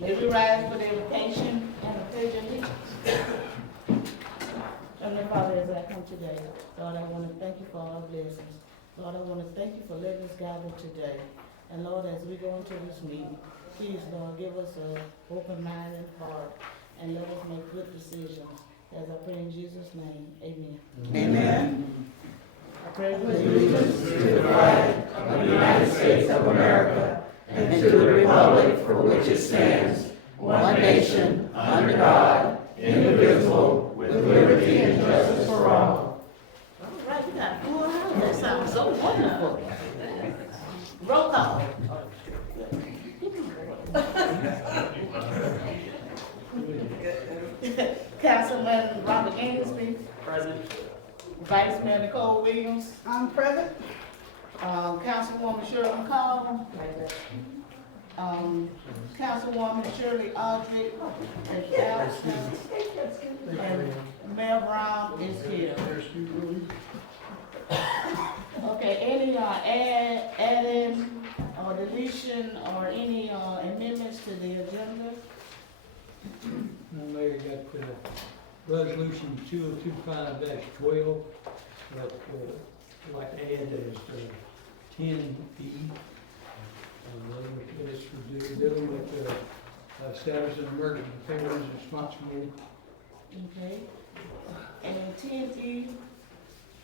May we rise for the invocation and the pledge of allegiance. Heavenly Father, as I come today, Lord, I want to thank you for all blessings. Lord, I want to thank you for letting us gather today. And Lord, as we go into this meeting, please, Lord, give us an open mind and heart, and let us make good decisions. As I pray in Jesus' name, amen. Amen. I pray Allegiance to the flag of the United States of America and to the republic for which it stands, one nation, under God, indivisible, with liberty and justice for all. All right, we got a full house. That sounds so wonderful. Roll call. Councilman Robert Gamsby. Present. Vice Mayor Nicole Williams. I'm present. Councilwoman Shirley Cole. Councilwoman Shirley Audit is absent. And Mayor Brown is here. Okay, any add-in or deletion or any amendments to the agenda? Mayor, got resolution 2025-12, but I'd like to add is 10E. It's for dealing with establishing emergency preparedness responsibility. Okay. And 10E,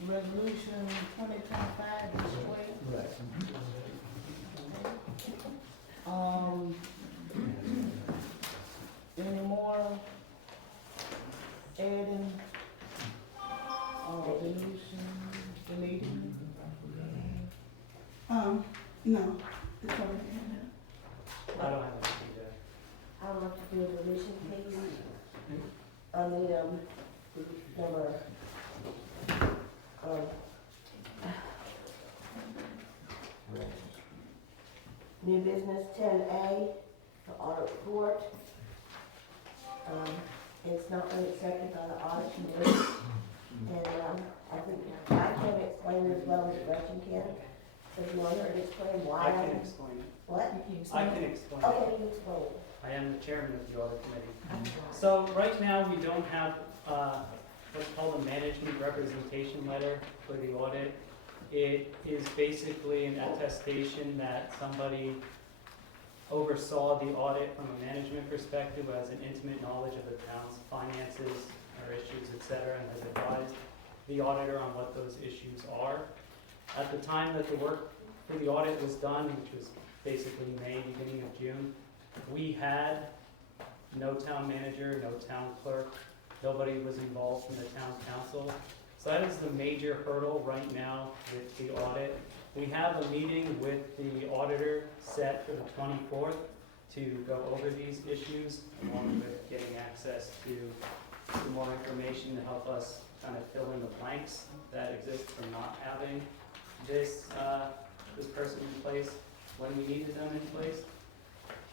resolution 2025 is 12. Right. Any more adding or deleting? No, it's already. I don't have anything there. I would like to do a deletion, please. On the, number, new business 10A, the audit report. It's not been accepted by the audit committee. And, I think I can explain it as well as Gretchen can. So if you want her to explain why. I can explain it. What? I can explain it. Okay, you explain it. I am the chairman of the audit committee. So right now, we don't have what's called a management representation letter for the audit. It is basically an attestation that somebody oversaw the audit from a management perspective, who has an intimate knowledge of the town's finances or issues, etc., and has advised the auditor on what those issues are. At the time that the work for the audit was done, which was basically May, beginning of June, we had no town manager, no town clerk, nobody was involved from the town council. So that is the major hurdle right now with the audit. We have a meeting with the auditor set for the 24th to go over these issues, along with getting access to some more information to help us kind of fill in the blanks that exist from not having this person in place when we needed them in place.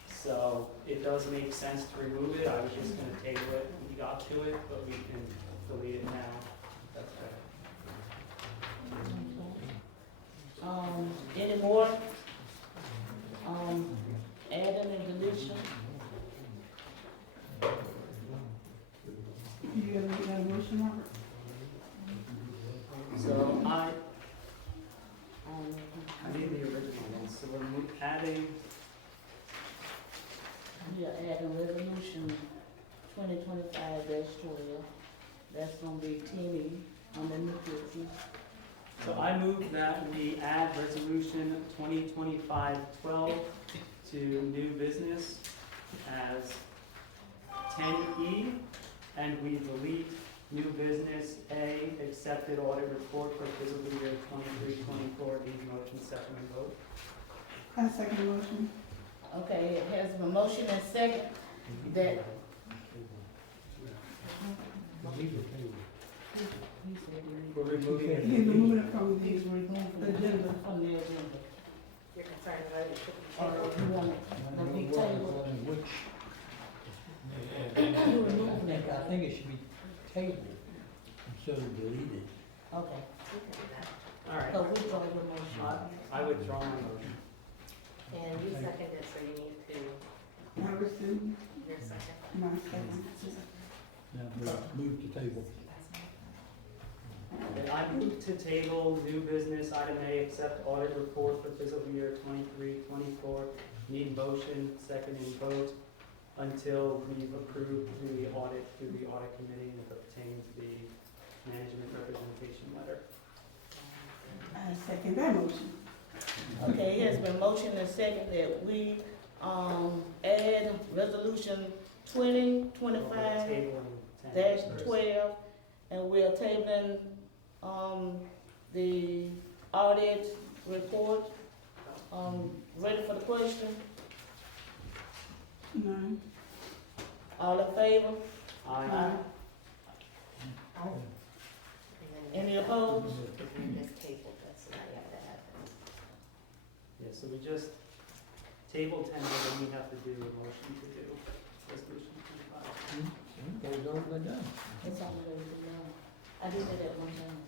So it does make sense to remove it. I was just going to table it when we got to it, but we can delete it now. That's better. Any more adding and deletion? You gotta make that motion, Robert? So I need the original one. So we're adding. Yeah, adding resolution 2025-12. That's gonna be 10E on the new business. So I move that we add resolution 2025-12 to new business as 10E, and we delete new business A, accepted audit report for fiscal year 23-24. Need motion, second, and vote. I second the motion. Okay, it has a motion and second that. We're removing it. He's removing it from He's the removing agenda. from the agenda. You're concerned about it should be Or tabled. you want it to be tabled? You removing it. I think it should be tabled instead of deleted. Okay, All right. so withdraw your motion. I withdraw my motion. And you seconded, so you need to. first and my second. Now, move to table. Okay, I move to table new business item A, accept audit report for fiscal year 23-24. Need motion, second and vote until we've approved the audit through the audit committee and if it pertains to the management representation letter. I second that motion. Okay, it has been motioned and second that we, add resolution 2025 Tabling 10. 12, and we are tabling, the audit report. Ready for the question? None. All in favor? Aye. Any opposed? Yeah, so we just table 10, but then we have to do a motion to do resolution 25. Those already done. It's on the way to go. I did it at one time.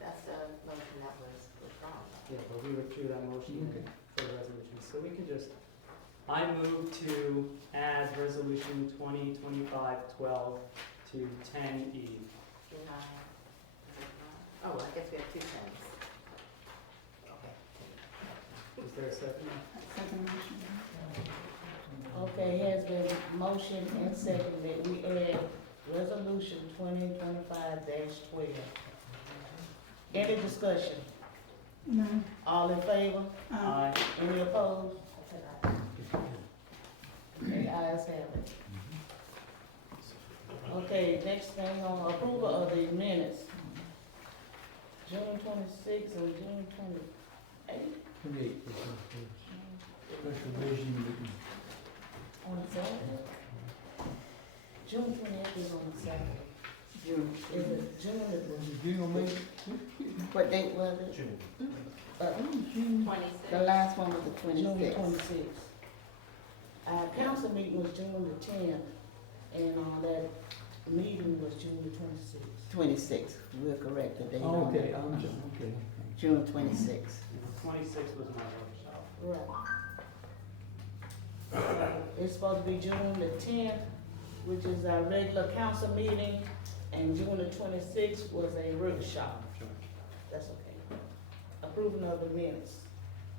That's the motion that was withdrawn. Yeah, but we withdrew that motion Okay. for the resolution, so we can just, I move to add resolution 2025-12 to 10E. Deny. Oh, I guess we have two things. Okay. Is there a second? Second motion. Okay, it has been motion and second that we add resolution 2025-12. Any discussion? None. All in favor? Aye. Any opposed? Okay, ayes have it. Okay, next thing on approval of the minutes. June 26th and June 28th 28. Special vision meeting. on Saturday. June 28th is on Saturday. June. Is it June or Was it June or May? What date was it? June. June. 26. The last one was the June 26th. 26th. Our council meeting was June the 10th, and, that meeting was June the 26th. 26th, we'll correct the date Oh, on okay, that. okay. June 26th. 26 was my workshop. Right. It's supposed to be June the 10th, which is our regular council meeting, and June the 26th was a workshop. That's okay. Approving of the minutes.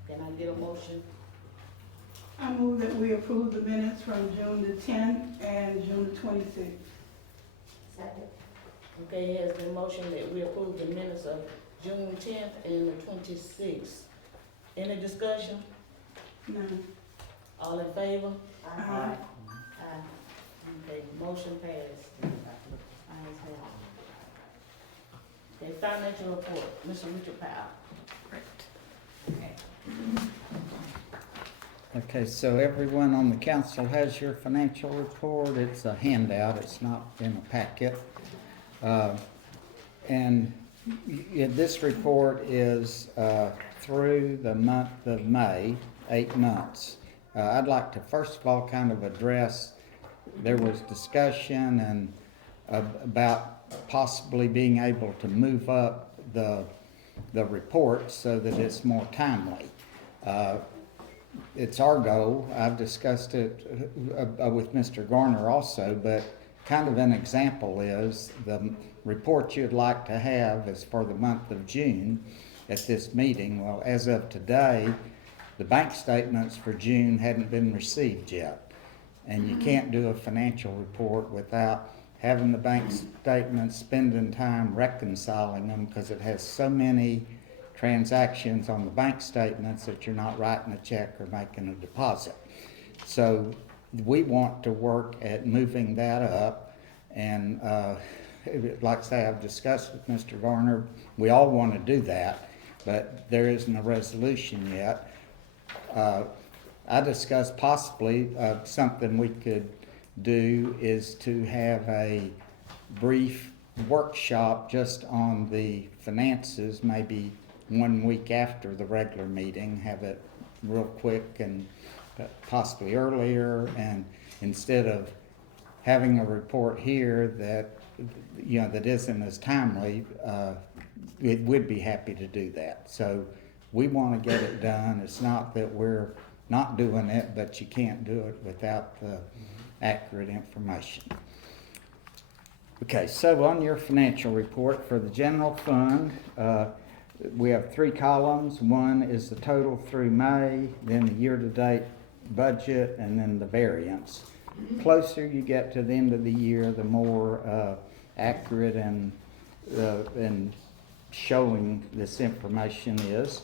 Can I get a motion? I move that we approve the minutes from June the 10th and June the 26th. Second. Okay, it has been motioned that we approve the minutes of June 10th and the 26th. Any discussion? None. All in favor? Aye. Aye. Okay, motion passed. Ayes have it. Okay, financial report, Mr. Richard Powell. Okay, so everyone on the council has your financial report. It's a handout, it's not in a packet. And this report is through the month of May, 8 months. I'd like to first of all kind of address, there was discussion and about possibly being able to move up the report so that it's more timely. It's our goal. I've discussed it with Mr. Garner also, but kind of an example is the report you'd like to have is for the month of June at this meeting. Well, as of today, the bank statements for June hadn't been received yet. And you can't do a financial report without having the bank statements, spending time reconciling them, because it has so many transactions on the bank statements that you're not writing a check or making a deposit. So we want to work at moving that up, and like I say, I've discussed with Mr. Garner, we all want to do that, but there isn't a resolution yet. I discussed possibly something we could do is to have a brief workshop just on the finances, maybe 1 week after the regular meeting, have it real quick and possibly earlier, and instead of having a report here that, you know, that isn't as timely, it would be happy to do that. So we want to get it done. It's not that we're not doing it, but you can't do it without the accurate information. Okay, so on your financial report for the general fund, we have 3 columns. One is the total through May, then the year-to-date budget, and then the variance. Closer you get to the end of the year, the more accurate and showing this information is.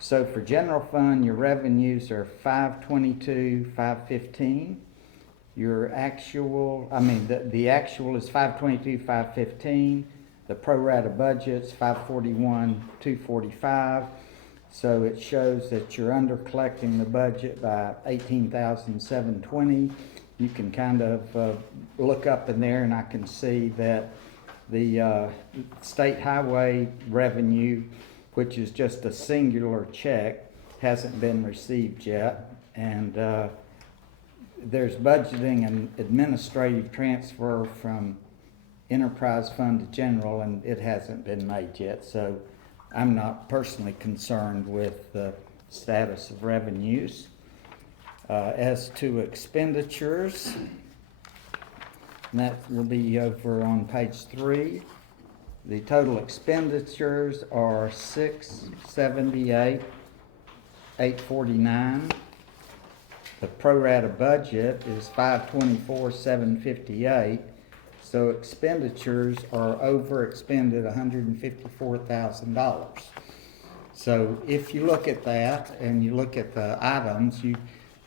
So for general fund, your revenues are 522, 515. Your actual, the actual is 522, 515. The pro rata budget's 541, 245. So it shows that you're under collecting the budget by 18,720. You can kind of look up in there, and I can see that the state highway revenue, which is just a singular check, hasn't been received yet. And there's budgeting and administrative transfer from enterprise fund to general, and it hasn't been made yet. So I'm not personally concerned with the status of revenues. As to expenditures, and that will be over on page 3. The total expenditures are $678,849. The pro rata budget is $524,758. So expenditures are over expended $154,000. So if you look at that and you look at the items, you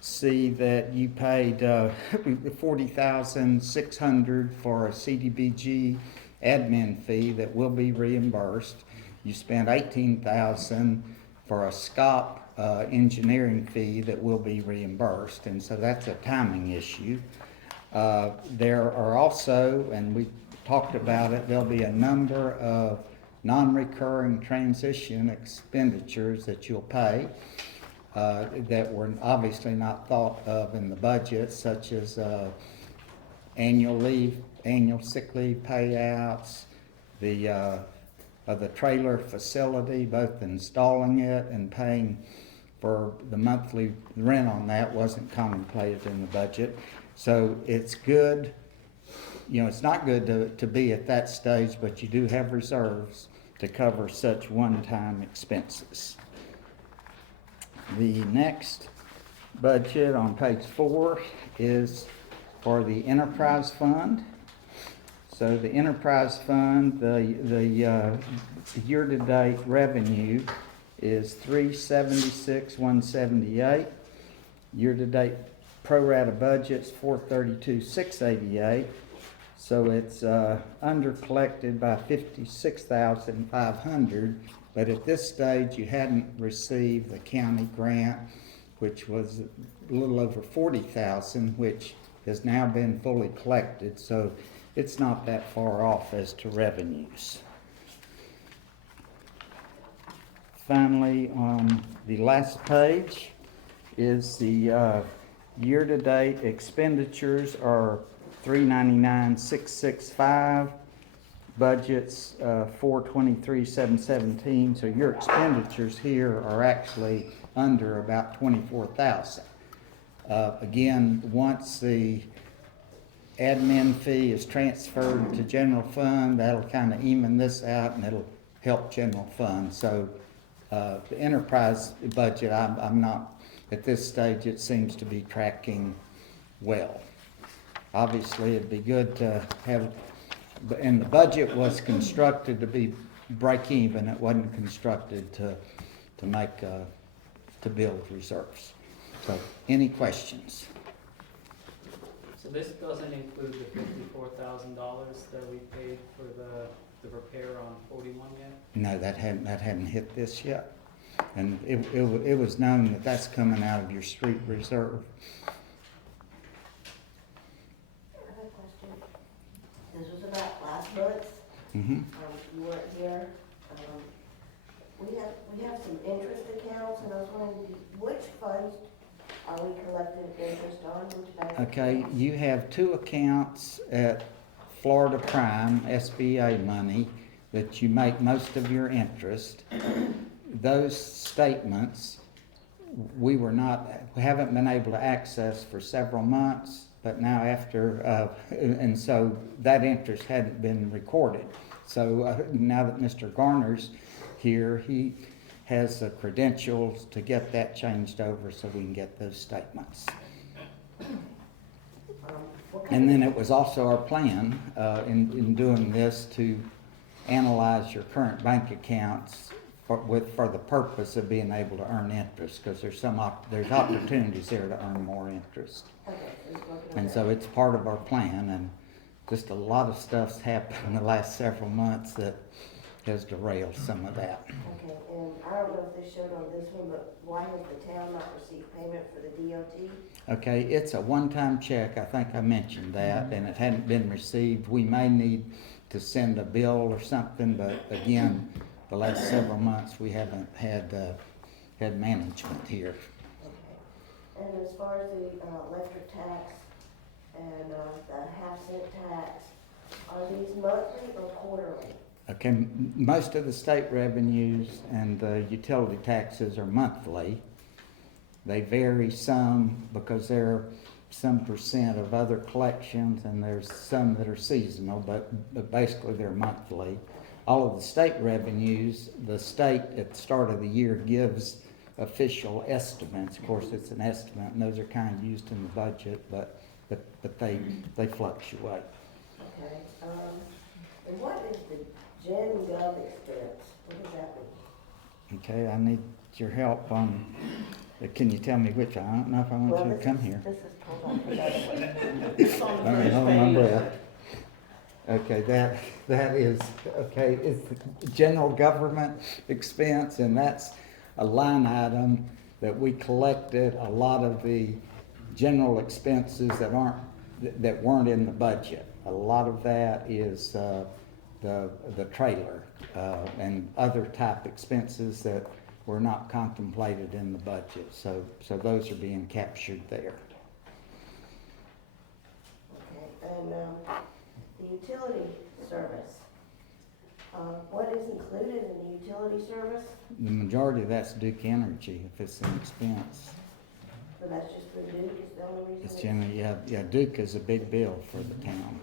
see that you paid $40,600 for a CDBG admin fee that will be reimbursed. You spent $18,000 for a SCOP engineering fee that will be reimbursed, and so that's a timing issue. There are also, and we talked about it, there'll be a number of non-recurring transition expenditures that you'll pay that were obviously not thought of in the budget, such as annual sick leave payouts, the trailer facility, both installing it and paying for the monthly rent on that wasn't contemplated in the budget. So it's good, it's not good to be at that stage, but you do have reserves to cover such one-time expenses. The next budget on page 4 is for the enterprise fund. So the enterprise fund, the year-to-date revenue is $376,178. Year-to-date pro rata budget's $432,688. So it's under collected by $56,500. But at this stage, you hadn't received the county grant, which was a little over $40,000, which has now been fully collected. So it's not that far off as to revenues. Finally, on the last page is the year-to-date expenditures are $399,665. Budget's $423,717. So your expenditures here are actually under about $24,000. Again, once the admin fee is transferred to general fund, that'll kind of even this out and it'll help general fund. So the enterprise budget, I'm not, at this stage, it seems to be tracking well. Obviously, it'd be good to have, and the budget was constructed to be break even. It wasn't constructed to build reserves. So, any questions? So this doesn't include the $54,000 that we paid for the repair on 41 yet? No, that hadn't hit this yet, and it was known that that's coming out of your street reserve. I have a question. This was about last month. Mm-hmm. You weren't here. We have some interest accounts, and I was wondering which funds are we collecting interest on? Which bank? Okay, you have 2 accounts at Florida Prime, SBA money, that you make most of your interest. Those statements we haven't been able to access for several months, but now and so that interest hadn't been recorded. So now that Mr. Garner's here, he has the credentials to get that changed over so we can get those statements. And then it was also our plan in doing this to analyze your current bank accounts for the purpose of being able to earn interest, because there's opportunities there to earn more interest. And so it's part of our plan, and just a lot of stuff's happened in the last several months that has derailed some of that. Okay, and I don't know if this showed on this one, but why has the town not received payment for the DOT? Okay, it's a one-time check, I think I mentioned that, and it hadn't been received. We may need to send a bill or something, but again, the last several months, we haven't had management here. Okay, and as far as the electric tax and the half-cent tax, are these monthly or quarterly? Okay, most of the state revenues and the utility taxes are monthly. They vary some because there are some percent of other collections, and there's some that are seasonal, but basically they're monthly. All of the state revenues, the state at the start of the year gives official estimates. Of course, it's an estimate, and those are kind of used in the budget, but they fluctuate. Okay, and what is the Gen Gov expense? What does that mean? Okay, I need your help on, can you tell me which? I don't know if I want you to come here. This is pulled off the other one. It's on the Let me first hold my page. breath. Okay, that is, okay, it's the general government expense, and that's a line item that we collected a lot of the general expenses that weren't in the budget. A lot of that is the trailer and other type expenses that were not contemplated in the budget. So those are being captured there. Okay, and the utility service, what is included in the utility service? The majority of that's Duke Energy, if it's an expense. So that's just for Duke, is the only reason? It's generally, yeah, Duke is a big bill for the town.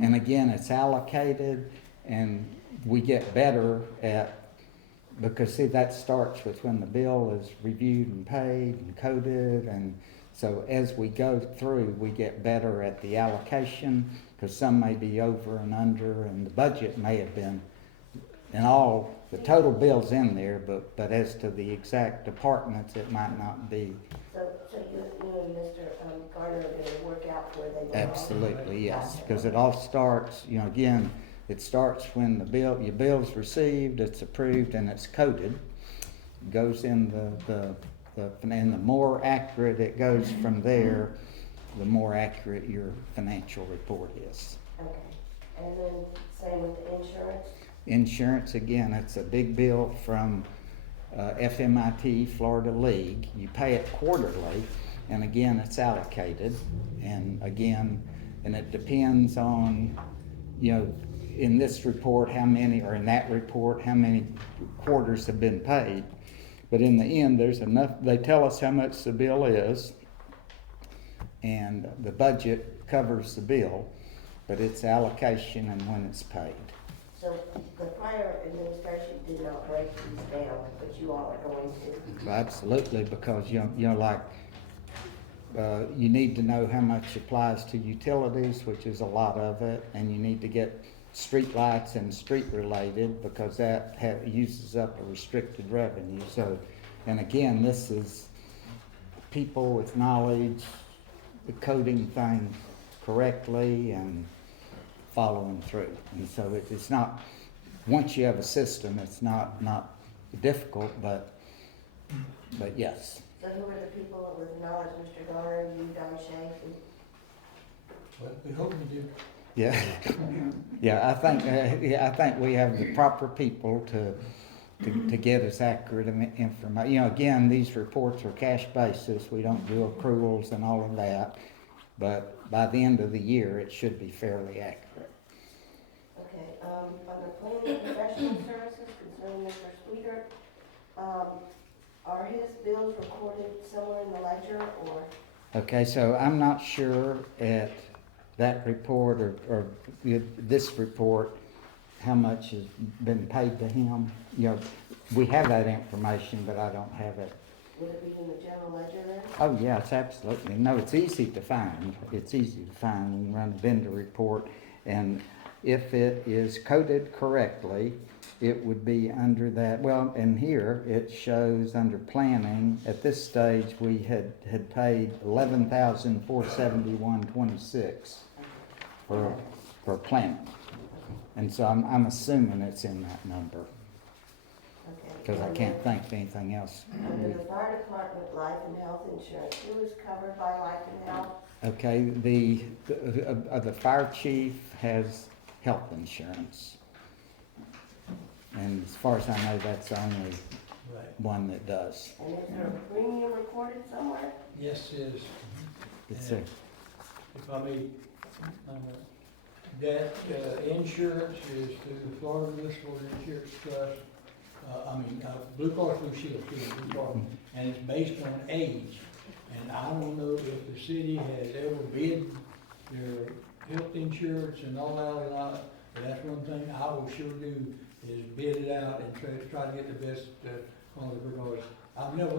And again, it's allocated, and we get better at, because see, that starts with when the bill is reviewed and paid and coded, and so as we go through, we get better at the allocation, because some may be over and under, and the budget may have been, and all, the total bill's in there, but as to the exact departments, it might not be. So you and Mr. Garner are gonna work out where they belong? Absolutely, yes, because it all starts, again, it starts when your bill's received, it's approved, and it's coded. It goes in and the more accurate it goes from there, the more accurate your financial report is. Okay, and then same with the insurance? Insurance, again, it's a big bill from FMIT, Florida League. You pay it quarterly, and again, it's allocated. And again, and it depends on, in this report, how many, or in that report, how many quarters have been paid. But in the end, there's enough, they tell us how much the bill is, and the budget covers the bill, but it's allocation and when it's paid. So the prior administration did not break these down, but you all are going to? Absolutely, because you need to know how much applies to utilities, which is a lot of it, and you need to get street lights and street related, because that uses up a restricted revenue. So, and again, this is people with knowledge, coding things correctly and following through. And so it's not, once you have a system, it's not difficult, but yes. So who are the people with knowledge, Mr. Garner, you, Don Shank, and Well, we hope you do. Yeah, yeah. I think we have the proper people to get us accurate information. Again, these reports are cash basis. We don't do accruals and all of that, but by the end of the year, it should be fairly accurate. okay, under planning and professional services concerning Mr. Tuider, Are his bills recorded somewhere in the ledger, or? Okay, so I'm not sure at that report or this report, how much has been paid to him. You know, we have that information, but I don't have it. Would it be in the general ledger then? Oh, yeah, it's absolutely, no, it's easy to find. It's easy to find. You can run a vendor report, and if it is coded correctly, it would be under that, well, and here it shows under planning, at this stage, we had paid $11,471.26 for planning. And so I'm assuming it's in that number, Okay. because I can't think of anything else. Under the fire department, life and health insurance, who is covered by life and health? Okay, the fire chief has health insurance. And as far as I know, that's the only Right. one that does. And is there a premium recorded somewhere? Yes, it is. It's And if I may, that insurance is through the Florida Municipal Insurance Trust, Blue Cross Blue Shield, Blue Cross, and it's based on age. And I don't know if the city has ever bid their health insurance and all that, but that's one thing I will sure do, is bid it out and try to get the best quality, because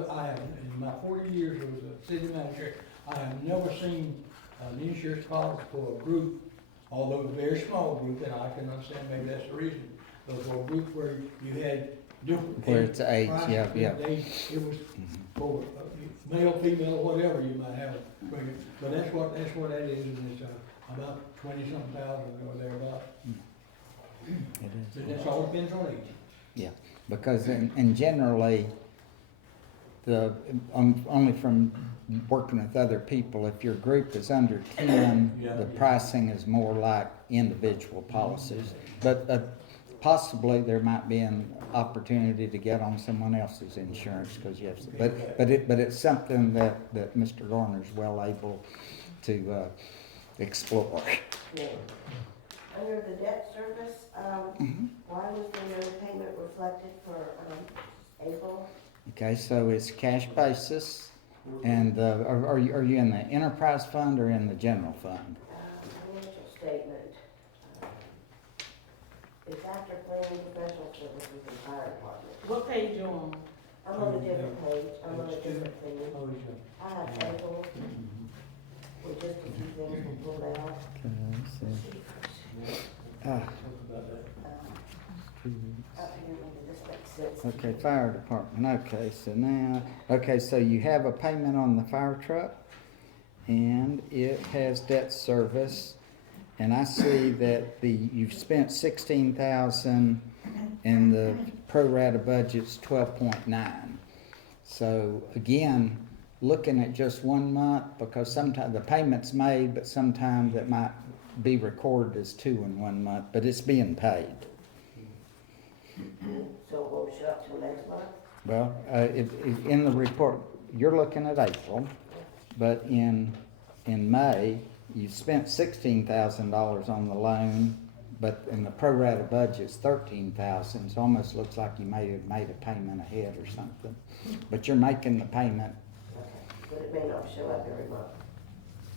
I have, in my 40 years as a city manager, I have never seen an insurance policy for a group, although a very small group, and I can understand maybe that's the reason, but for a group where you had different. Where it's age, prices, yeah. It was for male, female, whatever you might have, but that's what that is, and it's about 20-something thousand or thereabout. It is. So that's all depends on age. Yeah, because and generally, only from working with other people, if your group is under 10, the pricing is more like individual policies. But possibly there might be an opportunity to get on someone else's insurance, because you have, but it's something that Mr. Garner's well able to explore. Yeah. Under the debt service, why was there no payment reflected for April? Okay, so it's cash basis, and are you in the enterprise fund or in the general fund? Financial statement. It's after planning professional services and fire department. What page you on? I'm on a different page, I'm on a different thing. Oh, yeah. I have April, with just a few things we pulled out. Okay, let's see. Talk about that. Up here, maybe this makes sense. Okay, fire department, okay, so you have a payment on the fire truck, and it has debt service, and I see that you've spent 16,000, and the pro rata budget's 12.9. So again, looking at just 1 month, because sometimes the payment's made, but sometimes it might be recorded as 2 in 1 month, but it's being paid. So it won't show up till next month? Well, in the report, you're looking at April, but in May, you spent $16,000 on the loan, but in the pro rata budget's $13,000, so almost looks like you may have made a payment ahead or something. But you're making the payment. But it may not show up every month.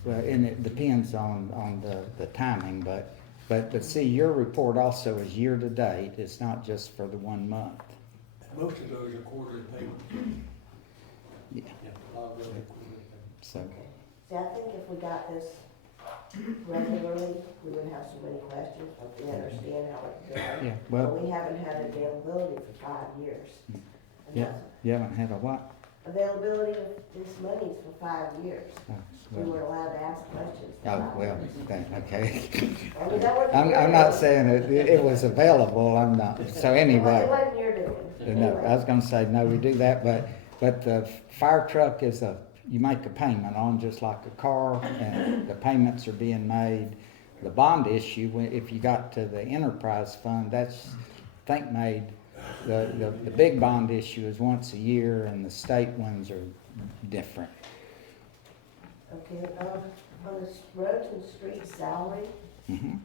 Well, and it depends on the timing, but see, your report also is year to date, it's not just for the 1 month. Most of those are quarterly payments. Yeah, A lot of those are quarterly payments. so, See, I think if we got this regularly, we wouldn't have so many questions, but we understand how it's done. yeah, But well, we haven't had availability for 5 years. And yeah, that's- you haven't had a what? Availability of this money for 5 years. Oh, We well, weren't allowed to ask questions for oh, 5 well, years. okay. I mean, that wasn't I'm your not doing. saying it was available, I'm not, so anyway. It wasn't your doing. No, Anyway. I was gonna say, no, we do that, but the fire truck is you make a payment on just like a car, and the payments are being made. The bond issue, if you got to the enterprise fund, that's, I think, made, the big bond issue is once a year, and the state ones are different. Okay, on the roads and streets salary, Mhm.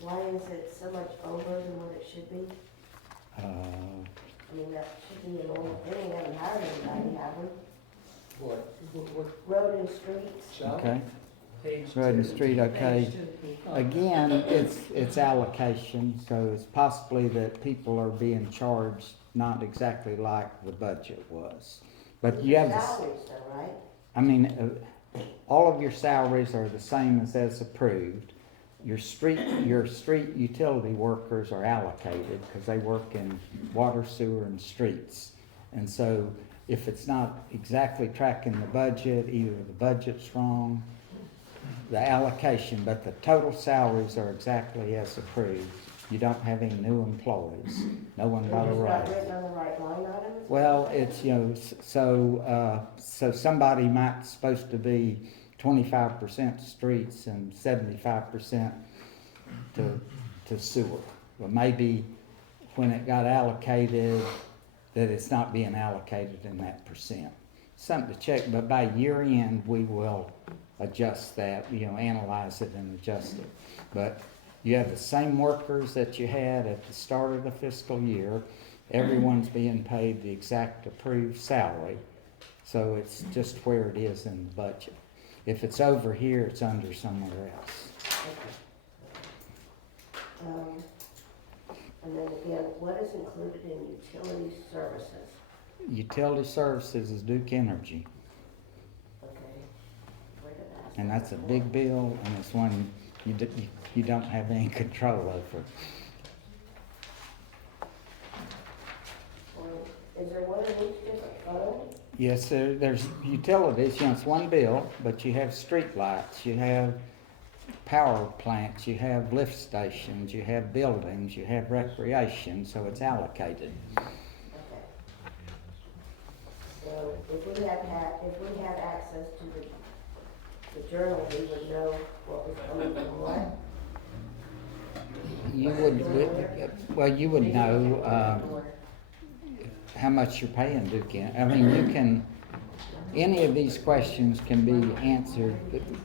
why is it so much over than what it should be? I mean, that should be an old thing, we haven't hired anybody, have we? What? Road and streets. So, Okay, Page road and 2. street, okay. Page 2. Again, it's allocation, so it's possibly that people are being charged not exactly like the budget was. But you have, Salaries though, right? I mean, all of your salaries are the same as approved. Your street utility workers are allocated because they work in water, sewer, and streets. And so if it's not exactly tracking the budget, either the budget's wrong, the allocation, but the total salaries are exactly as approved. You don't have any new employees, no one got a It's not raise. written on the right line items? Well, it's, so somebody might supposed to be 25% streets and 75% to sewer. Well, maybe when it got allocated, that it's not being allocated in that percent. Something to check, but by year end, we will adjust that, analyze it and adjust it. But you have the same workers that you had at the start of the fiscal year. Everyone's being paid the exact approved salary. So it's just where it is in the budget. If it's over here, it's under somewhere else. And then again, what is included in utility services? Utility services is Duke Energy, Okay. Where did I ask and that's a big bill, and it's one you don't have any control over. Is there one in each different fund? Yes, there's utilities, it's one bill, but you have street lights, you have power plants, you have lift stations, you have buildings, you have recreation, so it's allocated. Okay. So if we had access to the journal, we would know what was coming from what? You would know, how much you're paying Duke Energy. I mean, any of these questions can be answered.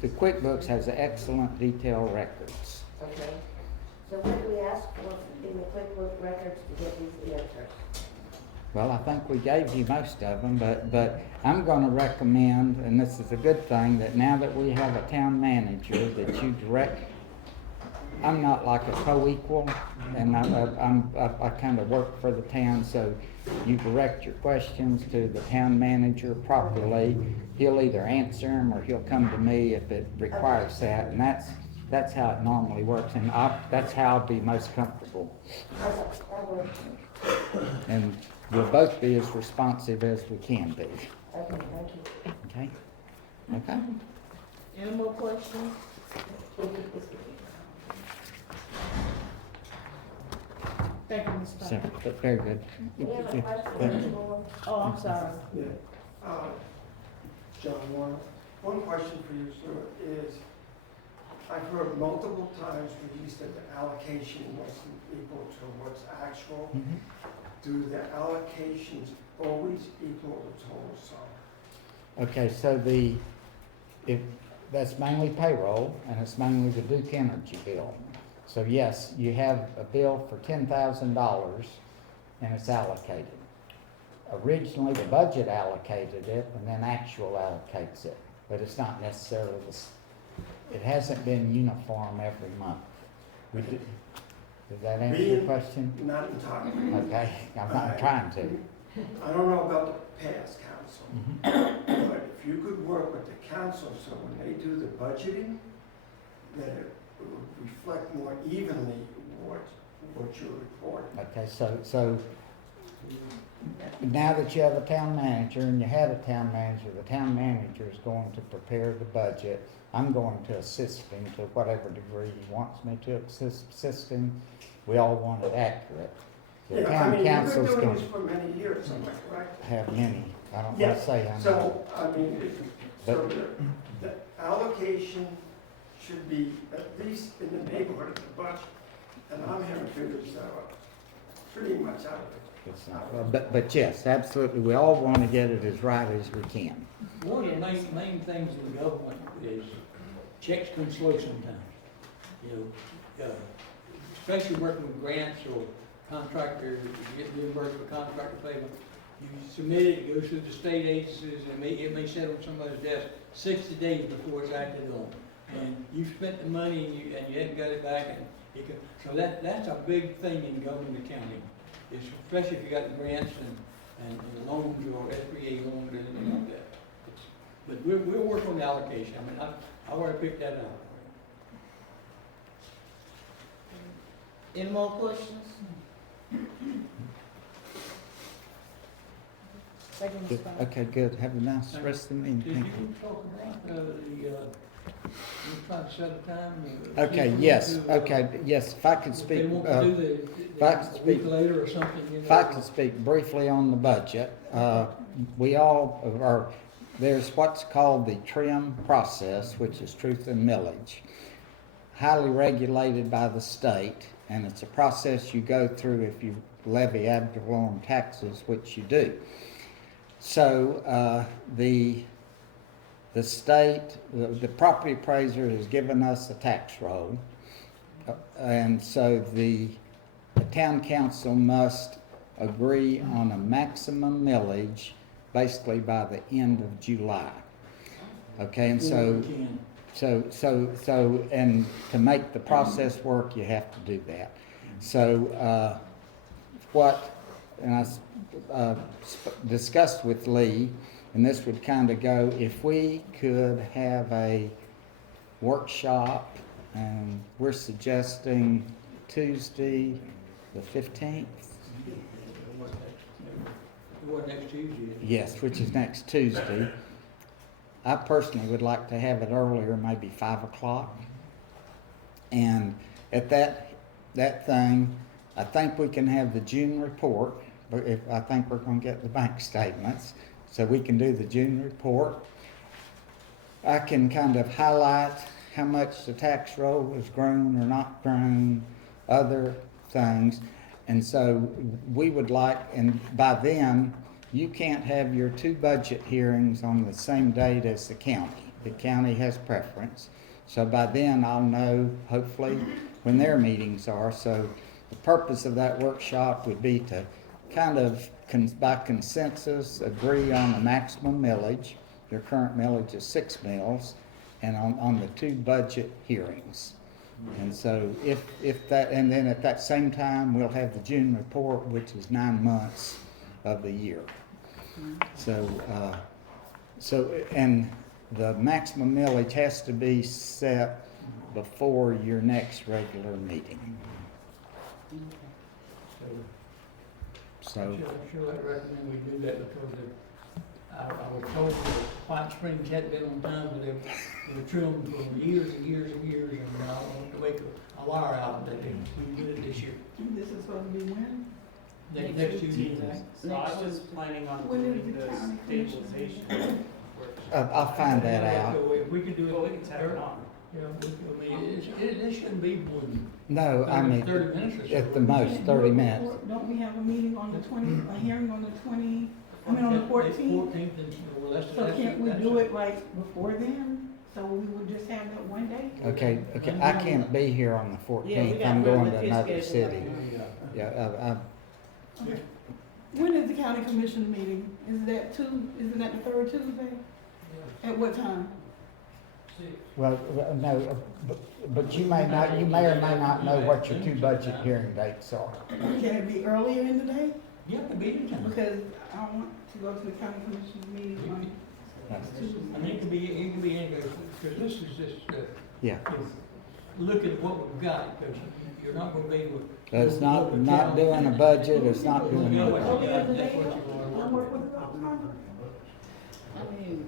The QuickBooks has excellent detailed records. Okay. So what do we ask for in the QuickBooks records to get these answers? Well, I think we gave you most of them, but I'm gonna recommend, and this is a good thing, that now that we have a town manager, that you I'm not like a co-equal, and I kind of work for the town, so you direct your questions to the town manager properly. He'll either answer them or he'll come to me if it requires that, and that's how it normally works, and that's how I'll be most comfortable. And we'll both be as responsive as we can be. Okay, thank you. Okay? Okay? Any more questions? Thank you, Ms. So, Pike. but very good. We have a question for Oh, I'm sorry. Yeah, John Warner. One question for you, sir, is I've heard multiple times when you said the allocation wasn't equal to what's actual. Mhm. Do the allocations always equal the total sum? Okay, so that's mainly payroll, and it's mainly the Duke Energy bill. So yes, you have a bill for $10,000, and it's allocated. Originally, the budget allocated it, and then actual allocates it, but it's not necessarily it hasn't been uniform every month. Does that answer your question? Not entirely. Okay, I'm not trying to. I don't know about the past council, Mhm. but if you could work with the council so when they do the budgeting, that it would reflect more evenly what you're reporting. Okay, so now that you have a town manager and you had a town manager, the town manager is going to prepare the budget. I'm going to assist him to whatever degree he wants me to assist him. We all want it accurate. The Yeah, I town mean, you've council's been doing going this for many years, am I correct? to have many, I don't want Yeah, to say how many. So, I mean, so But- the allocation should be at least in the neighborhood of the budget, and I'm having figures that are pretty much out of it. It's not- well, But yes, absolutely, we all want to get it as right as we can. one of the main things in government is checks can slow sometimes. Especially working with grants or contractor, you get reimbursed for contractor payment. You submit it, it goes through the state agencies, and it may sit on somebody's desk 60 days before it's acted on. And you spent the money and you haven't got it back, and so that's a big thing in governing the county. It's especially if you got grants and loans or SBA loans or anything like that. But we'll work on the allocation. I mean, I already picked that out. Any more questions? Second, Ms. Powell. Okay, good. Have a nice rest of the meeting. Did Thank you. you talk about you trying to set a time? Okay, yes, okay, yes, if I could If speak, they want to do if I the could week speak, later or something, you know. if I could speak briefly on the budget, we all are, there's what's called the trim process, which is truth and millage, highly regulated by the state, and it's a process you go through if you levy ad valorem taxes, which you do. So, the state, the property appraiser has given us a tax roll, and so the town council must agree on a maximum millage basically by the end of July. Okay, and so and to make the process work, you have to do that. So, and I discussed with Lee, and this would kind of go, if we could have a workshop, and we're suggesting Tuesday, the 15th? What, next Tuesday? Yes, which is next Tuesday. I personally would like to have it earlier, maybe 5 o'clock. And at that thing, I think we can have the June report, but I think we're gonna get the bank statements. So we can do the June report. I can kind of highlight how much the tax roll has grown or not grown, other things. And so we would like, and by then, you can't have your 2 budget hearings on the same date as the county. The county has preference. So by then, I'll know, hopefully, when their meetings are. So the purpose of that workshop would be to kind of, by consensus, agree on the maximum millage. Your current millage is 6 mills, and on the 2 budget hearings. And so if that, and then at that same time, we'll have the June report, which is 9 months of the year. So, and the maximum millage has to be set before your next regular meeting. So. I sure I'd recommend we do that because I was told that White Springs had been on time, but they were trimmed for years and years and years, and I want to wake a wire out that we did it this year. This is supposed to be when? Next Tuesday. So I was planning on When is doing the the county commission stabilization workshop. I'll find that out. If we could do it. Well, we can tag it on. Yeah, I mean, it shouldn't be more than No, I mean, 30 minutes or so. at the most, 30 minutes. Don't we have a meeting on the 20, a hearing on the 20, I mean on the 14th? 14th, and, well, that's. So can't we do it right before then? So we would just have that one day? Okay, I can't be here on the Yeah, we 14th. got I'm going to regular another schedule. city. Yeah. Yeah, When is the county commission meeting? Isn't that the third Tuesday? At what time? well, no, but you may or may not know what your 2 budget hearing dates are. Can it be earlier in the day? Yeah, it could be anytime. Because I want to go to the county commission meeting on Tuesday. I mean, it could be any, because this is just, Yeah. look at what we've got, because you're not gonna be able to. It's not doing a budget, it's not doing You know what anything. you got, that's what you're I'll gonna work with the office. I mean,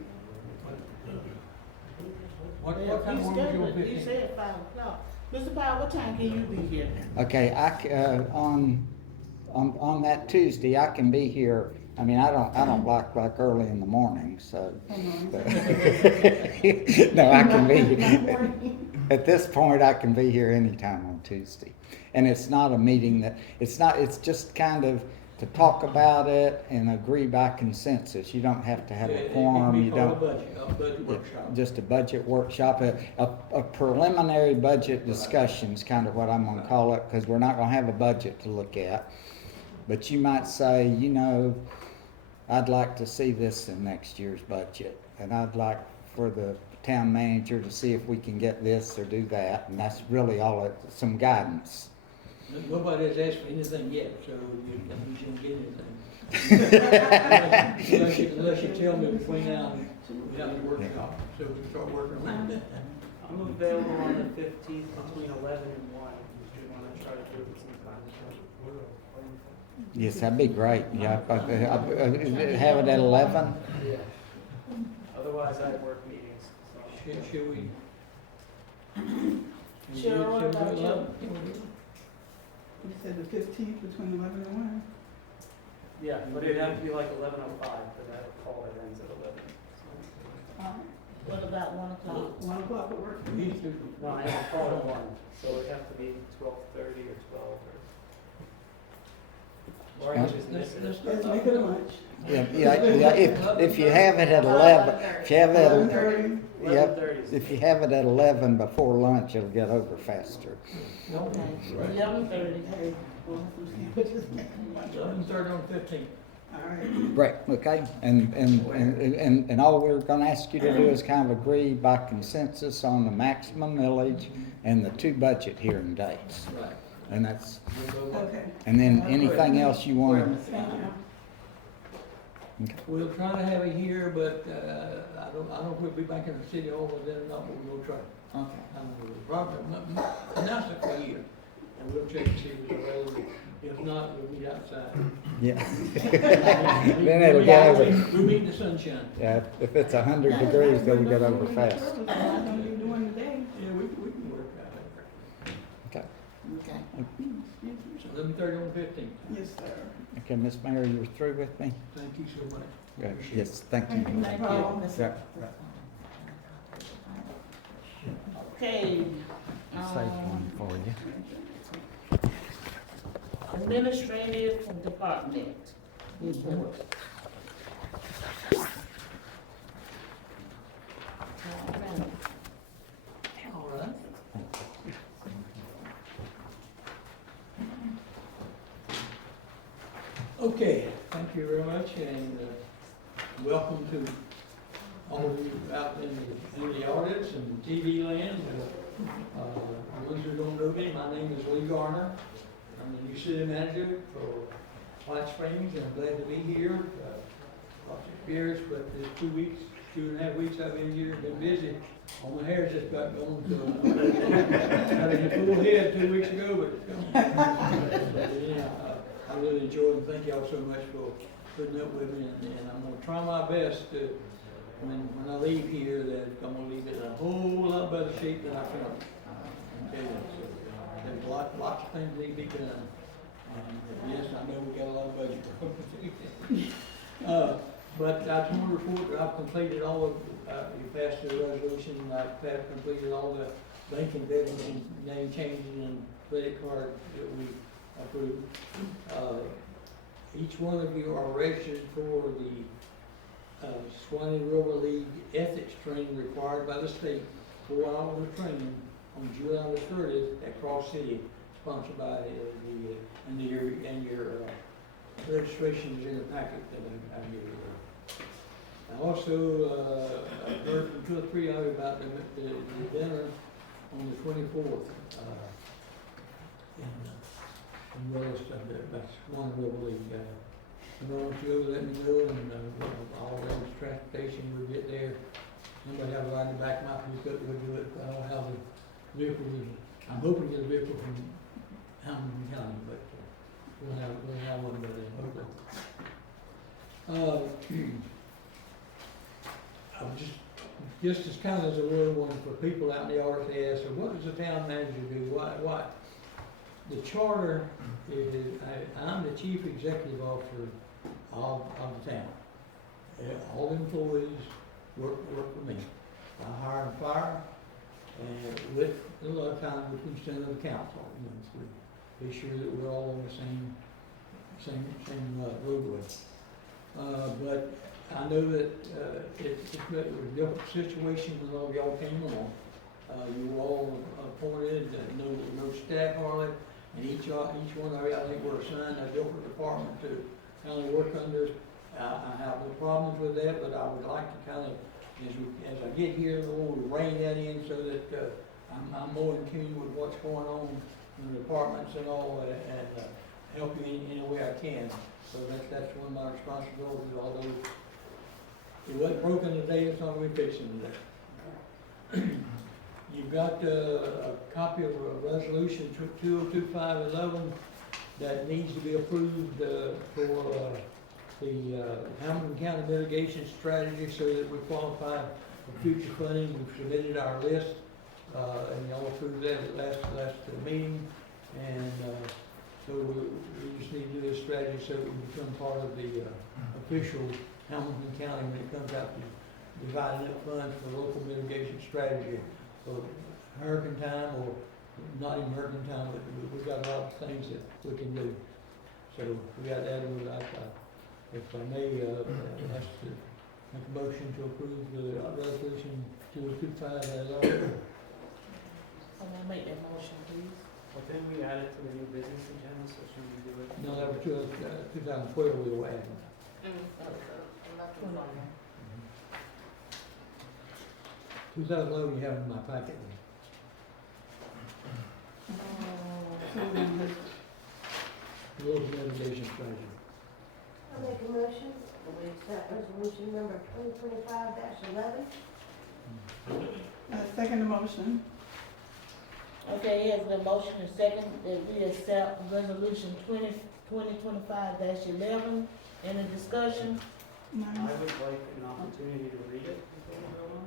What yeah, kind of he one was your scheduled, he 15? said 5 o'clock. Mr. Powell, what time can you be here? Okay, on that Tuesday, I can be here. I mean, I don't like early in the morning, so. No, I can be, at this point, I can be here anytime on Tuesday. And it's not a meeting it's just kind of to talk about it and agree by consensus. You don't have to have Yeah, a it quorum, can be you called don't. a budget workshop. Just a budget workshop, a preliminary budget discussion is kind of what I'm gonna call it, because we're not gonna have a budget to look at. But you might say, you know, I'd like to see this in next year's budget, and I'd like for the town manager to see if we can get this or do that, and that's really all it, some guidance. Nobody has asked for anything yet, so you shouldn't get anything. Unless you tell me between now and we have the workshop, so we can start working on it. I'm available on the 15th between 11 and 1, if you want to try to do it sometime. Yes, that'd be great, yeah, have it at 11? Otherwise, I work meetings, so. Should we? Sure, what about you? You said the 15th between 11 and 1. Yeah, but it'd have to be like 11:05 for that call that ends at 11. What about 1 o'clock? 1 o'clock would work for me. No, I have a call at 1, so it'd have to be 12:30 or 12 or I just miss it. Let's make it a lunch. Yeah, if you have it at 11, if you have it at 11:30. Yep, 11:30 if you have it at 11 before lunch, it'll get over faster. Okay, 11:30, hey. 11:30 on 15th. All right. Right, okay, and all we're gonna ask you to do is kind of agree by consensus on the maximum millage and the 2 budget hearing dates. Right. And that's, Okay. and then anything else you want. Thank you. We'll try to have it here, but I don't know if we'll be back in the city hall with it or not, but we'll try. Okay. Probably announce it for a year, and we'll check and see if it's available. If not, we'll meet outside. Yeah. Then it'll get over, We'll meet in the sunshine. yeah, if it's 100 degrees, it'll get over fast. I know you're doing today. Yeah, we can work out Okay, Okay. there. So 11:30 on 15th. Yes, sir. okay, Miss Mayor, you're through with me? Thank you so much. Good. Yes, thank Thank you. you. Thank Paul. you. Yeah. Okay. Save one for you. Administrative Department. Report. All right. Okay, thank you very much, and welcome to all of you out in the audits and TV land. The ones who don't know me, my name is Lee Garner. I'm the new city manager for White Springs, and I'm glad to be here. Lots of experience, but this 2.5 weeks I've been here, been busy. All my hair's just got going, so had a full head 2 weeks ago, but it's gone. But yeah, I really enjoy it, and thank y'all so much for putting up with me, and I'm gonna try my best to, when I leave here, that I'm gonna leave it in a whole lot better shape than I found it. Okay, so there's lots of things that need to be done. And yes, I know we got a lot of budget. But I just want to report that I've completed all of, you passed the resolution, I've completed all the banking vetting and name changes and credit card that we approved. Each one of you are registered for the Swanee River League ethics training required by the state, 4 hours of training on July the 30th at Cross City, sponsored by and your registration is in the packet that I gave you. I also heard from 2 or 3 of you about the dinner on the 24th. And well, that's one really, if you let me know, and all the transportation, we'll get there. Somebody have a ride to back my pickup, we'll do it. I don't have a vehicle, I'm hoping to get a vehicle from Hamilton County, but we'll have one by then. I'm just as kind of as a little one for people out in the audience, they ask, so what does the town manager do? What? The charter is, I'm the chief executive officer of the town. All employees work for me. I hire and fire, and with a lot of times with consent of the council, to be sure that we're all on the same roadway. But I know that it's a different situation when all y'all came along. You were all appointed, no staff hardly, and each one of you, I think, were assigned a different department to kind of work under. I have no problems with that, but I would like to kind of, as I get here, we'll rein that in so that I'm more in tune with what's going on in the departments and all, and help you in any way I can. So that's one of my responsibilities, although it wasn't broken today, it's not going to be fixing today. You've got a copy of a resolution 2025-11 that needs to be approved for the Hamilton County mitigation strategy so that we qualify for future funding. We've submitted our list, and y'all approved that at last meeting, and so we just need to do this strategy so that we become part of the official Hamilton County when it comes out to dividing up funds for local mitigation strategy for hurricane time, or not even hurricane time, but we've got a lot of things that we can do. So we got that, and if I may, ask to make a motion to approve the resolution 2025-11. I'm gonna make that motion, please. Well, didn't we add it to the new business agenda, so should we do it? No, that was 2012 we were adding. Nothing's on there. 2011 you have in my packet. Local mitigation strategy. I'll make a motion, we accept resolution number 2025-11. Second the motion. Okay, it has been motion and second that we accept resolution 2025-11. Any discussion? I would like an opportunity to read it before we go on.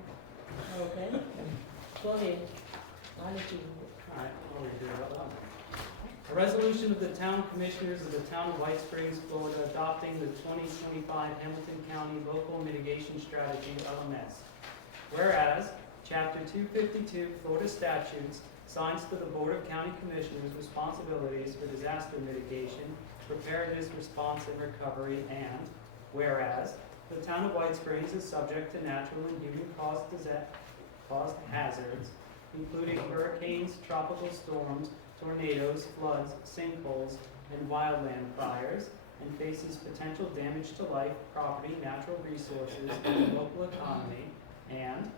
Okay. Go ahead. I'll let you. Alright, I'll read it out loud. A resolution of the Town Commissioners of the Town of White Springs, Florida, adopting the 2025 Hamilton County Local Mitigation Strategy, LMS. Whereas, Chapter 252 Florida Statutes assigns to the Board of County Commissioners responsibilities for disaster mitigation, preparedness, response, and recovery, and whereas, the Town of White Springs is subject to natural and human-caused hazards, including hurricanes, tropical storms, tornadoes, floods, sinkholes, and wildland fires, and faces potential damage to life, property, natural resources, and the local economy, and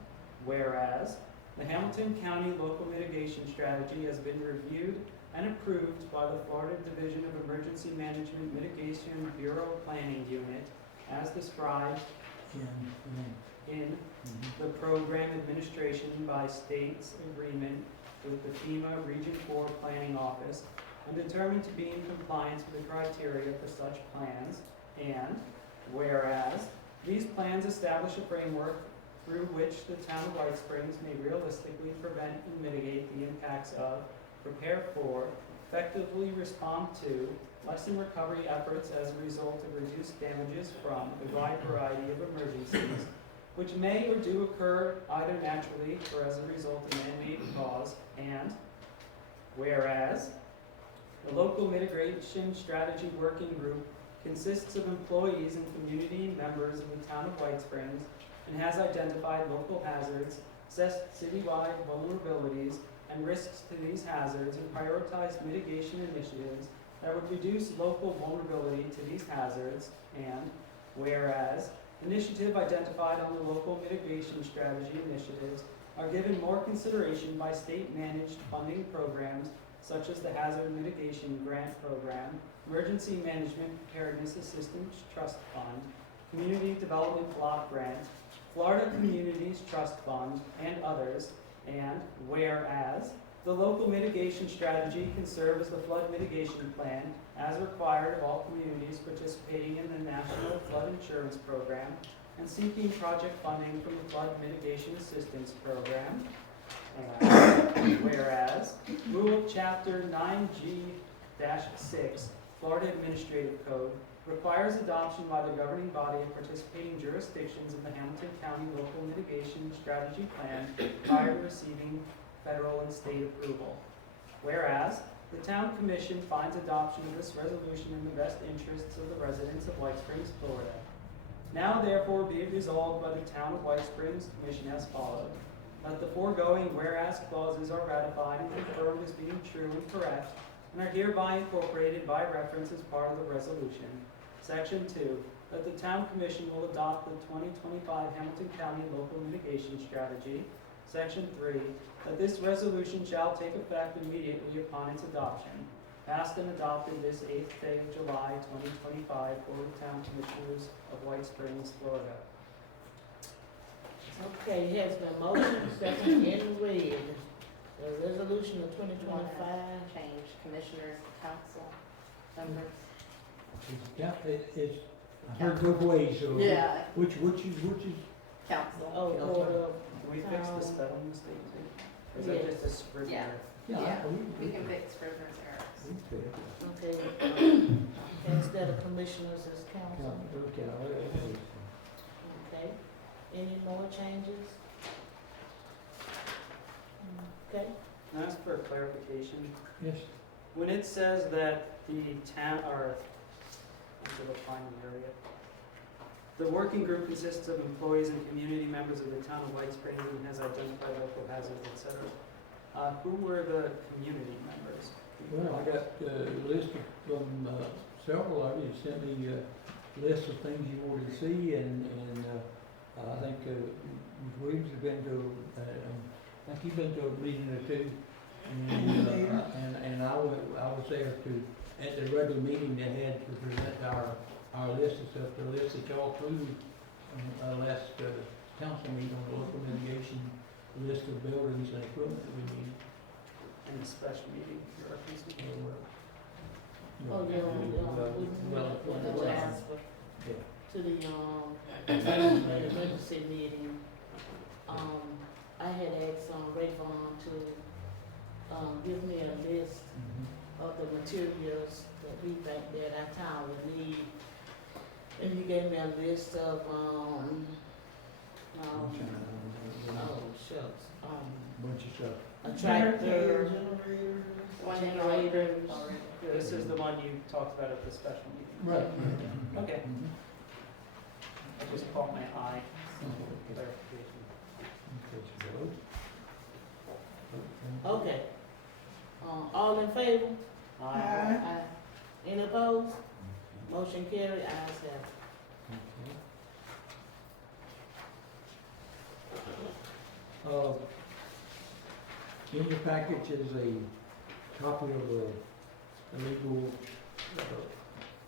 whereas the Hamilton County Local Mitigation Strategy has been reviewed and approved by the Florida Division of Emergency Management Mitigation Bureau Planning Unit as described in the program administration by state's agreement with the FEMA Region 4 Planning Office, and determined to be in compliance with the criteria for such plans, and whereas these plans establish a framework through which the Town of White Springs may realistically prevent and mitigate the impacts of, prepare for, effectively respond to, lessen recovery efforts as a result of reduced damages from a wide variety of emergencies, which may or do occur either naturally or as a result of man-made cause, and whereas the Local Mitigation Strategy Working Group consists of employees and community members of the Town of White Springs and has identified local hazards, assessed citywide vulnerabilities and risks to these hazards, and prioritized mitigation initiatives that would reduce local vulnerability to these hazards, and whereas initiative identified on the local mitigation strategy initiatives are given more consideration by state-managed funding programs such as the Hazard Mitigation Grant Program, Emergency Management Preparedness Assistance Trust Fund, Community Development Block Grant, Florida Communities Trust Fund, and others, and whereas the local mitigation strategy can serve as the flood mitigation plan as required of all communities participating in the National Flood Insurance Program and seeking project funding from the Flood Mitigation Assistance Program. And whereas Rule Chapter 9G-6, Florida Administrative Code, requires adoption by the governing body of participating jurisdictions of the Hamilton County Local Mitigation Strategy Plan prior to receiving federal and state approval. Whereas The town commission finds adoption of this resolution in the best interests of the residents of White Springs, Florida. Now therefore be it resolved by the town of White Springs Commission as follows. That the foregoing whereas clauses are ratified and confirmed as being true and correct, and are hereby incorporated by reference as part of the resolution. Section 2. That the town commission will adopt the 2025 Hamilton County Local Mitigation Strategy. Section 3. That this resolution shall take effect immediately upon its adoption. Passed and adopted this 8th day of July 2025 for the Town Commissioners of White Springs, Florida. Okay, it has been motion, second, and read. The resolution of 2025. Change commissioners, council members. It's, I heard both ways, so. Yeah. Which is, Council. Oh, Can we fix the spelling mistake too? Or is that Yes. just a scrivener? Yeah. yeah. We can fix Scrivener's errors. Okay. Instead of commissioners as council. Okay. Any more changes? Okay. Can I ask for a clarification? Yes. When it says that the town, or, I'm going to find the area. The working group consists of employees and community members of the town of White Springs and has identified local hazards, etc. Who were the community members? Well, I got a list from several of you, sent me a list of things you wanted to see, and I think Ms. Williams has been to, I think you've been to a meeting or two, and I was there at the regular meeting they had to present our list of stuff, the list that y'all approved last council meeting on the local mitigation list of buildings and equipment that we need. In a special meeting, you're referencing? Oh, yeah, we asked for, Yeah. to the emergency meeting. I had asked, Ray Vaughn to, give me a list of the materials that we think that our town would need. And he gave me a list of, oh, shucks, Bunch of stuff. a tractor, generators. This is the one you talked about at the special meeting. Right. Okay. I just caught my eye. Clarification. Okay. All in favor? Aye. Any opposed? Motion carried, ayes have it. In your package is a copy of the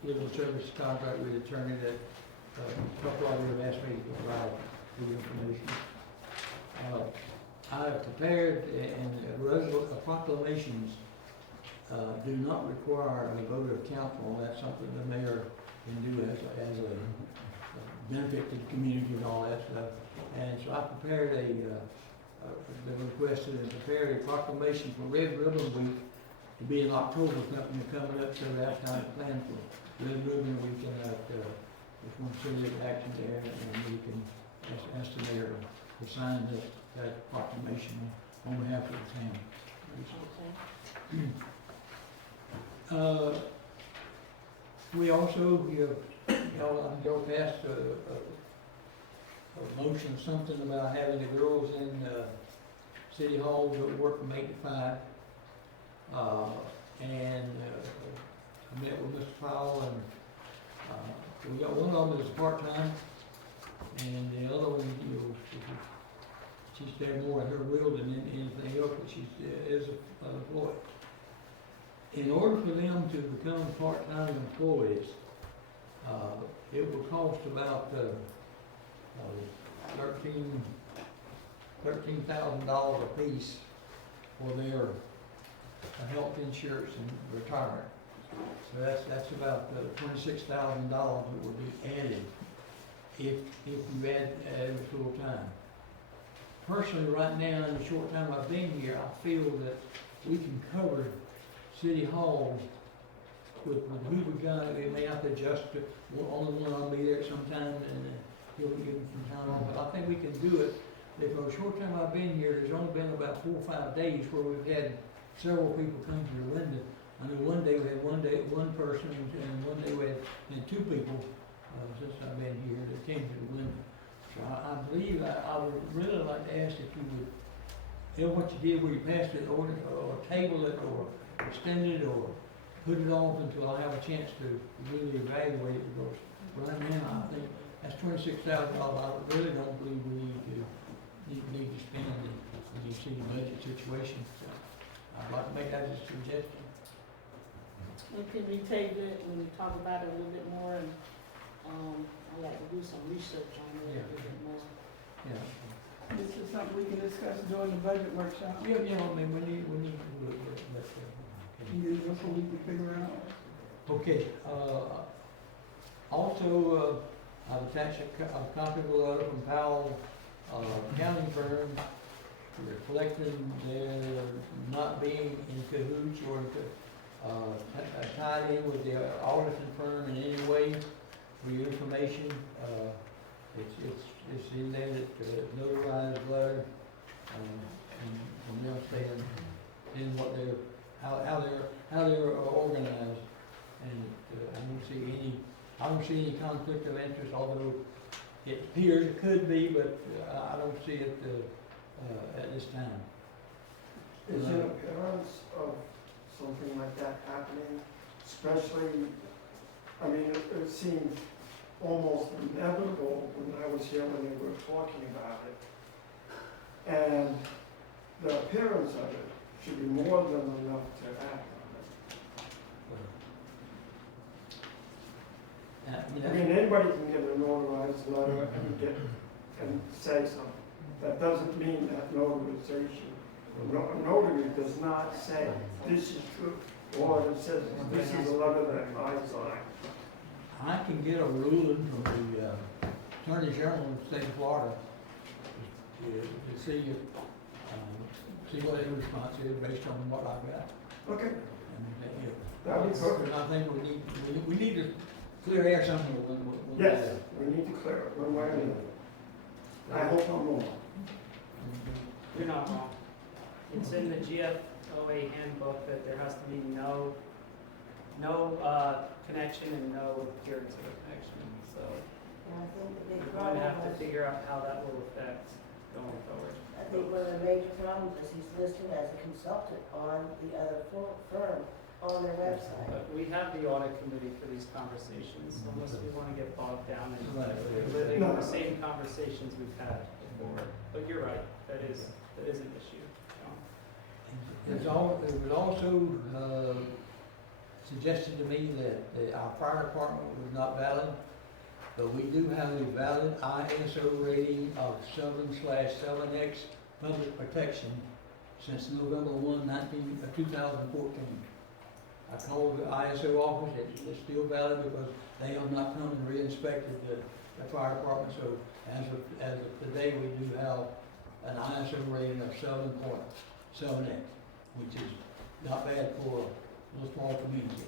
legal service contract with the attorney that a couple of you have asked me to provide the information. I have prepared, and proclamations do not require a vote of council. That's something the mayor can do as a benefit to the community and all that stuff. And so I prepared the requested and prepared a proclamation for Red Ribbon Week to be in October, coming up, so that's time to plan for Red Ribbon Week, and if one city action there, and we can ask the mayor to sign that proclamation on behalf of the town. We also, y'all passed a motion, something about having the girls in City Hall that work from 8 to 5. I met with Mr. Powell, and we got one of them is part-time, and the other one, she's there more at her will than anything else, but she is an employee. In order for them to become part-time employees, it will cost about $13,000 a piece for their health insurance and retirement. So that's about $26,000 that would be added if you add it full time. Personally, right now, in the short time I've been here, I feel that we can cover City Hall with Hoover Gun. We may have to adjust it. Only one I'll be there sometime, and he'll be given from time on. But I think we can do it. For a short time I've been here, there's only been about 4 or 5 days where we've had several people come to the window. I know one day we had one person, and one day we had two people, since I've been here, that came to the window. So I believe, I would really like to ask if you would, what you did where you passed it, or table it, or extend it, or put it off until I have a chance to really evaluate it, because right now, I think that's $26,000, I really don't believe we need to spend it when you see the budget situation. So I'd like to make that as a suggestion. And can we table it when we talk about it a little bit more, and, I'd like to do some research on it a little bit more. Yeah. This is something we can discuss during the budget workshop. Yeah, I mean, we need to look at that. Okay. You know, so we can figure out. Okay, also, I've attached a copy of a letter from Powell, accounting firm, reflecting their not being in cahoots or tied in with the auditing firm in any way. For your information, it's in there that notarized letter, and they'll say in what they're, how they're organized, and I don't see any conflict of interest, although it appears it could be, but I don't see it at this time. Is there an appearance of something like that happening, especially, I mean, it seemed almost inevitable when I was here when they were talking about it. And the appearance of it should be more than enough to act on it. I mean, anybody can get a notarized letter and say something. That doesn't mean that notarization, a notary does not say, this is true, or it says, this is a letter that I signed. I can get a ruling from the Attorney General of the state of Florida to see what his response is based on what I've got. Okay. That'd be perfect. I think we need to clear air something. Yes, we need to clear it one way or another. I hope I'm wrong. You're not wrong. It's in the GFOA handbook that there has to be no connection and no appearance of a connection, so And I think the big we're going to problem have to was, figure out how that will affect going forward. I think one of the major problems is he's listed as a consultant on the other firm on their website. But we have the audit committee for these conversations, unless we want to get bogged down in Right. reliving the same conversations we've had before. But you're right, that is an issue, John. It was also suggested to me that our fire department was not valid, but we do have a valid ISO rating of 7/7X public protection since November 1, 2014. I called the ISO office, it's still valid because they have not come and re-inspected the fire department, so as of today, we do have an ISO rating of 7.7X, which is not bad for a little small community.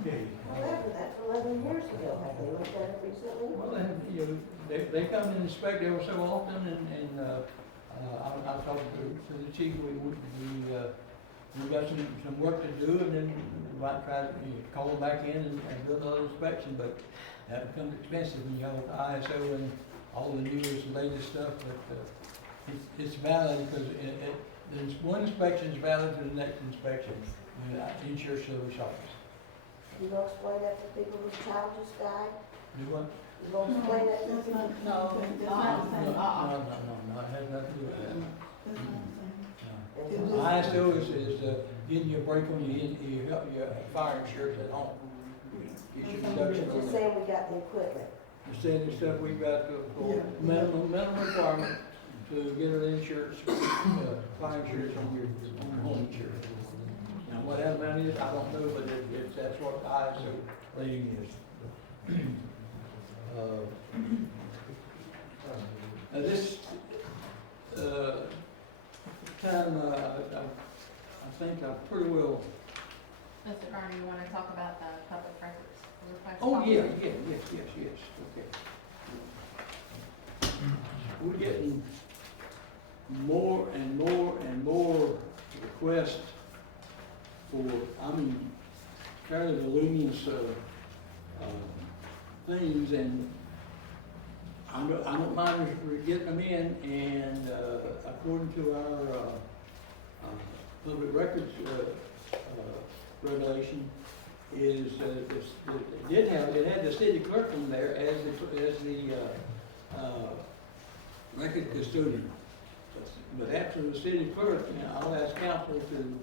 Okay. However, that's 11 years ago. Have they looked at it recently? Well, they come and inspect every so often, and I talked to the chief, we've got some work to do, and then we might try to call them back in and do another inspection, but that becomes expensive when you have the ISO and all the newest and latest stuff, but it's valid because there's one inspection is valid to the next inspection, insurance service office. You gonna explain that to people whose child just died? Do what? You gonna explain that to That's people? not, No, that's not the same. No, it has nothing to do with that. That's not the same. No. ISO is getting you a break on your fire insurance at home. Get your deduction on Just that. saying we got the equipment. Just saying the stuff we've got for minimum requirement to get an insurance, fire insurance on your home insurance. Now, what that amount is, I don't know, but that's what the ISO rating is. Now this, time, I think I pretty well. Mr. Garner, you want to talk about the public records request? Oh, yeah, yes, okay. We're getting more and more and more requests for, I mean, fairly voluminous, things, and I don't mind getting them in, and, according to our, public records, regulation, is, it had the city clerk in there as the record custodian. But after the city clerk, you know, I'll ask council to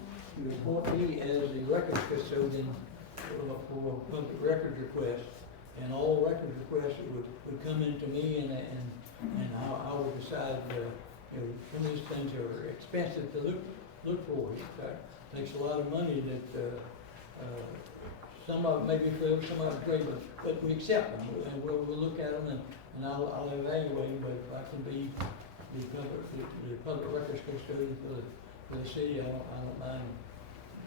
appoint me as the record custodian for public records requests. And all records requests would come into me, and I would decide, you know, some of these things are expensive to look for. It takes a lot of money that, some of it may be free, some of it free, but we accept them, and we'll look at them, and I'll evaluate them. But if I can be the public records custodian for the city, I don't mind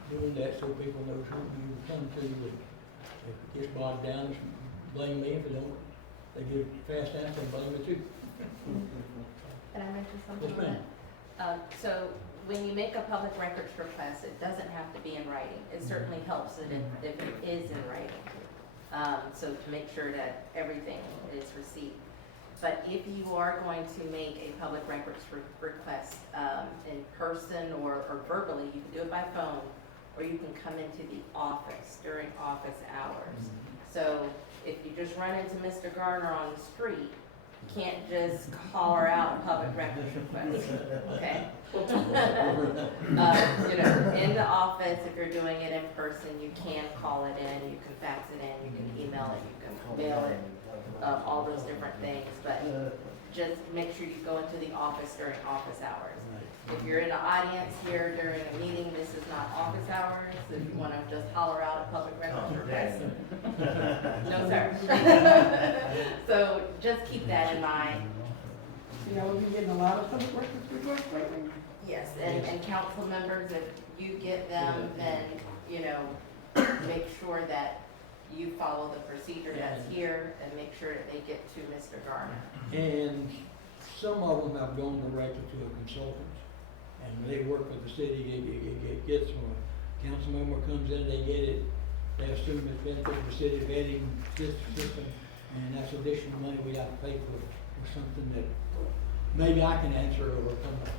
doing that, so people know who you come to. But if it gets bogged down, blame me. If they don't, they get a fast answer, and blame me too. Can I mention something Yes, on ma'am. that? So when you make a public records request, it doesn't have to be in writing. It certainly helps it if it is in writing. So to make sure that everything is received. But if you are going to make a public records request in person or verbally, you can do it by phone, or you can come into the office during office hours. So if you just run into Mr. Garner on the street, you can't just holler out a public records request, okay? You know, in the office, if you're doing it in person, you can call it in, you can fax it in, you can email it, you can mail it, all those different things, but just make sure you go into the office during office hours. If you're in the audience here during a meeting, this is not office hours. If you want to just holler out a public records request, no sir. So just keep that in mind. You know, we've been getting a lot of public records requests lately. Yes, and council members, if you get them, then, you know, make sure that you follow the procedure that's here and make sure that they get to Mr. Garner. And some of them have gone directly to a consultant, and they work with the city. It gets when a council member comes in, they get it. They assume it's benefit the city vetting system, and that's additional money we have to pay for something that maybe I can answer or come up.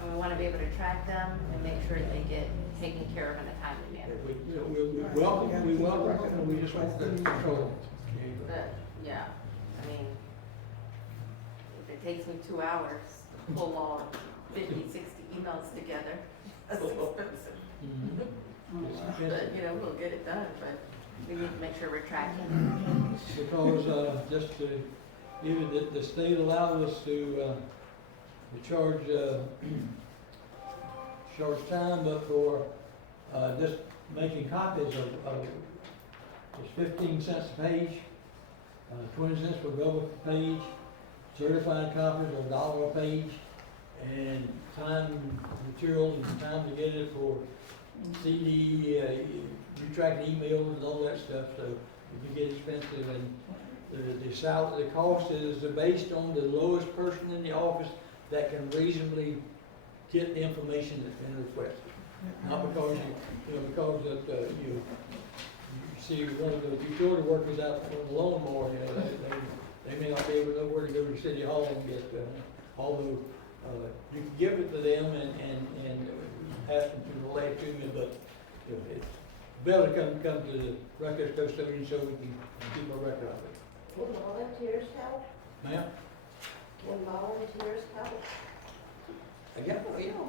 And we want to be able to track them and make sure they get taken care of in a timely manner. We welcome them, we just want to control them. But, yeah, I mean, if it takes me 2 hours to pull all 50, 60 emails together, that's expensive. But, you know, we'll get it done, but we need to make sure we're tracking. Because, just to, even the state allows us to charge, charge time, but for, just making copies of it's 15 cents a page, 20 cents for double page, certified copies are $1 a page, and time, materials and time to get it for CD, you track emails and all that stuff, so it can get expensive. And the cost is based on the lowest person in the office that can reasonably get the information that's been requested. Not because because that you see one of the utility workers out for the lawnmower, they may not be able to know where to go to City Hall and get, although you can give it to them and ask them to relay it to me, but it's better to come to the records custodian so we can keep a record of it. Will volunteers help? Ma'am? Will volunteers help? Yeah,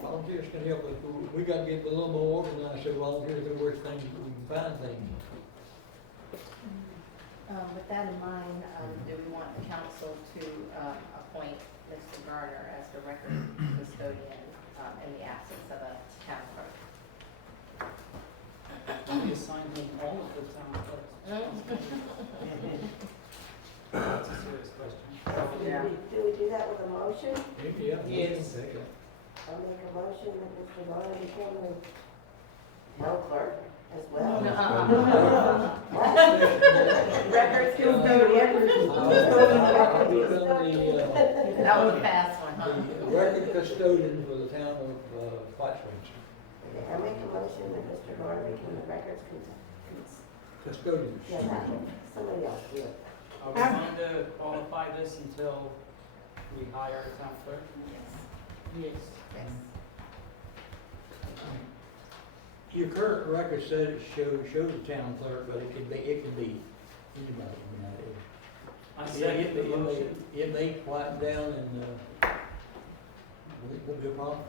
volunteers can help, but we got to get a little more organized, so volunteers are worth things, we can find things. With that in mind, do we want the council to appoint Mr. Garner as the record custodian in the absence of a town clerk? We assign him all of the town clerks. That's a serious question. Yeah. Do we do that with a motion? Yeah. Yes. I'll make a motion that Mr. Garner become the town clerk as well. Records custodian. I'll That was a fast one, the record custodian for the town of, White Springs. I make a motion that Mr. Garner become the records Custodian. yeah, that one. Somebody else do it. Are we going to qualify this until we hire a town clerk? Yes. Yes. Your current record says it shows the town clerk, but it can be anybody. You know, I second the motion. It may quieten down and, won't be a problem.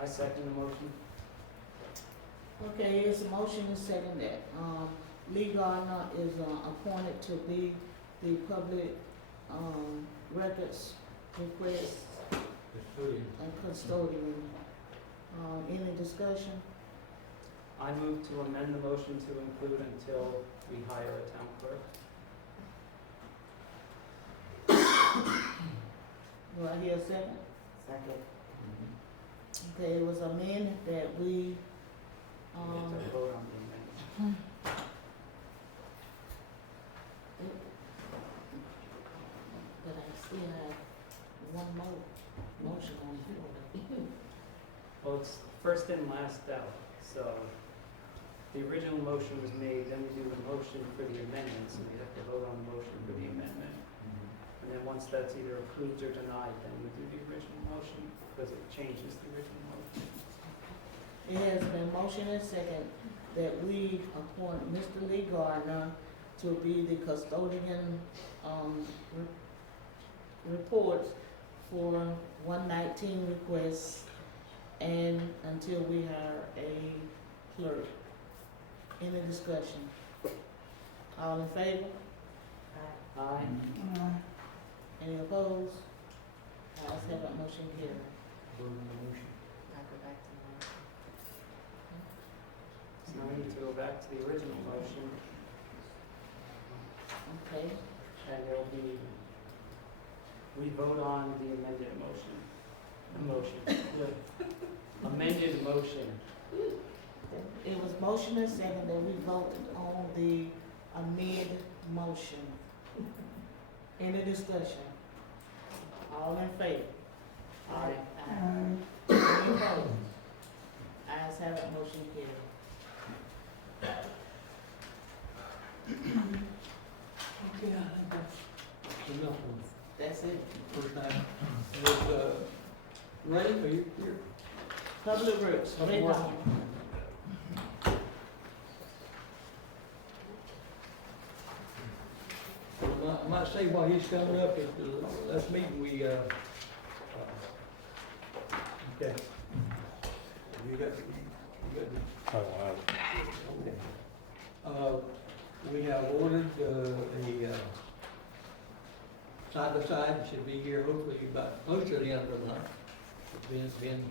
I second the motion. Okay, it's a motion and second that, Lee Garner is, appointed to be the public, records request Custodian. and custodian. Any discussion? I move to amend the motion to include until we hire a town clerk. Do I hear a second? Second. Okay, it was amended that we, We have to vote on the amendment. but I still have one more motion on the floor. Well, it's first in, last out, so the original motion was made, then we do the motion for the amendment, so we have to vote on the motion for the amendment. And then once that's either approved or denied, then we do the original motion, because it changes the original motion. It has been motion and second that we appoint Mr. Lee Gardner to be the custodian, reports for 119 requests and until we hire a clerk. Any discussion? All in favor? Aye. Any opposed? Ayes have it, motion carried. Vote on the motion. I'll go back to mine. So now we need to go back to the original motion, Okay, and there'll be, we vote on the amended motion. Amended motion. it was motion and second that we voted on the amend motion. Any discussion? All in favor? Aye. Any opposed? Ayes have it, motion carried. Okay, I think that's enough for That's it. the first time. Is, Ray, are you here? Public Works, Ray Vaughn. I might say while he's coming up, at the last meeting, we, okay. You got okay. We have ordered, a, side-by-side, it should be here hopefully about close to the end of the month. It's been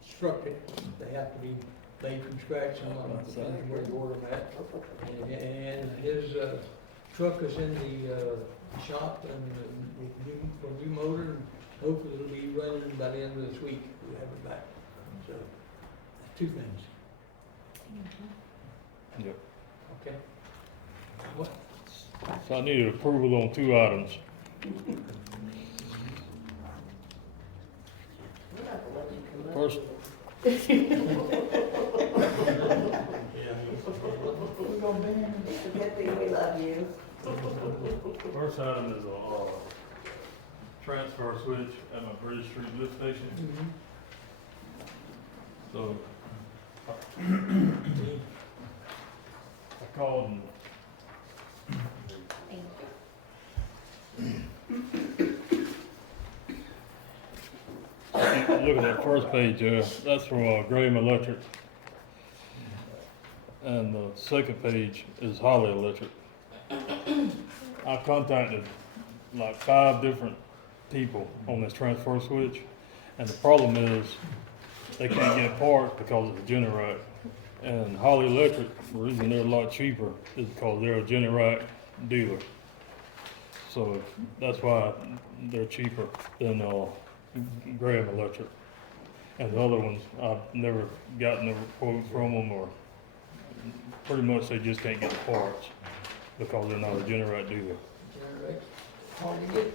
constructed, they have to be made from scratch, and all that, depends where you order them at. And his, truck is in the, shop, and for new motor, and hopefully it'll be running by the end of this week, we'll have it back. So, two things. Yep. Okay. What? So I need approval on 2 items. We're not gonna let you come up. First, We're gonna ban him. It's a good thing we love you. first item is a transfer switch at my Bridge Street lift station. So I called and look at that first page there, that's from Graham Electric. And the second page is Holly Electric. I contacted like 5 different people on this transfer switch, and the problem is they can't get parts because of the Generac. And Holly Electric, the reason they're a lot cheaper is because they're a Generac dealer. So that's why they're cheaper than Graham Electric. And the other ones, I've never gotten a quote from them, or pretty much they just can't get the parts because they're not a Generac dealer. All right. hard to get.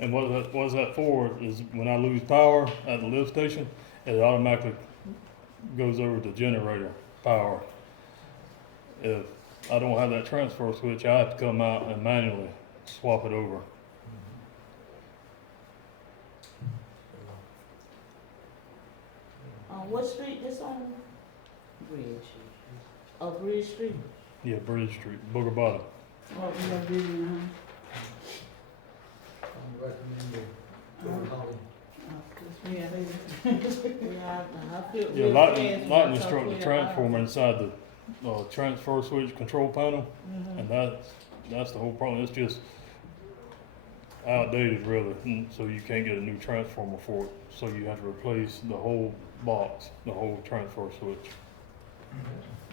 And what's that for is when I lose power at the lift station, it automatically goes over to generator power. If I don't have that transfer switch, I have to come out and manually swap it over. What street this on? Bridge. Oh, Bridge Street. Yeah, Bridge Street, Booger Bottom. Oh, we have Vivian, I recommend it. Holly. Yeah, I feel. Yeah, real lightning, fast when I lightning talk struck the to you transformer inside the transfer switch control panel, Mhm. and that's the whole problem. It's just outdated, really, and so you can't get a new transformer for it. So you have to replace the whole box, the whole transfer switch.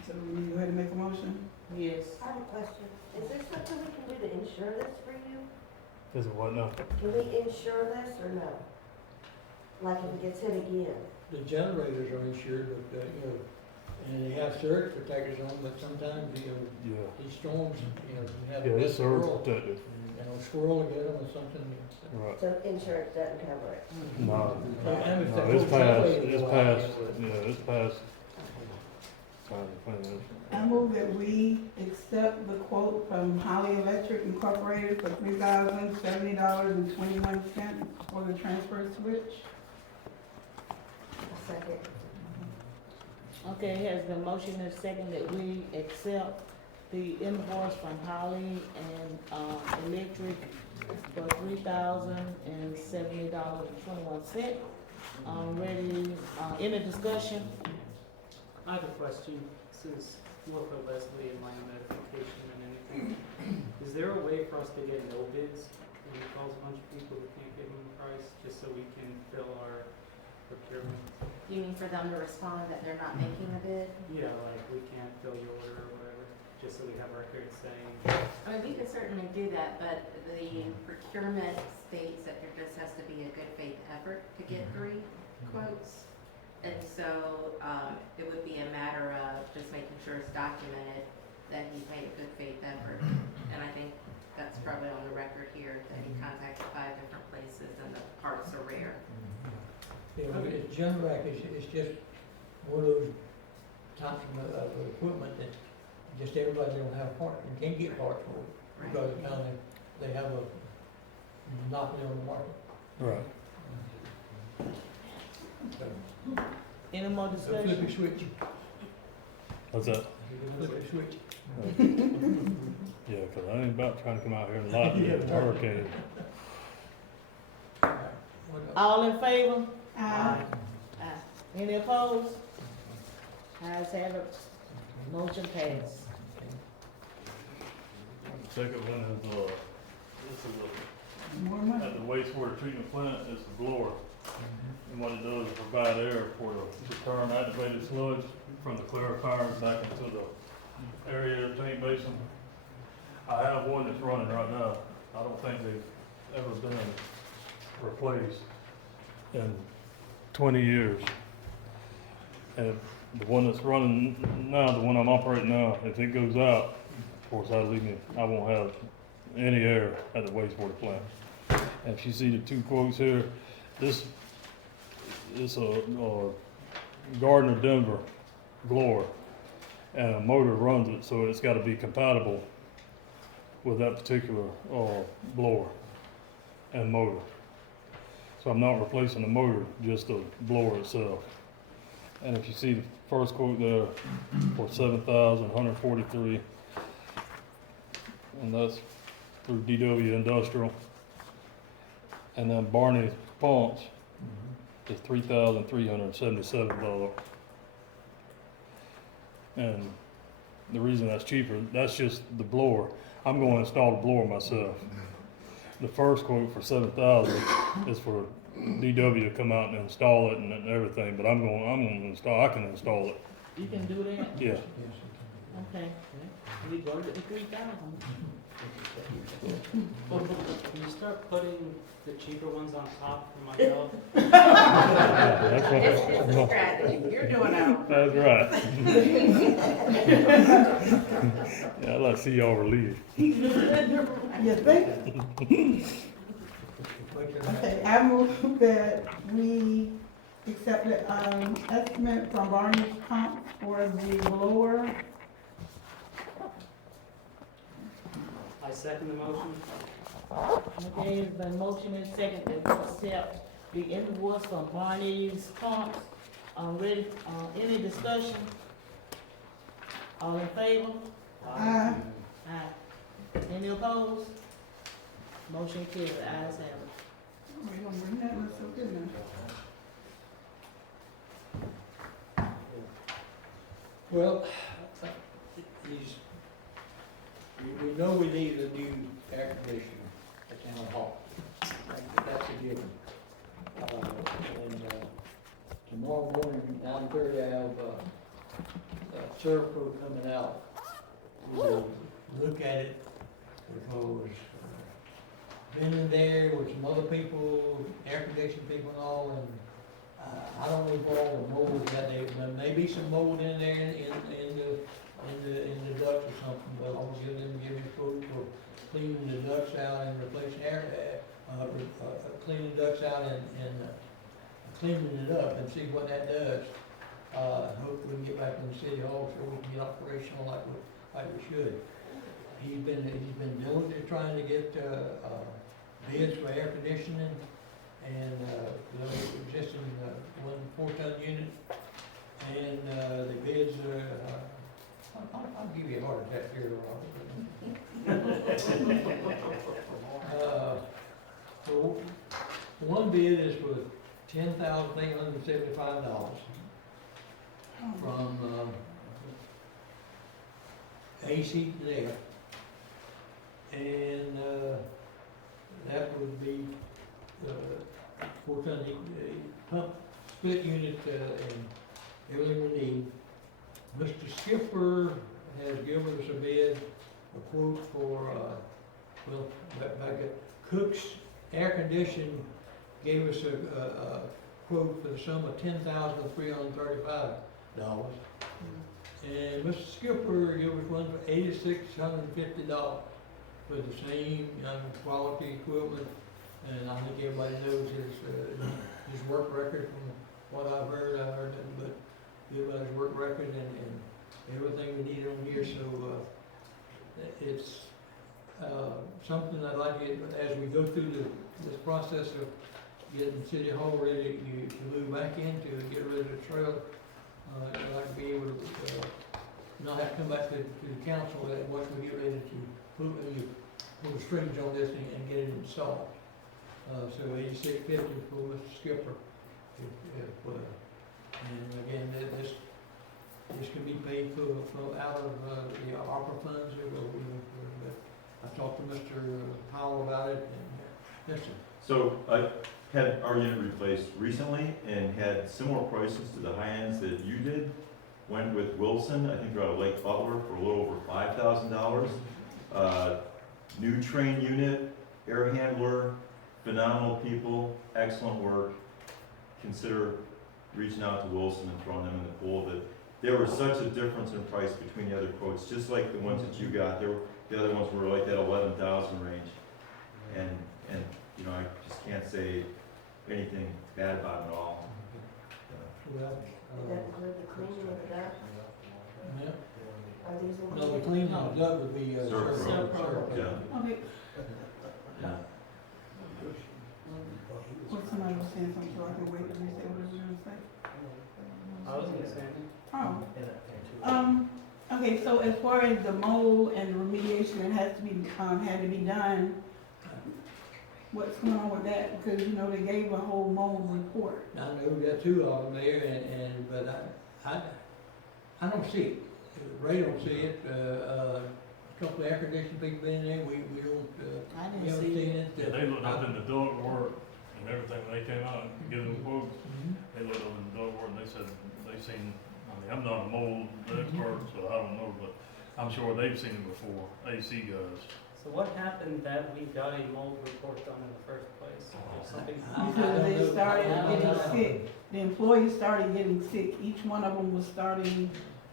so we need to go ahead and make a motion. Yes. I have a question. Is there something we can do to insure this for you? Is it what now? Can we insure this or no? Like if it gets hit again? The generators are insured, but, and they have surge protectors on, but sometimes, Yeah. these storms, you have. Yeah, a it's surge squirrel, protected. a squirrel will get them or something. Right. So insurance doesn't cover it? No, And if the no, it's whole past, subway it's go out, past, yeah, it's past. I move that we accept the quote from Holly Electric Incorporated for $3,070.21 for the transfer switch. A second. Okay, has the motion and second that we accept the invoice from Holly and, Electric for $3,070.21. Ready, any discussion? I have a question, this is more for Leslie and my notification than anything. Is there a way for us to get no bids when we calls a bunch of people who can't give them a price, just so we can fill our procurement? You mean for them to respond that they're not making a bid? Yeah, like we can't fill your order or whatever, just so we have records saying. I mean, we could certainly do that, but the procurement states that there just has to be a good faith effort to get 3 quotes. And so, it would be a matter of just making sure it's documented that he's made a good faith effort. And I think that's probably on the record here, that he contacted 5 different places and the parts are rare. It's Generac, it's just one of those types of equipment that just everybody don't have parts, and can't get parts for it, because of how they have a monopoly on the market. Right. Any more So flip discussion? a switch, What's that? flip a switch. Yeah, 'cause I ain't about trying to come out here and lightning and hurricane. All in favor? Aye. Any opposed? Ayes have it, motion passed. Second one is, this is More money. at the wastewater treatment plant, it's a blower. And what it does is provide air for the return activated sludge from the clarifiers back into the area of the tank basin. I have one that's running right now. I don't think they've ever been replaced in 20 years. And the one that's running now, the one I'm operating now, if it goes out, of course, I won't have any air at the wastewater plant. And if you see the 2 quotes here, this is a Garner Denver blower, and a motor runs it, so it's gotta be compatible with that particular blower and motor. So I'm not replacing the motor, just the blower itself. And if you see the first quote there for $7,143, and that's through DW Industrial. And then Barney's pumps is $3,377. And the reason that's cheaper, that's just the blower. I'm going to install the blower myself. The first quote for $7,000 is for DW to come out and install it and everything, but I'm going to install, I can install it. You can do that? Yeah. Okay. We voted. 3,000. Can you start putting the cheaper ones on top for my bill? That's It's right. a strategy, you're doing out. That's right. Yeah, I'd like to see y'all relieved. You think? Okay, I move that we accept the, estimate from Barney's Pump for the blower. I second the motion. Okay, it's been motion and second that we accept the invoice from Barney's Pumps. Ready, any discussion? All in favor? Aye. Aye. Any opposed? Motion carried, ayes have it. We gonna bring that one so good now. Well, we know we need a new air conditioner at Town Hall. That's a given. Tomorrow morning, 9:30, I have, a server crew coming out. We'll look at it, because, been in there with some other people, air conditioning people and all, and I don't know if all the mold that there may be some mold in there in the ducts or something, but I'll give me a quote for cleaning the ducts out and replacing cleaning the ducts out and cleaning it up and see what that does. Hopefully we can get back in the city hall so we can get operational like we should. He's been diligently trying to get, bids for air conditioning and, existing, 1 4-ton unit. And, the bids are, I'll give you a heart attack here, Robert. So, one bid is for $10,875 from, AC to there. And, that would be, 4-ton pump split unit, and everything we need. Mr. Skipper has given us a bid, a quote for, back at Cook's Air Condition gave us a quote for the sum of $10,335. And Mr. Skipper gave us one for $8,650 for the same quality equipment. And I think everybody knows his work record from what I've heard nothing but good about his work record and everything we need on here. So it's something I'd like to get, as we go through this process of getting City Hall ready to move back into and get rid of the trailer. I'd like to be able to not have to come back to the council once we get ready to pull the strings on this and get it installed. So $8,650 for Mr. Skipper. And again, this can be paid for out of the ARPA funds. I talked to Mr. Powell about it. And, yes, sir. So I had our unit replaced recently and had similar prices to the high ends that you did. Went with Wilson, I think they're out of Lake Butler, for a little over $5,000. New train unit, air handler, phenomenal people, excellent work. Consider reaching out to Wilson and throwing them in the pool. That there was such a difference in price between the other quotes, just like the ones that you got. The other ones were like that 11,000 range, and you know, I just can't say anything bad about it at all. Does that include the cleaning of the duct? Yeah. Are these the ones? No, the cleaning of the duct would be, Serve. Yeah. Okay, Yeah. what somebody was saying something, so I can wait and say what you were gonna say. I was gonna say. Okay, so as far as the mold and the remediation that has to be, had to be done, what's going on with that? Because, you know, they gave a whole mold report. I know we got 2 of them there, but I don't see it. Ray don't see it. A couple of air conditioning people in there, we don't, I we didn't haven't see seen it. it. They looked up in the duct work and everything when they came out and give them quotes. They looked up in the duct work and they said they seen, I mean, I'm not a mold expert, so I don't know, but I'm sure they've seen it before, AC guys. So what happened that we got a mold report done in the first place? Or something? Because they started getting sick, the employees started getting sick, each one of them was starting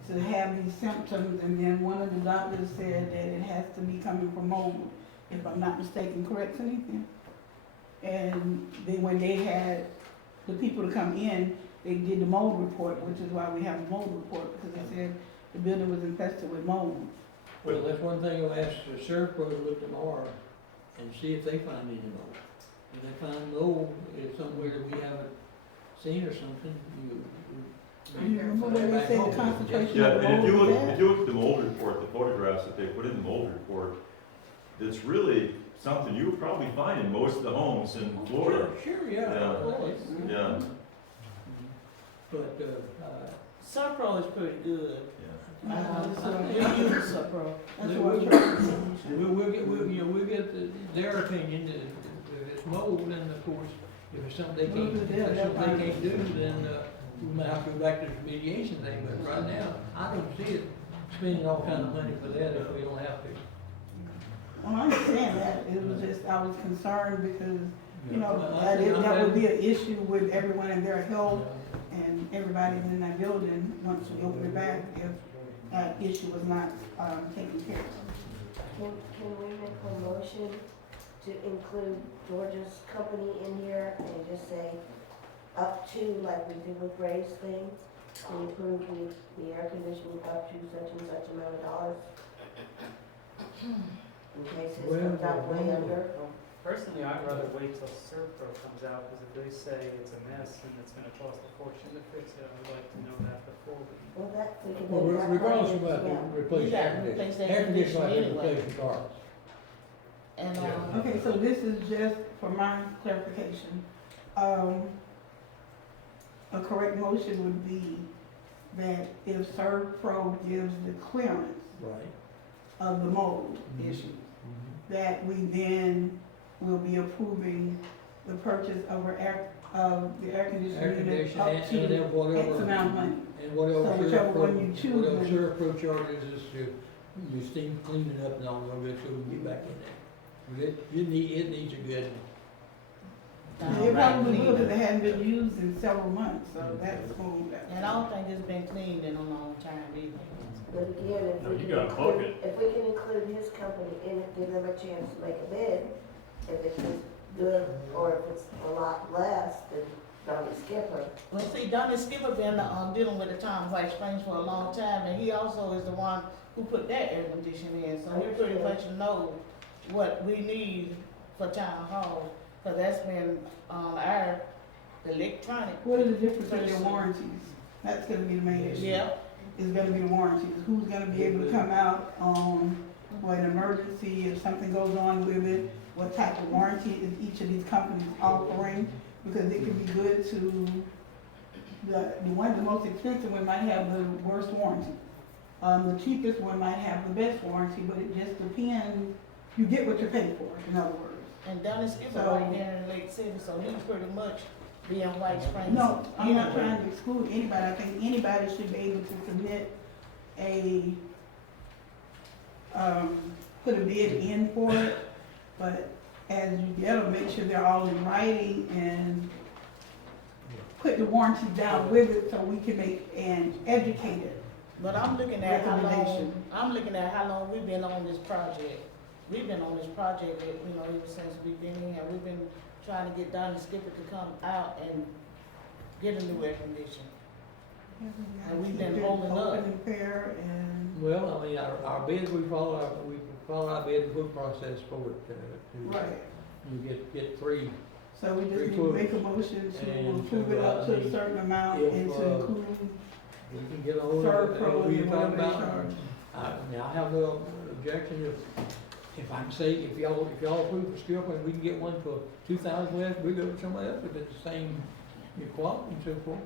to have these symptoms, and then one of the doctors said that it has to be coming from mold, if I'm not mistaken, correct, Cynthia? And then when they had the people to come in, they did the mold report, which is why we have a mold report, because they said the building was infested with mold. Well, that's one thing I'll ask the Servpro to look tomorrow and see if they find any mold. If they find mold, it's somewhere that we haven't seen or something, You remember when they said the concentration Yeah, of and if you mold look, was if you look at the mold report, the photographs that they put in the mold report, it's really something you would probably find in most of the homes in Florida. Sure, yeah, Yeah. of course. Yeah, But, Serpro is pretty good. yeah. We use Serpro. That's what I'm trying to say. we'll get their opinion, if it's mold, then of course, if it's something they can't, if it's something they can't do, then, we might have to go back to the remediation thing, but right now, I don't see it spending all kind of money for that if we don't have to. Well, I understand that, it was just, I was concerned because, you know, I that would be an issue with everyone and their health and everybody in that building, once we open it back, if that issue was not, taken care of. Can we make a motion to include Georgia's company in here and just say up to, like we did with Ray's thing, to improve the air conditioning up to such and such amount of dollars? In case it comes out way under. Personally, I'd rather wait till Serpro comes out, because if they say it's a mess and it's gonna cost a fortune to fix it, I would like to know that before we. Well, that, we can Well, make that. regardless of what, yeah. replace You air gotta replace conditioning. that Air conditioning, like conditioning replace anyway. the cars. And, Okay, so this is just for my clarification. A correct motion would be that if Servpro gives the clearance Right. of the mold issue, that we then will be approving the purchase of the air conditioning Air unit conditioning up and then to whatever. X amount of money. And whatever So whichever one you choose, whatever then- Servpro charges us to, you steam clean it up and all of it, so we can get back in there. But it needs a good, It probably will, because it hadn't been used in several months, so that's going to. and I don't think it's been cleaned in a long time either. But again, if No, we you can gotta book include, if we can include his company in it, give them a chance to make a bid, if it's as good or if it's a lot less than Donnie Skipper. Well, see, Donnie Skipper been, dealing with the town of White Springs for a long time, and he also is the one who put that air conditioning in, so he pretty much know what we need for town hall, cause that's been, our electronic. What is the difference in their warranties? That's gonna be the main issue. Yeah, Is gonna be the warranties. Who's gonna be able to come out, for an emergency, if something goes on with it? What type of warranty is each of these companies offering? Because it could be good to, the most expensive one might have the worst warranty. The cheapest one might have the best warranty, but it just depends, you get what you pay for, in other words. and Donnie Skipper So- right there in Lake City, so he's pretty much being White Springs. No, I'm not anyway. trying to exclude anybody, I think anybody should be able to submit a, put a bid in for it, but as you get them, make sure they're all in writing and put the warranty down with it so we can make an educated. But I'm looking at how long, Recommendation. we've been on this project. We've been on this project, ever since we've been here, we've been trying to get Donnie Skipper to come out and get a new air conditioner. And we've been holding up. Open and fair and, well, I mean, our bid, we follow our bid book process for it, to, right. you get three. So we just Three need to make a motion to And approve it up to a certain amount and if, to include You can get a hold of it, Servpro we and talk whatever they about. charge. Now, I have no objection if I can say, if y'all approve for Skipper and we can get one for 2,000 less, we go with somebody else if it's the same quality and so forth,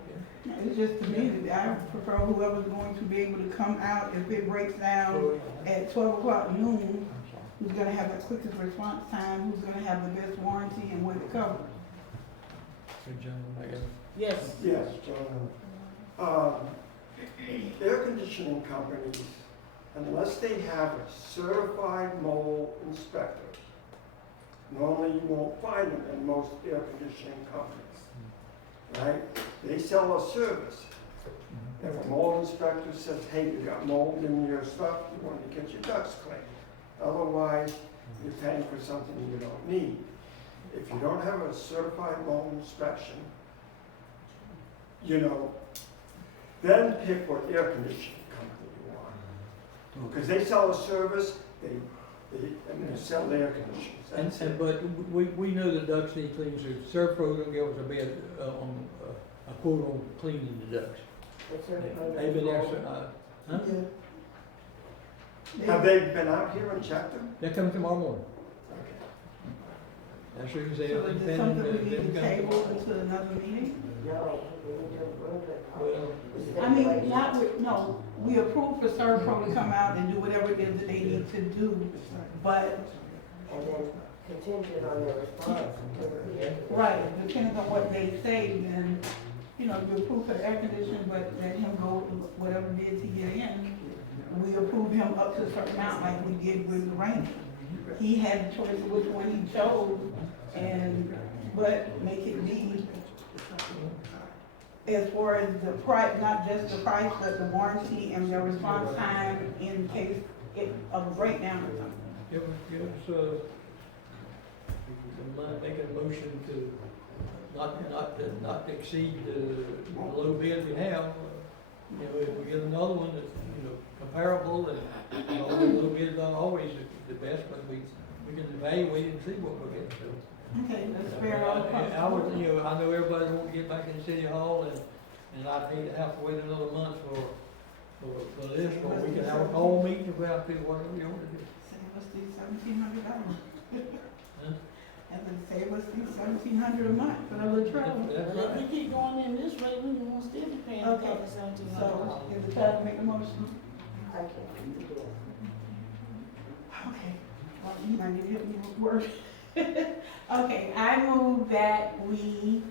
yeah. It's just to me that I prefer whoever's going to be able to come out if it breaks down at 12 o'clock noon, who's gonna have the quickest response time, who's gonna have the best warranty and what it covers. Good job, I guess. Yes, Yes, John. Air conditioning companies unless they have a certified mold inspector, normally you won't find them in most air conditioning companies, right? They sell a service. If a mold inspector says, hey, you got mold in your stuff, you want to get your ducts cleaned. Otherwise, you're paying for something you don't need. If you don't have a certified mold inspection, you know, then pick what air conditioning company you want. Because they sell a service, and they sell the air conditioners. That's it. But we know the ducts need cleaning, so Servpro will give us a bid, a quote on cleaning the ducts. They've been there, huh? Have they been out here and checked them? They're coming tomorrow morning. That's what you say. So is this something we need to table into another meeting? No, we need to approve it. Well, I mean, not with, no, we approve for Servpro to come out and do whatever it is that they need to do, but, And then contingent on their response. right, depending on what they say, then, you know, you approve for the air conditioning, but let him go with whatever bids he get in. We approve him up to a certain amount like we did with the rain. He had the choice of which one he chose, but make it be as far as the price, not just the price, but the warranty and the response time in case of a breakdown or something. give us, make a motion to not exceed the low bid we have. You know, if we get another one that's, you know, comparable and, you know, the low bid is not always the best, but we can evaluate and see what we get, so. Okay, that's fair. I would, you know, I know everybody won't get back in City Hall and I'd hate to have to wait another month for this, or we can have a call meeting if we have to, whatever you want to do. Save us these $1,700. Huh? And then save us these $1,700 a month for the little trouble. That's But if right. we keep going in this way, we won't still be paying Okay. about $1,700. So, is the time to make a motion? I can't do it. Okay, well, you might need to help me with work. Okay, I move that we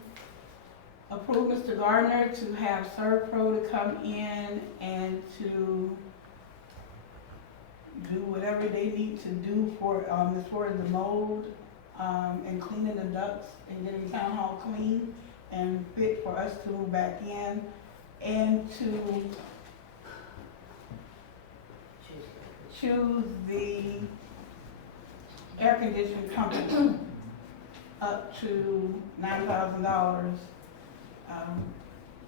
approve Mr. Garner to have Servpro to come in and to do whatever they need to do for, as far as the mold, and cleaning the ducts and getting town hall clean and fit for us to move back in, and to choose the air conditioning company up to $9,000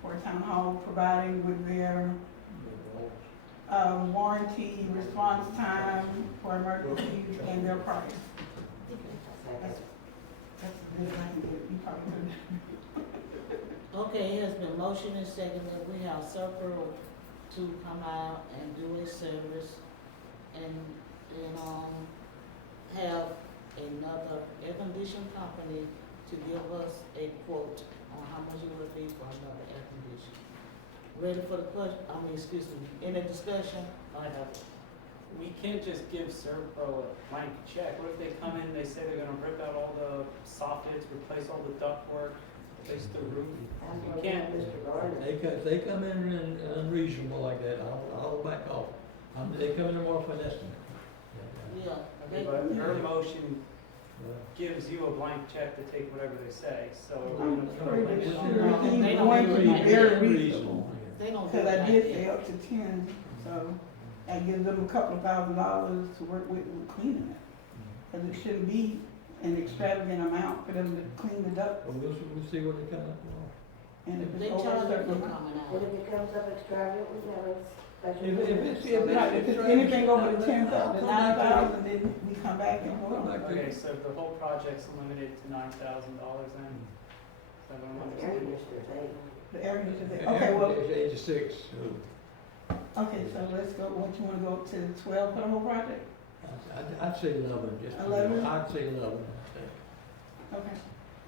for town hall, providing with their warranty, response time for emergencies, and their price. That's the best I can get. You probably couldn't. Okay, it has been motioned and seconded that we have Servpro to come out and do a service and have another air conditioning company to give us a quote on how much it would be for another air conditioner. Ready for the question? Excuse me, any discussion? I have, we can't just give Servpro a blank check. What if they come in, they say they're gonna rip out all the soffits, replace all the ductwork, replace the roof? You can't. Mr. Garner. They come in unreasonable like that, I'll back off. They come in more for an estimate. Yeah. Okay, but your motion gives you a blank check to take whatever they say, so. we're gonna throw a blank Pretty check. sure he's They don't going to be even- very reasonable. They don't do Cause I that did yet. say up to 10, so that gives them a couple of $1,000s to work with cleaning it. Cause it shouldn't be an extravagant amount for them to clean the duct, Well, we'll see what they come up with. and if They it's over charge a us certain for amount. coming But out. if it comes up extravagant, we have a special. If it's anything over the 10,000, the 9,000, then we come back and vote on it. Okay, so the whole project's limited to $9,000 then? Is that what I'm Air understanding? conditioners, The air conditioner, okay, well, Age of 6. okay, so let's go, what, you wanna go up to 12 for the whole project? I'd say 11, just. 11? I'd say 11. Okay,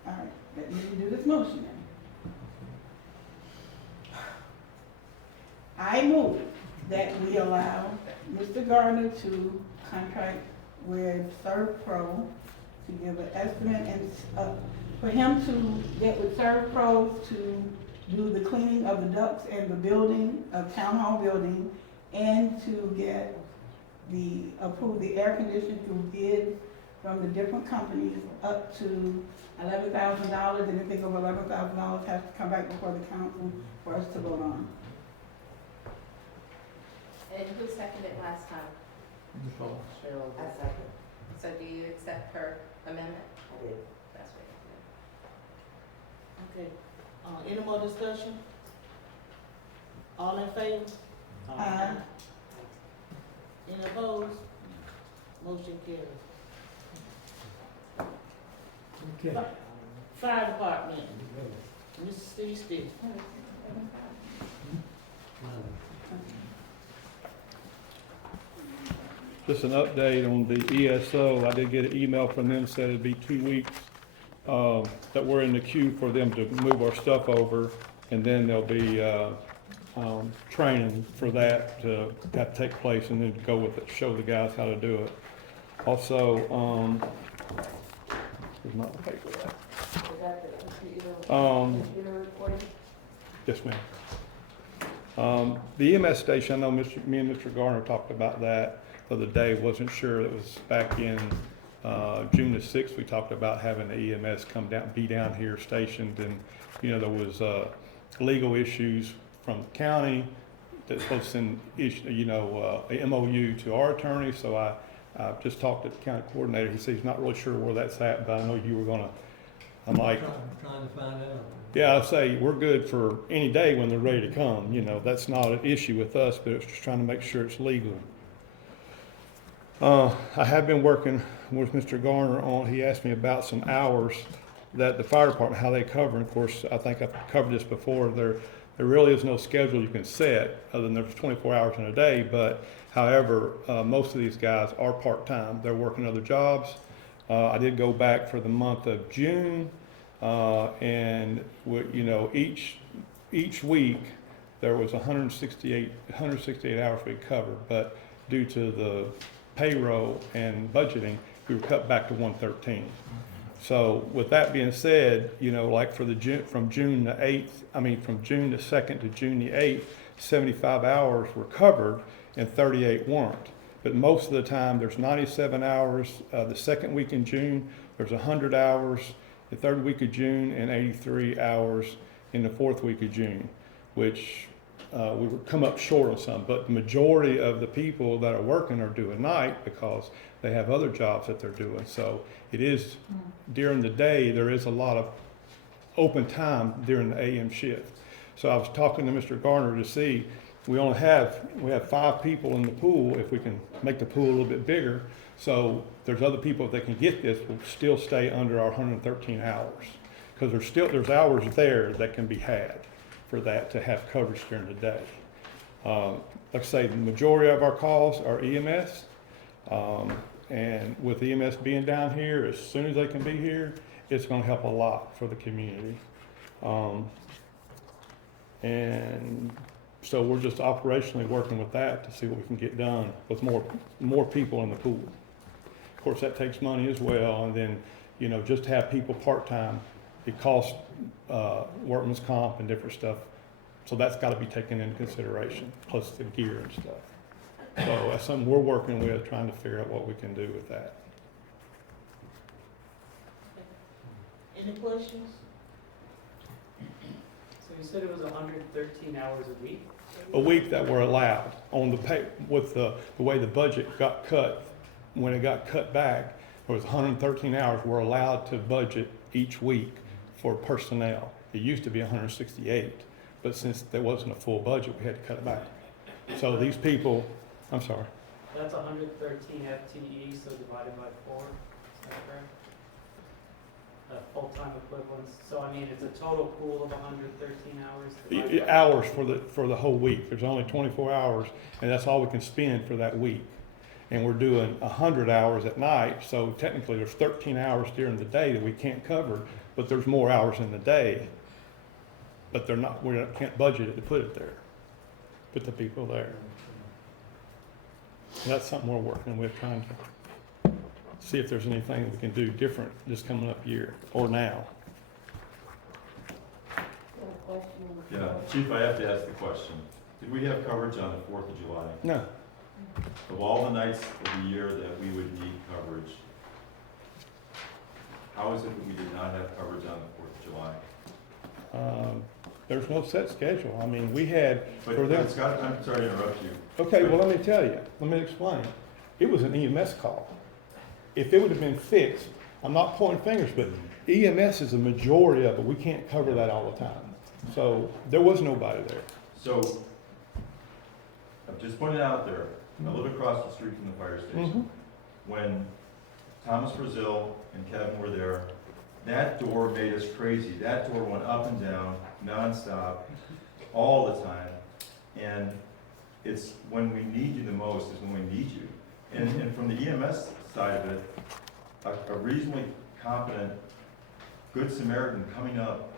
all right, let me do this motion then. I move that we allow Mr. Garner to contract with Servpro to give an estimate and, for him to get with Servpro to do the cleaning of the ducts and the building, of town hall building, and to get approve the air conditioning through bid from the different companies up to $11,000. Anything over $11,000 has to come back before the council for us to vote on. And who seconded it last time? Cheryl, I second. So do you accept her amendment? I did. That's right. Okay, any more discussion? All in favor? Aye. Any opposed? Motion carries. Okay. Fire Department, Mr. Steve Stith. Just an update on the ESO. I did get an email from them, said it'd be 2 weeks, that we're in the queue for them to move our stuff over. And then there'll be, training for that to take place and then go with it, show the guys how to do it. Also, there's not a paper there. Is that the computer, computer recording? Yes, ma'am. The EMS station, I know me and Mr. Garner talked about that the other day. Wasn't sure. It was back in June the 6th. We talked about having the EMS be down here stationed, and there was legal issues from the county that's supposed to send a MOU to our attorney. So I just talked to the county coordinator. He said he's not really sure where that's at, but I know you were gonna. I'm like, Trying to find out. yeah, I'll say we're good for any day when they're ready to come. That's not an issue with us, but it's just trying to make sure it's legal. I have been working with Mr. Garner on, he asked me about some hours that the fire department, how they cover. And of course, I think I've covered this before. There really is no schedule you can set other than there's 24 hours in a day. But however, most of these guys are part-time. They're working other jobs. I did go back for the month of June. And each week there was 168 hours we covered, but due to the payroll and budgeting, we were cut back to 113. So with that being said, like for from June the 2nd to June the 8th, 75 hours were covered and 38 weren't. But most of the time there's 97 hours. The second week in June, there's 100 hours. The third week of June, and 83 hours in the fourth week of June, which we would come up short on some. But the majority of the people that are working are doing night because they have other jobs that they're doing. So it is during the day, there is a lot of open time during the AM shift. So I was talking to Mr. Garner to see, we have 5 people in the pool. If we can make the pool a little bit bigger, so there's other people, if they can get this, will still stay under our 113 hours. Because there's hours there that can be had for that to have coverage during the day. Like I say, the majority of our calls are EMS. And with EMS being down here, as soon as they can be here, it's gonna help a lot for the community. And so we're just operationally working with that to see what we can get done with more people in the pool. Of course, that takes money as well, and then, just to have people part-time, it costs workman's comp and different stuff. So that's gotta be taken into consideration, plus the gear and stuff. So that's something we're working with, trying to figure out what we can do with that. Any questions? So you said it was 113 hours a week? A week that we're allowed on the pay, with the way the budget got cut, when it got cut back, it was 113 hours we're allowed to budget each week for personnel. It used to be 168, but since there wasn't a full budget, we had to cut it back. So these people, I'm sorry. That's 113 FTE, so divided by 4, is that correct? Full-time equivalents, so I mean, it's a total pool of 113 hours? divided by Hours for the whole week. There's only 24 hours, and that's all we can spend for that week. And we're doing 100 hours at night, so technically there's 13 hours during the day that we can't cover, but there's more hours in the day. But we can't budget it to put it there, put the people there. And that's something we're working with, trying to see if there's anything that we can do different this coming up year or now. Question? Yeah, Chief, I have to ask the question. Did we have coverage on the 4th of July? No, of all the nights of the year that we would need coverage, how is it that we did not have coverage on the 4th of July? There's no set schedule. I mean, we had, for them. Scott, I'm sorry to interrupt you. Okay, well, let me tell you, let me explain. It was an EMS call. If it would have been fixed, I'm not pointing fingers, but EMS is a majority of it. We can't cover that all the time. So there was nobody there. So, I've just pointed out there, I live across the street from the fire station. When Thomas Brazil and Kevin were there, that door made us crazy. That door went up and down, nonstop, all the time. And it's when we need you the most is when we need you. And from the EMS side of it, a reasonably competent Good Samaritan coming up,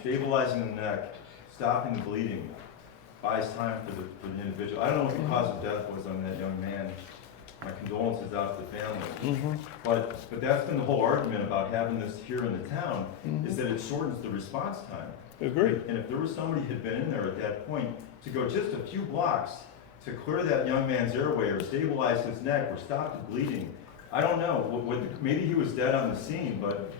stabilizing the neck, stopping the bleeding, buys time for the individual. I don't know what the cause of death was on that young man. My condolences out to the family. But that's been the whole argument about having this here in the town, is that it shortens the response time. Agreed. And if there was somebody who had been in there at that point, to go just a few blocks to clear that young man's airway or stabilize his neck or stop the bleeding, I don't know. Maybe he was dead on the scene, but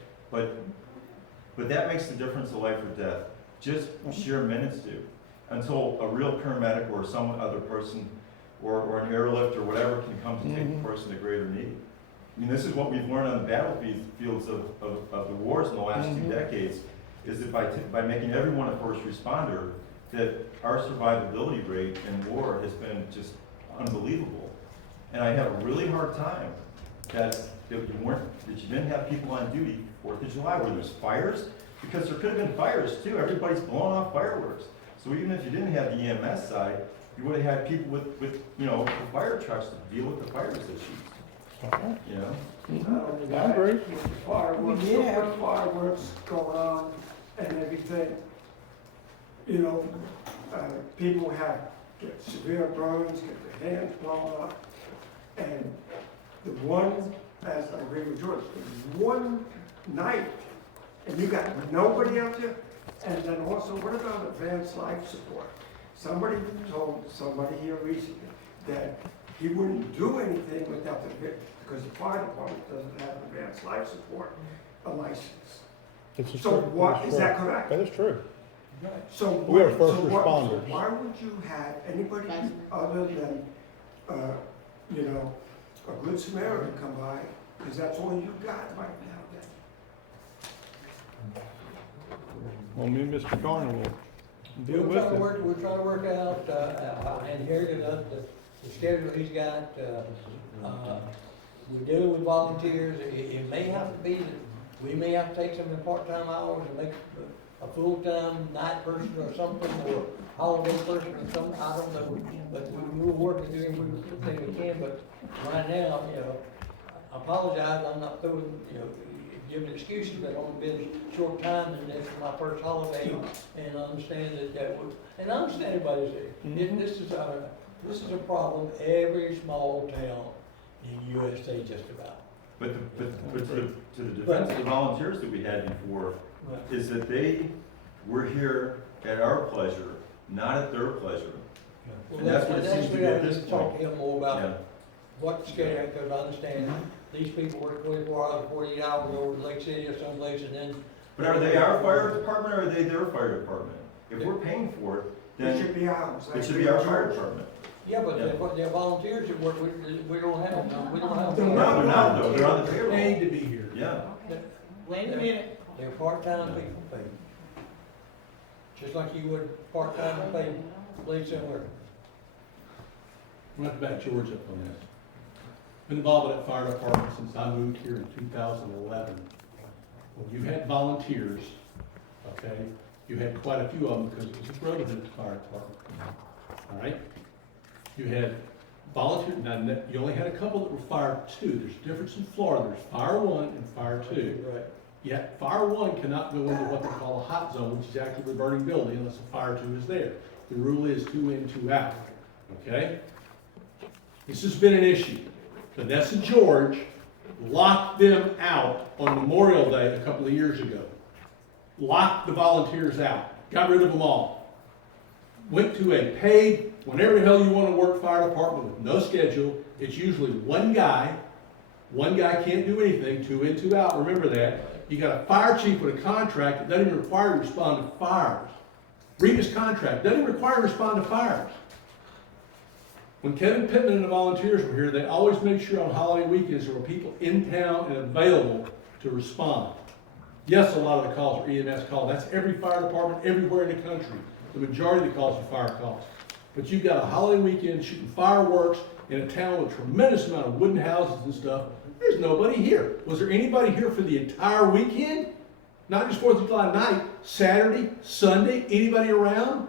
that makes the difference of life or death. Just sheer minutes do, until a real paramedic or some other person or an airlift or whatever can come to take the person to greater need. I mean, this is what we've learned on the battlefields of the wars in the last 2 decades, is that by making everyone a first responder, that our survivability rate in war has been just unbelievable. And I have a really hard time that you didn't have people on duty 4th of July where there's fires, because there could have been fires too. Everybody's blowing off fireworks. So even if you didn't have the EMS side, you would have had people with the fire trucks to deal with the fire issues. You know? Not only I that, agree. with the fireworks, We did so have- much fireworks going on and everything. People get severe burns, get their hands blown up. And the one, as I agree with George, the one night, and you got nobody out there? And then also, what about advanced life support? Somebody told somebody here recently that he wouldn't do anything without because the fire department doesn't have advanced life support, a license. So what, is that correct? That is true. So We are first so responders. why would you have anybody other than, a good Samaritan come by? Because that's all you got right now then. Well, me and Mr. Garner will deal We're with trying to it. work, we're trying to work out, I inherited the schedule he's got, we're dealing with volunteers. It may have to be that we may have to take some of the part-time hours and make a full-time night person or something, or holiday person or something, I don't know. But we're working through everything we can, but right now, I apologize, I'm not throwing, giving excuses, but I've only been a short time, and this is my first holiday, and I understand that would, and I understand everybody's there. This is a problem every small town in USA just about. But to the defense of the volunteers that we had before, is that they were here at our pleasure, not at their pleasure. Well, And that's what it seems to be at this Talk point. to him more about Yeah. what the schedule, because I understand these people work 24 hours, 48 hours over in Lake City or someplace, and then. But are they our fire department or are they their fire department? If we're paying for it, It then should be ours. it should be our fire department. Yeah, but they're volunteers that work, we don't have them, we don't have No, them. they're not though, they're on the payroll. They need to be here. Yeah. Wait a minute. They're part-time people paid. Just like you would part-time paid, leave somewhere. I'm going to back George up on this. Been involved with that fire department since I moved here in 2011. When you had volunteers, okay, you had quite a few of them because it was a brotherhood at the fire department. All right? You had volunteers, now you only had a couple that were fire two. There's a difference in Florida. There's fire one and fire two. Right. Yet fire one cannot go into what they call a hot zone, which is actually the burning building, unless a fire two is there. The rule is 2 in, 2 out. Okay? This has been an issue. Vanessa George locked them out on Memorial Day a couple of years ago. Locked the volunteers out. Got rid of them all. Went to a paid whenever the hell you wanna work fire department with no schedule, it's usually one guy. One guy can't do anything, 2 in, 2 out, remember that. You got a fire chief with a contract that doesn't even require you to respond to fires. Read his contract, doesn't even require you to respond to fires. When Kevin Pittman and the volunteers were here, they always made sure on holiday weekends there were people in town and available to respond. Yes, a lot of the calls are EMS calls. That's every fire department everywhere in the country. The majority of the calls are fire calls. But you've got a holiday weekend shooting fireworks in a town with a tremendous amount of wooden houses and stuff. There's nobody here. Was there anybody here for the entire weekend? Not just 4th of July night, Saturday, Sunday, anybody around?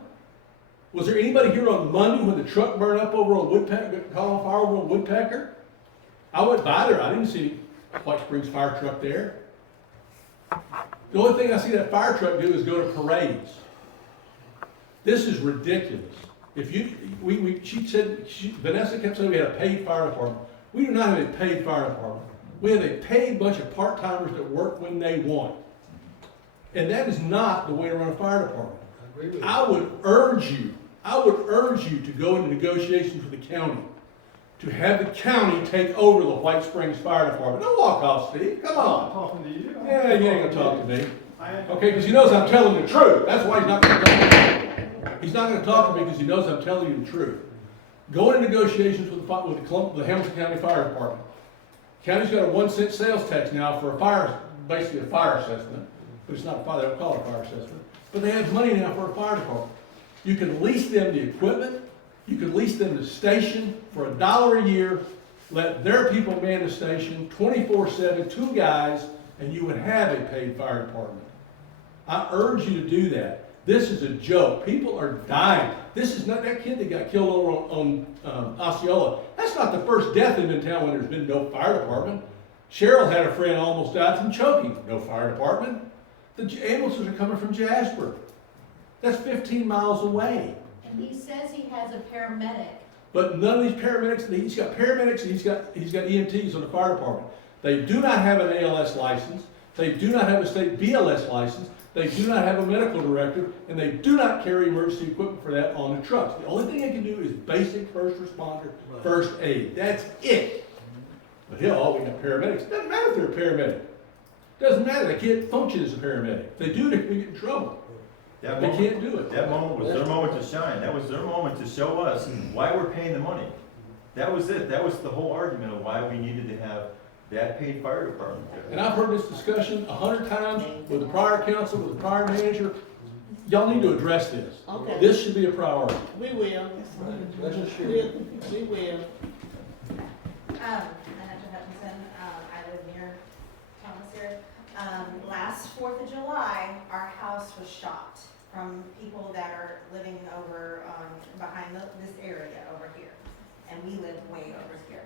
Was there anybody here on Monday when the truck burned up over on Woodpecker, caught on fire over on Woodpecker? I went by there, I didn't see White Springs fire truck there. The only thing I see that fire truck do is go to parades. This is ridiculous. If you, Vanessa kept saying we had a paid fire department. We do not have a paid fire department. We have a paid bunch of part-timers that work when they want. And that is not the way to run a fire department. I would urge you to go into negotiations with the county, to have the county take over the White Springs Fire Department. Don't walk off, Steve, come on. I'm talking to you. Yeah, you ain't gonna talk to me. Okay, because he knows I'm telling the truth. That's why he's not gonna talk to me. He's not gonna talk to me because he knows I'm telling you the truth. Go into negotiations with the Hamilton County Fire Department. County's got a 1-cent sales tax now for a fire, basically a fire assessment, but it's not a fire, they don't call it a fire assessment. But they have money now for a fire department. You can lease them the equipment, you can lease them the station for $1 a year, let their people man the station 24/7, 2 guys, and you would have a paid fire department. I urge you to do that. This is a joke. People are dying. This is not that kid that got killed over on Osceola. That's not the first death in town when there's been no fire department. Cheryl had a friend almost died from choking. No fire department. The ambulances are coming from Jasper. That's 15 miles away. And he says he has a paramedic. But none of these paramedics, he's got paramedics and he's got EMTs on the fire department. They do not have an ALS license. They do not have a state BLS license. They do not have a medical director, and they do not carry emergency equipment for that on the trucks. The only thing they can do is basic first responder, first aid. That's it. But hell, we got paramedics. It doesn't matter if they're a paramedic. Doesn't matter. They can't function as a paramedic. If they do, they can get in trouble. They can't do it. That moment was their moment to shine. That was their moment to show us why we're paying the money. That was it. That was the whole argument of why we needed to have that paid fire department. And I've heard this discussion 100 times with the prior council, with the prior manager. Y'all need to address this. Okay. This should be a priority. We will. We will. Annette Hutchinson, I live near Thomas here. Last 4th of July, our house was shot from people that are living over behind this area over here. And we live way over here.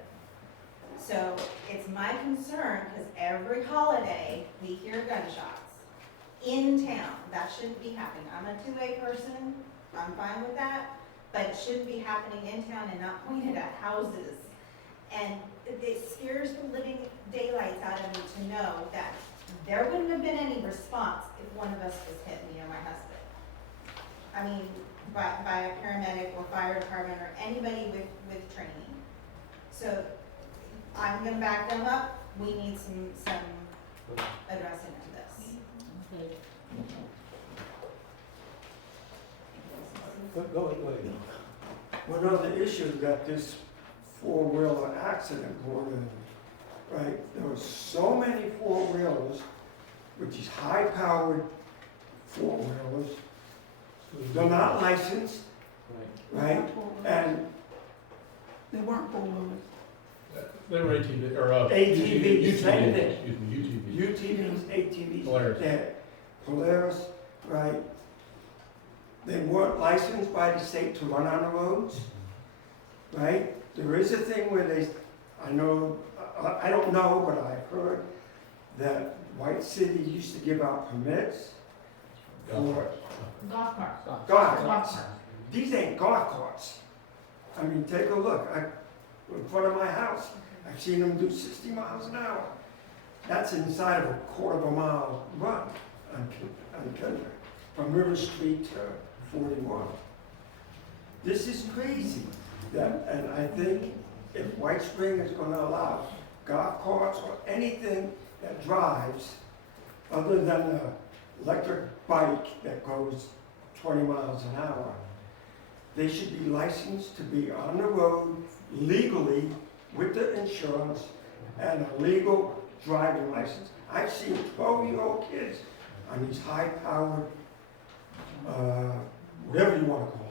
So it's my concern, because every holiday we hear gunshots in town. That shouldn't be happening. I'm a 2A person, I'm fine with that, but it shouldn't be happening in town and not pointed at houses. And it scares the living daylights out of me to know that there wouldn't have been any response if one of us was hit, me or my husband. I mean, by a paramedic or fire department or anybody with training. So I'm gonna back them up. We need some addressing of this. Okay. Go ahead. One other issue that this 4-wheeler accident brought in, right? There were so many 4-wheelers, which is high-powered 4-wheelers. They're not licensed, right? And They weren't 4-wheelers. They were ATV, or ATVs, same thing. Excuse me, UTVs. UTVs, ATVs. Polaris. They're Polaris, right? They weren't licensed by the state to run on the roads, right? There is a thing where I don't know, but I've heard that White City used to give out permits for Golf carts. golf carts. These ain't golf carts. I mean, take a look. In front of my house, I've seen them do 60 miles an hour. That's inside of a quarter-of-a-mile run on Kendrick, from River Street to 41. This is crazy. And I think if White Spring is gonna allow golf carts or anything that drives, other than an electric bike that goes 20 miles an hour, they should be licensed to be on the road legally with the insurance and a legal driving license. I've seen 12-year-old kids on these high-powered, whatever you want to call them.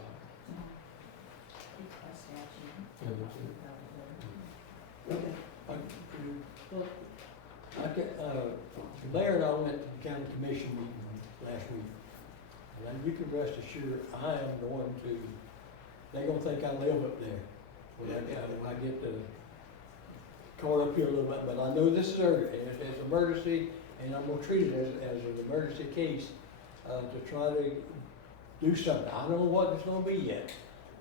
The mayor and I went to the county commission meeting last week. And you can rest assured, I am going to, they're gonna think I live up there. When I get caught up here a little bit, but I know this is urgent, and it's an emergency, and I'm gonna treat it as an emergency case, to try to do something. I don't know what it's gonna be yet.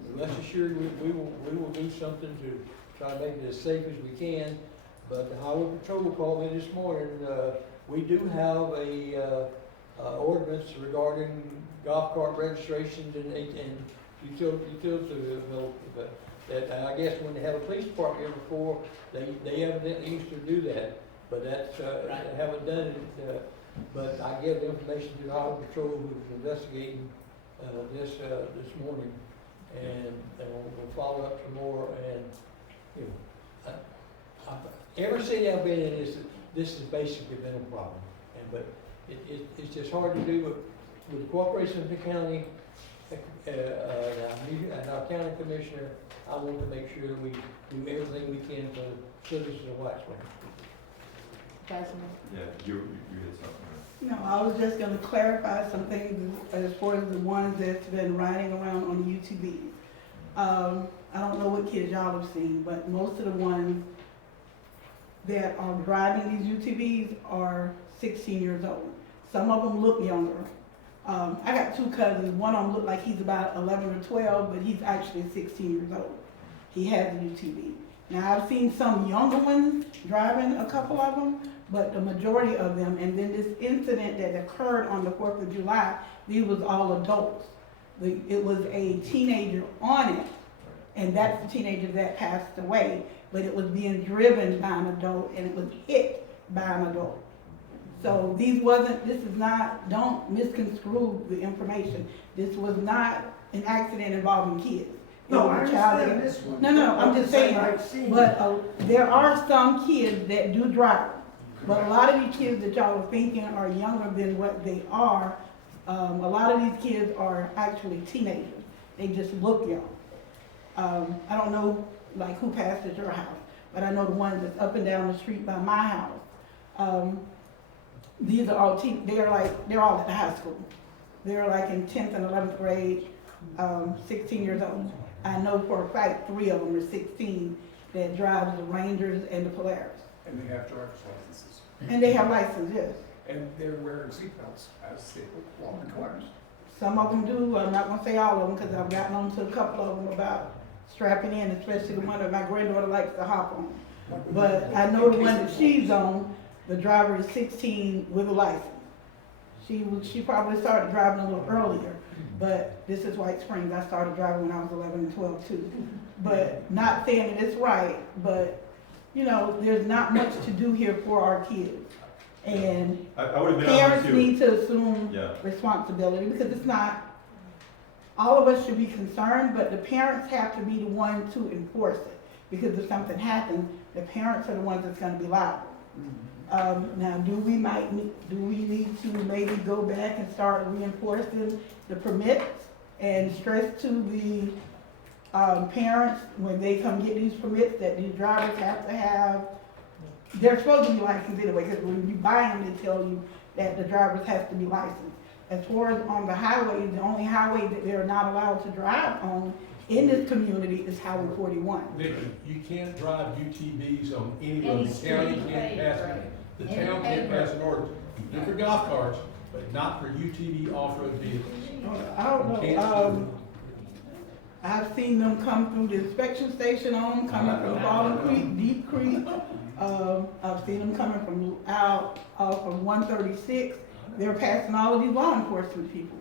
But rest assured, we will do something to try to make it as safe as we can. But the Highway Patrol called me this morning, we do have a ordinance regarding golf cart registrations and utility that I guess when they have a police department here before, they evidently used to do that, but that's, they haven't done it, but I gave the information to the Highway Patrol who was investigating, this morning, and we'll follow up some more, and, you know, every city I've been in this has basically been a problem, but it's just hard to do, but with the cooperation of the county, and our county commissioner, I want to make sure that we do everything we can for citizens of White Spring. Councilman? Yeah, you had something. No, I was just gonna clarify some things as far as the ones that's been riding around on the UTVs. I don't know what kids y'all have seen, but most of the ones that are driving these UTVs are 16 years old. Some of them look younger. I got two cousins. One of them looked like he's about 11 or 12, but he's actually 16 years old. He has a UTV. Now, I've seen some younger ones driving, a couple of them, but the majority of them, and then this incident that occurred on the 4th of July, these was all adults. It was a teenager on it, and that's the teenager that passed away, but it was being driven by an adult, and it was hit by an adult. So this is not, don't misconstrue the information. This was not an accident involving kids. No, I understand this one. No, I'm just saying, I've seen. but there are some kids that do drive. But a lot of these kids that y'all are thinking are younger than what they are. A lot of these kids are actually teenagers. They just look young. I don't know like who passed at your house, but I know the ones that's up and down the street by my house. These are all they're all at the high school. They're like in 10th and 11th grade, 16 years old. I know for a fact 3 of them are 16 that drive the Rangers and the Polaris. And they have driver's licenses. And they have license, yes. And they're wearing seatbelts as they walk the cars. Some of them do. I'm not gonna say all of them because I've gotten on to a couple of them about strapping in, especially the one that my granddaughter likes to hop on. But I know the one that she's on, the driver is 16 with a license. She probably started driving a little earlier, but this is White Springs. I started driving when I was 11 and 12 too. But not saying that it's right, but you know, there's not much to do here for our kids. And I would have been parents on too. need to assume responsibility because it's not, all of us should be concerned, but the parents have to be the ones to enforce it. Because if something happens, the parents are the ones that's gonna be liable. Now, do we need to maybe go back and start reinforcing the permits and stress to the parents when they come get these permits that these drivers have to have, they're supposed to be licensed anyway, because when you buy them, they tell you that the drivers have to be licensed. As far as on the highway, the only highway that they're not allowed to drive on in this community is Highway 41. Nikki, you can't drive UTVs on any road. The county can't pass it. The town can't pass an ordinance. You do for golf carts, but not for UTV off-road vehicles. I don't know, I've seen them come through the inspection station on, coming from Fallen Creek, Deep Creek. I've seen them coming from out from 136. They're passing all of these law enforcement people.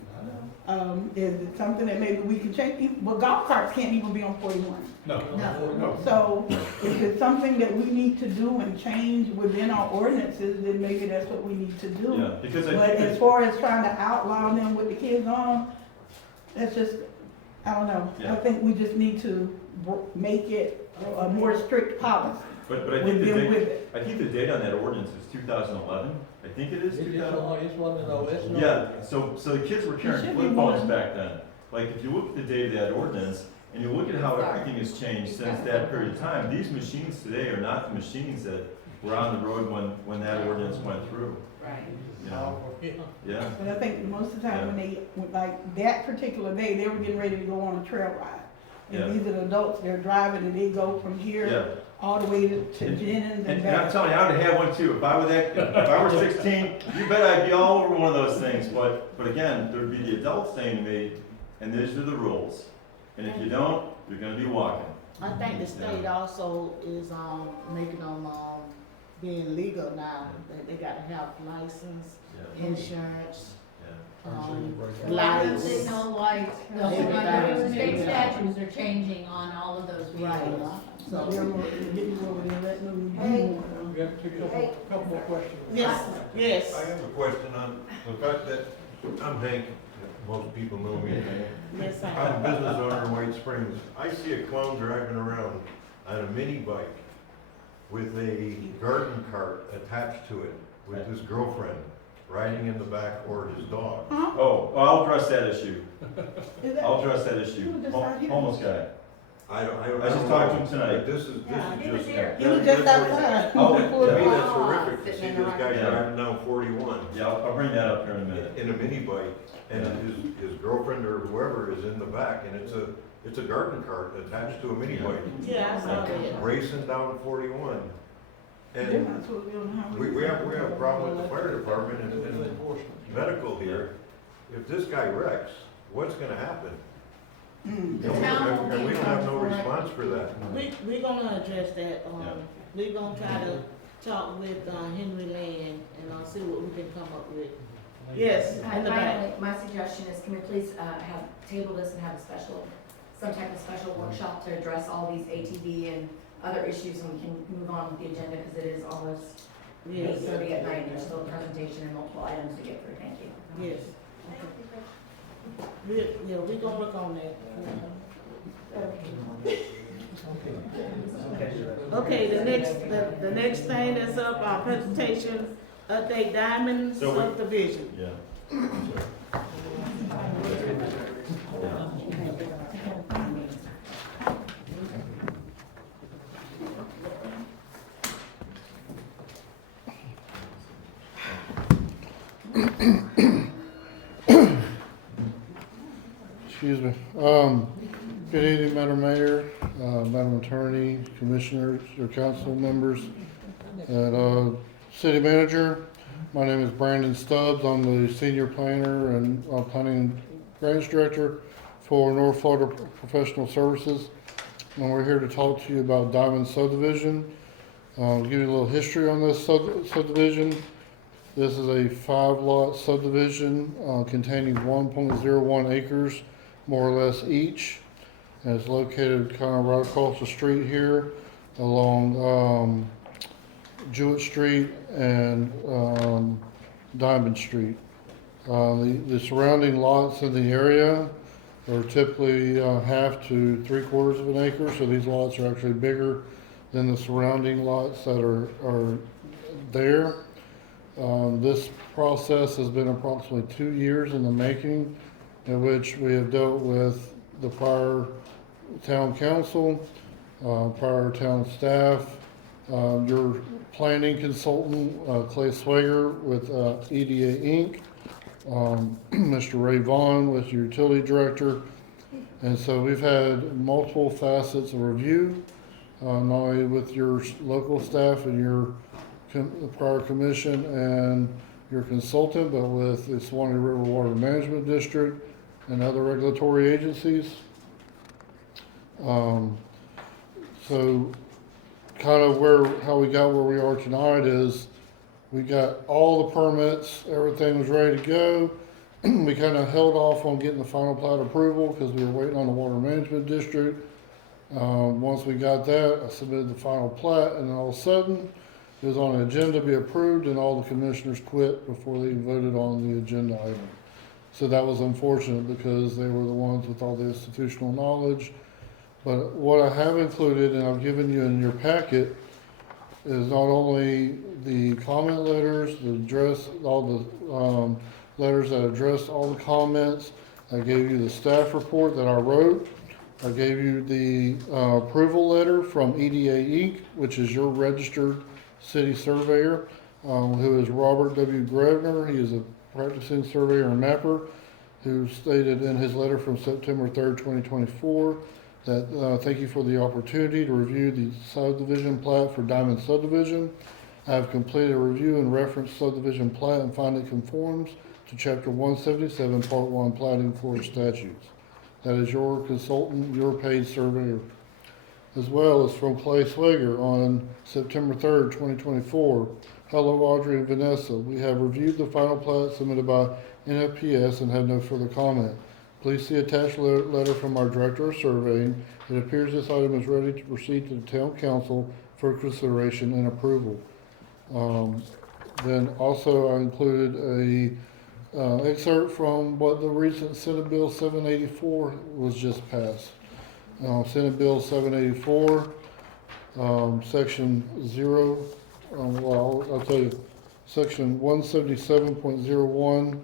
Is it something that maybe we can change? Well, golf carts can't even be on 41. No. So if it's something that we need to do and change within our ordinances, then maybe that's what we need to do. Yeah, because I But think as it's, far as trying to outlaw them with the kids on, that's just, I don't know. I Yeah. think we just need to make it a more strict policy but I think with the them date, with it. I think the date on that ordinance is 2011. I think it is It's 2011. it's one of those, it's not. Yeah, so the kids were carrying should be flip phones one. back then. Like, if you look at the date of that ordinance, and you look at how everything has changed since that period of time, these machines today are not the machines that were on the road when that ordinance went through, Right. you know? Yeah, But I think most of the time like that particular day, they were getting ready to go on a trail ride. Yeah. And these are the adults, they're driving and they go from here yeah. all the way to Jennings and And I'm back. telling you, I would have had one too. If I were 16, you bet I'd be all over one of those things. But again, there'd be the adults saying to me, and these are the rules. And if you don't, you're gonna be walking. I think the state also is, making them, being legal now, they gotta have license, Yeah, insurance, yeah. lights. Signal lights, the state statutes are changing on all of those Right. vehicles. So they're getting over there, letting them do Hey. more. We have to take a couple more questions. Yes, yes. I have a question on the fact that I'm Hank, most people know me as Hank. Yes, I'm sir. a business owner in White Springs. I see a clown driving around on a mini bike with a garden cart attached to it with his girlfriend riding in the back or his dog. Oh, well, I'll address that issue. Is that- I'll address that issue. You were just out here. Homeless guy. I I just talked to him tonight. This is Yeah, he was just. here. He was just outside. Oh, To me, that's Oh, horrific to sitting see in the this guy right- driving down 41 Yeah, I'll bring that up here in a minute. in a mini bike and his girlfriend or whoever is in the back and it's a garden cart attached to a mini bike. Yeah, I saw that. Racing down 41. They're And not supposed to be on the highway. we have a problem with the fire department and medical here. If this guy wrecks, what's gonna happen? Mm. The town will And we don't have no be responsible. response for that. We're gonna address that, Yeah. we're gonna try to talk with, Henry Land and, see what we can come up with. Yes, in the back. My suggestion is, can we please, table this and have some type of special workshop to address all these ATV and other issues, and we can move on with the agenda, because it is almost Yes, 8:30 at night, and there's still a presentation and multiple items to get through. Thank you. yes. We're gonna work on that. Okay, the next thing that's up, our presentation, update Diamond So we- subdivision. Yeah. Excuse me. Good evening, Madam Mayor, Madam Attorney, Commissioners, or Council members, and City Manager. My name is Brandon Stubbs. I'm the Senior Planner and Planning Grants Director for North Florida Professional Services. And we're here to talk to you about Diamond Subdivision. Give you a little history on this subdivision. This is a 5-lot subdivision containing 1.01 acres, more or less each. And it's located kind of right across the street here along Jewett Street and Diamond Street. The surrounding lots in the area are typically 1/2 to 3/4 of an acre, so these lots are actually bigger than the surrounding lots that are there. This process has been approximately 2 years in the making, in which we have dealt with the prior town council, prior town staff, your planning consultant, Clay Swager with EDA Inc., Mr. Ray Vaughn with your utility director. And so we've had multiple facets of review, not only with your local staff and your the prior commission and your consultant, but with the Swanee River Water Management District and other regulatory agencies. So kind of how we got where we are tonight is we got all the permits, everything was ready to go. We kind of held off on getting the final plat approval because we were waiting on the water management district. Once we got that, I submitted the final plat, and then all of a sudden, it was on the agenda to be approved, and all the commissioners quit before they voted on the agenda item. So that was unfortunate because they were the ones with all the institutional knowledge. But what I have included, and I've given you in your packet, is not only the comment letters, the address, all the letters that addressed all the comments. I gave you the staff report that I wrote. I gave you the approval letter from EDA Inc., which is your registered city surveyor, who is Robert W. Garner. He is a practicing surveyor and mapper, who stated in his letter from September 3rd, 2024, that thank you for the opportunity to review the subdivision plat for Diamond Subdivision. I have completed a review and reference subdivision plat and find it conforms to Chapter 177, Part 1, Platting Florida statutes. That is your consultant, your paid surveyor. As well as from Clay Slager on September 3rd, 2024. Hello, Audrey and Vanessa. We have reviewed the final plat submitted by NFPS and have no further comment. Please see attached letter from our Director of Surveying. It appears this item is ready to proceed to the Town Council for consideration and approval. Then also I included a excerpt from what the recent Senate Bill 784 was just passed. Senate Bill 784, Section 0, well, I'll tell you, Section 177.01,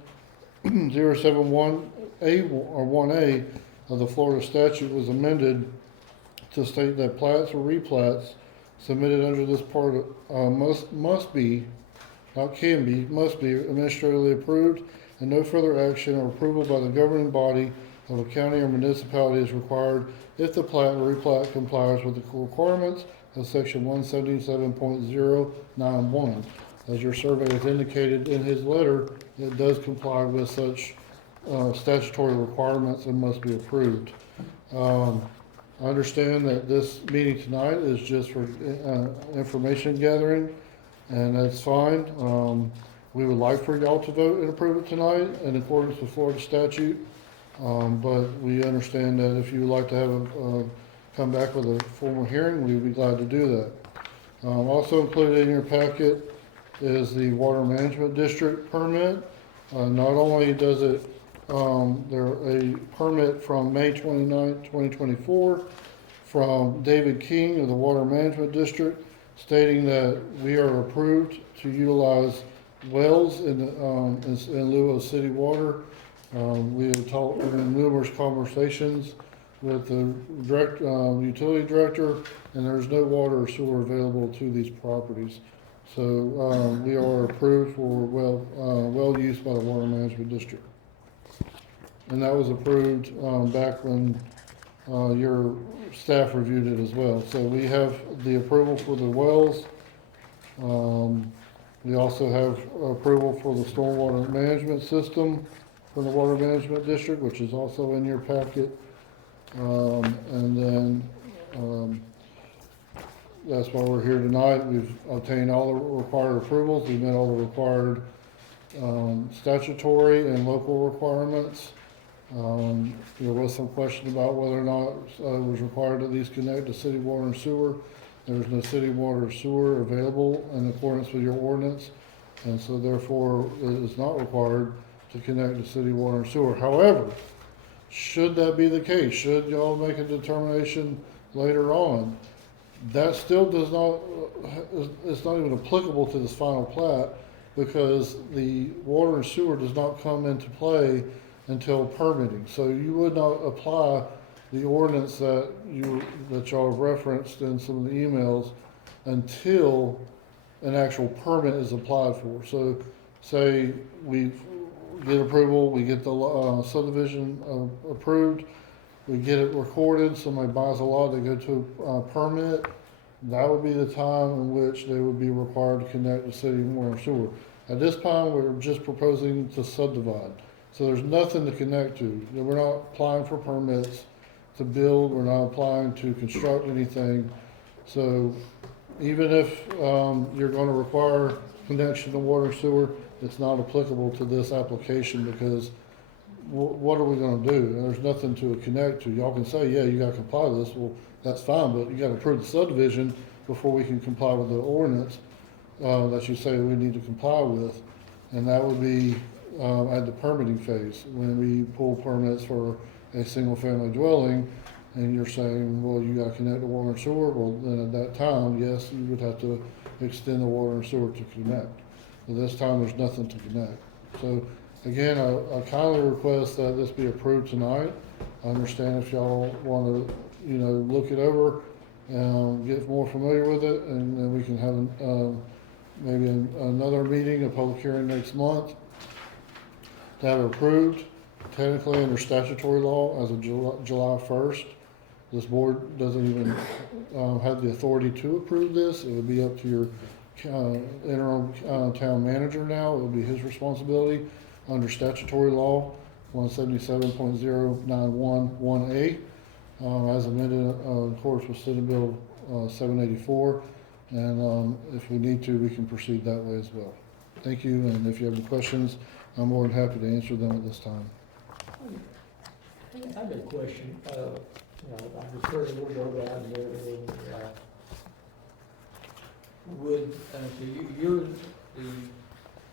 071A or 1A of the Florida statute was amended to state that plats or replats submitted under this part must be, not can be, must be administratively approved, and no further action or approval by the governing body of a county or municipality is required if the plat or replat complies with the requirements of Section 177.091. As your survey has indicated in his letter, it does comply with such statutory requirements and must be approved. I understand that this meeting tonight is just for information gathering, and that's fine. We would like for y'all to vote and approve it tonight in accordance with Florida statute, but we understand that if you would like to have come back with a formal hearing, we'd be glad to do that. Also included in your packet is the Water Management District permit. Not only does it, there a permit from May 29, 2024 from David King of the Water Management District stating that we are approved to utilize wells in lieu of city water. We have talked in numerous conversations with the utility director, and there's no water or sewer available to these properties. So we are approved for well use by the Water Management District. And that was approved back when your staff reviewed it as well. So we have the approval for the wells. We also have approval for the stormwater management system for the Water Management District, which is also in your packet. And then that's why we're here tonight. We've obtained all the required approvals. We've met all the required statutory and local requirements. There was some question about whether or not it was required to at least connect to city water and sewer. There's no city water or sewer available in accordance with your ordinance, and so therefore it is not required to connect to city water and sewer. However, should that be the case, should y'all make a determination later on, that still does not, it's not even applicable to this final plat, because the water and sewer does not come into play until permitting. So you would not apply the ordinance that y'all have referenced in some of the emails until an actual permit is applied for. So say we get approval, we get the subdivision approved, we get it recorded, somebody buys a lot, they go to a permit, that would be the time in which they would be required to connect to city water and sewer. At this time, we're just proposing to subdivide. So there's nothing to connect to. We're not applying for permits to build, we're not applying to construct anything. So even if you're going to require connection to water and sewer, it's not applicable to this application because what are we gonna do? And there's nothing to connect to. Y'all can say, yeah, you gotta comply with this, well, that's fine, but you gotta approve the subdivision before we can comply with the ordinance, that you say we need to comply with. And that would be, at the permitting phase, when we pull permits for a single-family dwelling, and you're saying, well, you gotta connect to water and sewer, well, then at that time, yes, you would have to extend the water and sewer to connect. But this time, there's nothing to connect. So, again, I kindly request that this be approved tonight. I understand if y'all wanna, look it over and get more familiar with it, and then we can have, maybe another meeting, a public hearing next month to have it approved. Technically, under statutory law, as of July 1st, this board doesn't even have the authority to approve this. It would be up to your interim town manager now. It would be his responsibility under statutory law, 177.091(1)A, as amended in accordance with Senate Bill 784. And if we need to, we can proceed that way as well. Thank you, and if you have any questions, I'm more than happy to answer them at this time. I have a question. I refer to the word out there. So you're the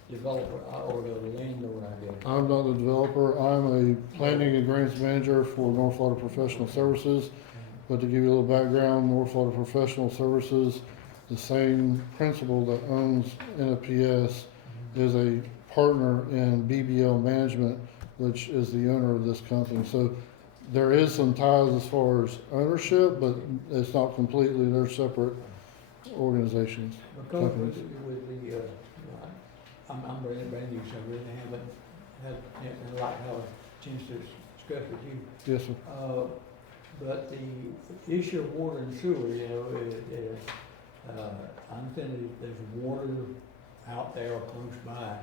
developer or the landlord, I guess? I'm not a developer. I'm a planning and grants manager for North Florida Professional Services. But to give you a little background, North Florida Professional Services, the same principal that owns NFPS, is a partner in BBL Management, which is the owner of this company. So there is some ties as far as ownership, but it's not completely, they're separate organizations. Because with the, I'm brand new, so I really haven't had a lot of chance to discuss with you. Yes, sir. But the issue of water and sewer, I understand there's water out there close by,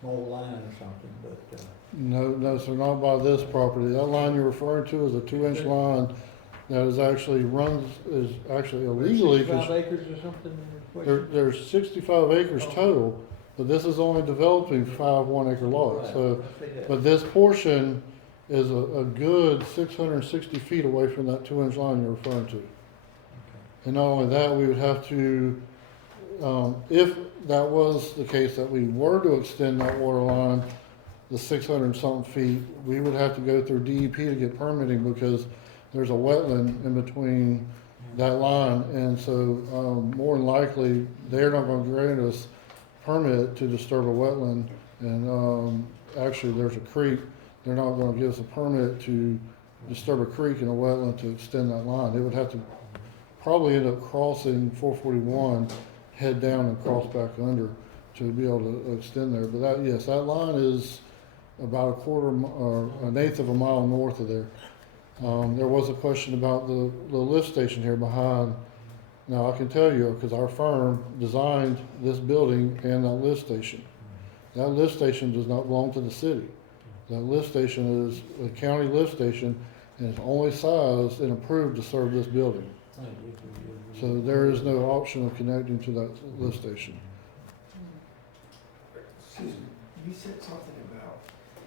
small line or something, but. No, sir, not by this property. That line you're referring to is a 2-inch line that is actually illegally. 65 acres or something? There's 65 acres total, but this is only developing 5 1-acre lots. Right. So, but this portion is a good 660 feet away from that 2-inch line you're referring to. And not only that, we would have to, if that was the case, that we were to extend that water line, the 600 something feet, we would have to go through DEP to get permitting because there's a wetland in between that line. And so, more than likely, they're not gonna grant us permit to disturb a wetland. And, actually, there's a creek. They're not gonna give us a permit to disturb a creek in a wetland to extend that line. They would have to probably end up crossing 441, head down and cross back under to be able to extend there. But that, yes, that line is about a quarter or an eighth of a mile north of there. There was a question about the lift station here behind. Now I can tell you, because our firm designed this building and that lift station. That lift station does not belong to the city. That lift station is a county lift station and it's only sized and approved to serve this building. So there is no option of connecting to that lift station. Excuse me, you said something about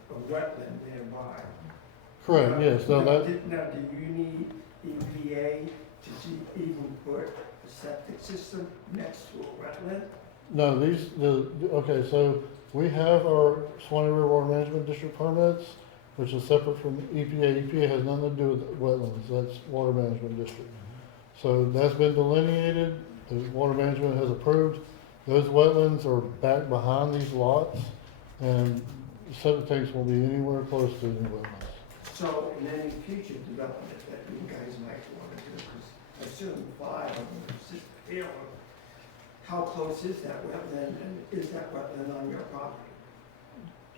a wetland nearby. Correct, yes. Now, do you need EPA to even put a septic system next to a wetland? No, okay, so we have our Swanee River Water Management District permits, which is separate from EPA. EPA has nothing to do with wetlands, that's Water Management District. So that's been delineated, the Water Management has approved. Those wetlands are back behind these lots, and septic tanks won't be anywhere close to any wetlands. So in any future development that you guys might want to do, because I assume 5 of them are just here, how close is that wetland, and is that wetland on your property?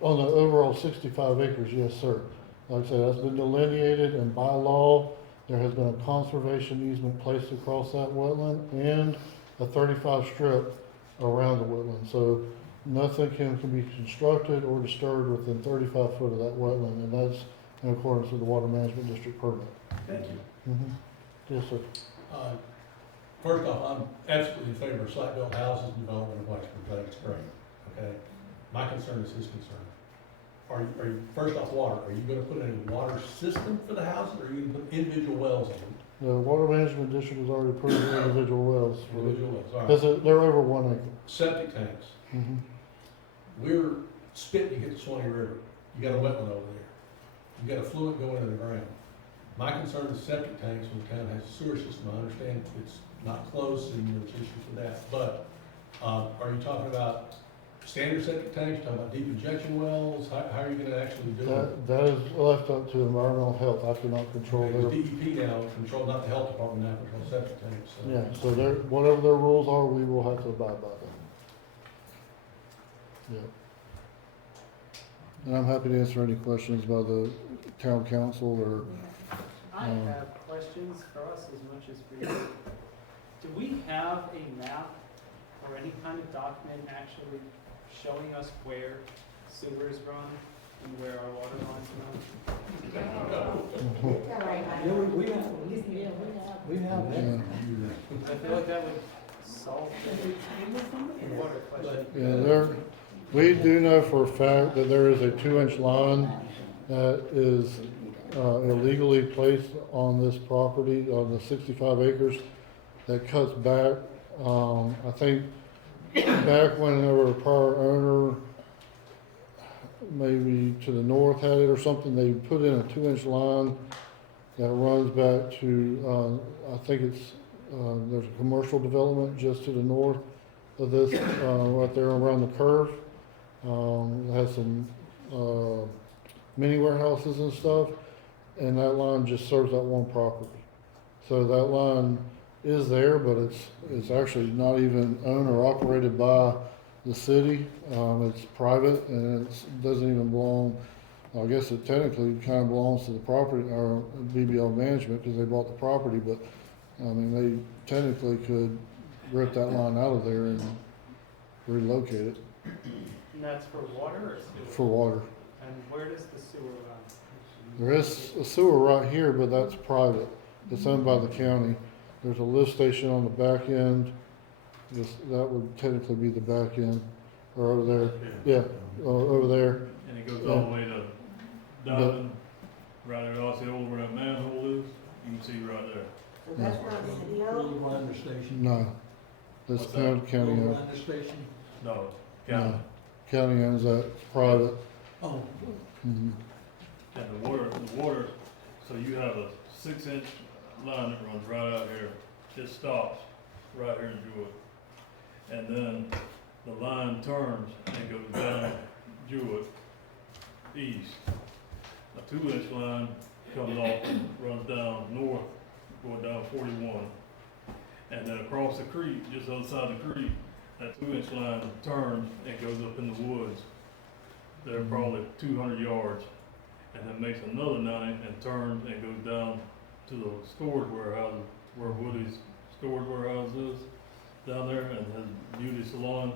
On the overall 65 acres, yes, sir. Like I said, that's been delineated, and by law, there has been a conservation easement placed across that wetland and a 35 strip around the wetland. So nothing can be constructed or disturbed within 35 foot of that wetland, and that's in accordance with the Water Management District permit. Thank you. Yes, sir. First off, I'm absolutely in favor of site-built houses and development of Blacksburg. I think it's great, okay? My concern is his concern. are you, first off, water, are you gonna put in a water system for the houses, or are you gonna put individual wells in them? The water management district has already approved the individual wells. Individual wells, all right. Because they're over 1 acre. Septic tanks, Mhm. we're spit, you hit the Swanee River, you got a wetland over there, you got a fluid going into the ground. My concern is septic tanks when the town has a sewer system. I understand it's not closed, and there's issues with that, but, are you talking about standard septic tanks, talking about deep injection wells? How are you gonna actually do it? That is left up to environmental health. I cannot control Because their, DEP now control, not the health department now control septic tanks, so. yeah, so whatever their rules are, we will have to abide by them. Yeah. And I'm happy to answer any questions by the town council or, I have questions for us as much as for you. Do we have a map or any kind of document actually showing us where sewers run and where our water lines run? Yeah, we have that. Yeah. I feel like that would solve the water question. yeah, we do know for a fact that there is a 2-inch line that is illegally placed on this property, on the 65 acres, that cuts back, I think, back when there were a prior owner, maybe to the north had it or something, they put in a 2-inch line that runs back to, I think it's, there's a commercial development just to the north of this, right there around the curve. It has some, mini warehouses and stuff, and that line just serves that one property. So that line is there, but it's actually not even owned or operated by the city. It's private, and it doesn't even belong, I guess it technically kind of belongs to the property, or BBL management, because they bought the property, but, I mean, they technically could rip that line out of there and relocate it And that's for water or sewer? for water. And where does the sewer run? There is a sewer right here, but that's private. It's owned by the county. There's a lift station on the back end. That would technically be the back end, or over there. Yeah, over there. And it goes all the way to Diamond, right there, also over where that manhole is, you can see right there. So that's not city owned? Little grinder station. No, that's What's that? county Little owned. grinder station. No, No, county. county owns that. It's private. Oh, Mhm. And the water, so you have a 6-inch line that runs right out here, it stops right here in Jewett. And then the line turns and goes down Jewett east. A 2-inch line comes off and runs down north, going down 41. And then across the creek, just outside the creek, that 2-inch line turns and goes up in the woods. They're probably 200 yards. And then makes another 9 and turns and goes down to the storage warehouse, where Woody's storage warehouse is, down there, and his beauty salon.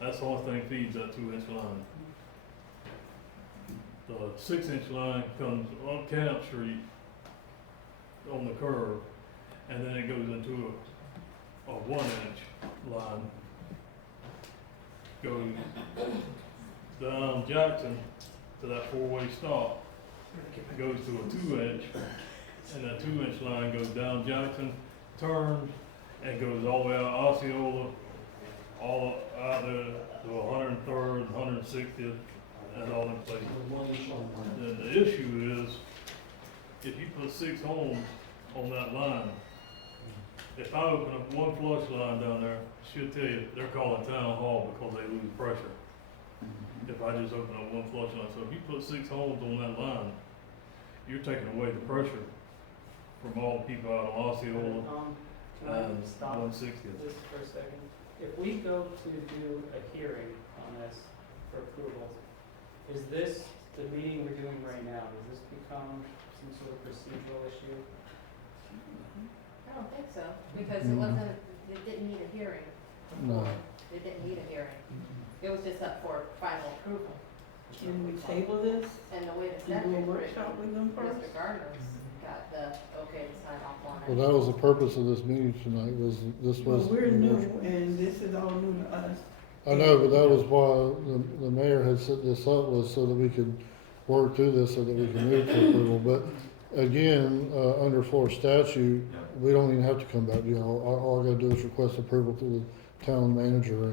That's the only thing feeds that 2-inch line. The 6-inch line comes on Camp Street on the curve, and then it goes into a 1-inch line. Goes down Jackson to that 4-way stop, goes to a 2-inch, and that 2-inch line goes down Jackson, turns, and goes all the way out Osceola, all out there to 103rd, 160th, and all in places. Then the issue is, if you put 6 homes on that line, if I open up one flush line down there, she'll tell you they're calling town hall because they lose pressure. If I just open up one flush line. So if you put 6 homes on that line, you're taking away the pressure from all the people out on Osceola Can I and stop 160th. this for a second? If we go to do a hearing on this for approvals, is this the meeting we're doing right now? Does this become some sort of procedural issue? I don't think so, because it didn't need a hearing. No. It didn't need a hearing. It was just up for final approval. Can we table this? And the way the Do a statute workshop with them first? Mr. Garner's got the okay to sign off on it. Well, that was the purpose of this meeting tonight, this Well, was. we're new, and this is all new to us. I know, but that was why the mayor had set this up, was so that we could work through this, so that we can move to approval. But again, under Florida statute, we don't even have to come back to y'all. All I gotta do is request approval through the town manager.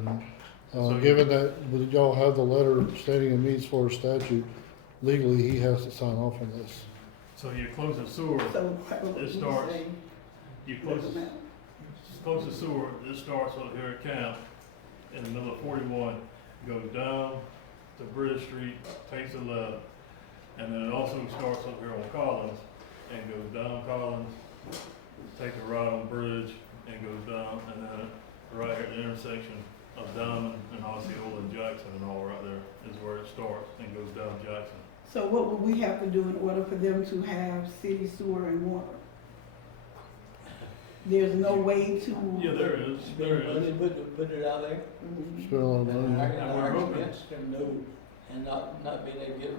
And given that y'all have the letter stating it meets Florida statute, legally, he has to sign off on this. So you close the sewer, it starts, you close the sewer, it starts up here at Camp, in the middle of 41, goes down to Bridge Street, takes a left, and then it also starts up here on Collins, and goes down Collins, take a right on Bridge, and goes down, and then right at the intersection of Diamond and Osceola and Jackson and all right there is where it starts and goes down Jackson. So what would we have to do in order for them to have city sewer and water? There's no way to. Yeah, there is. Put it out there. Spend a lot of money. Our expense and not being able to get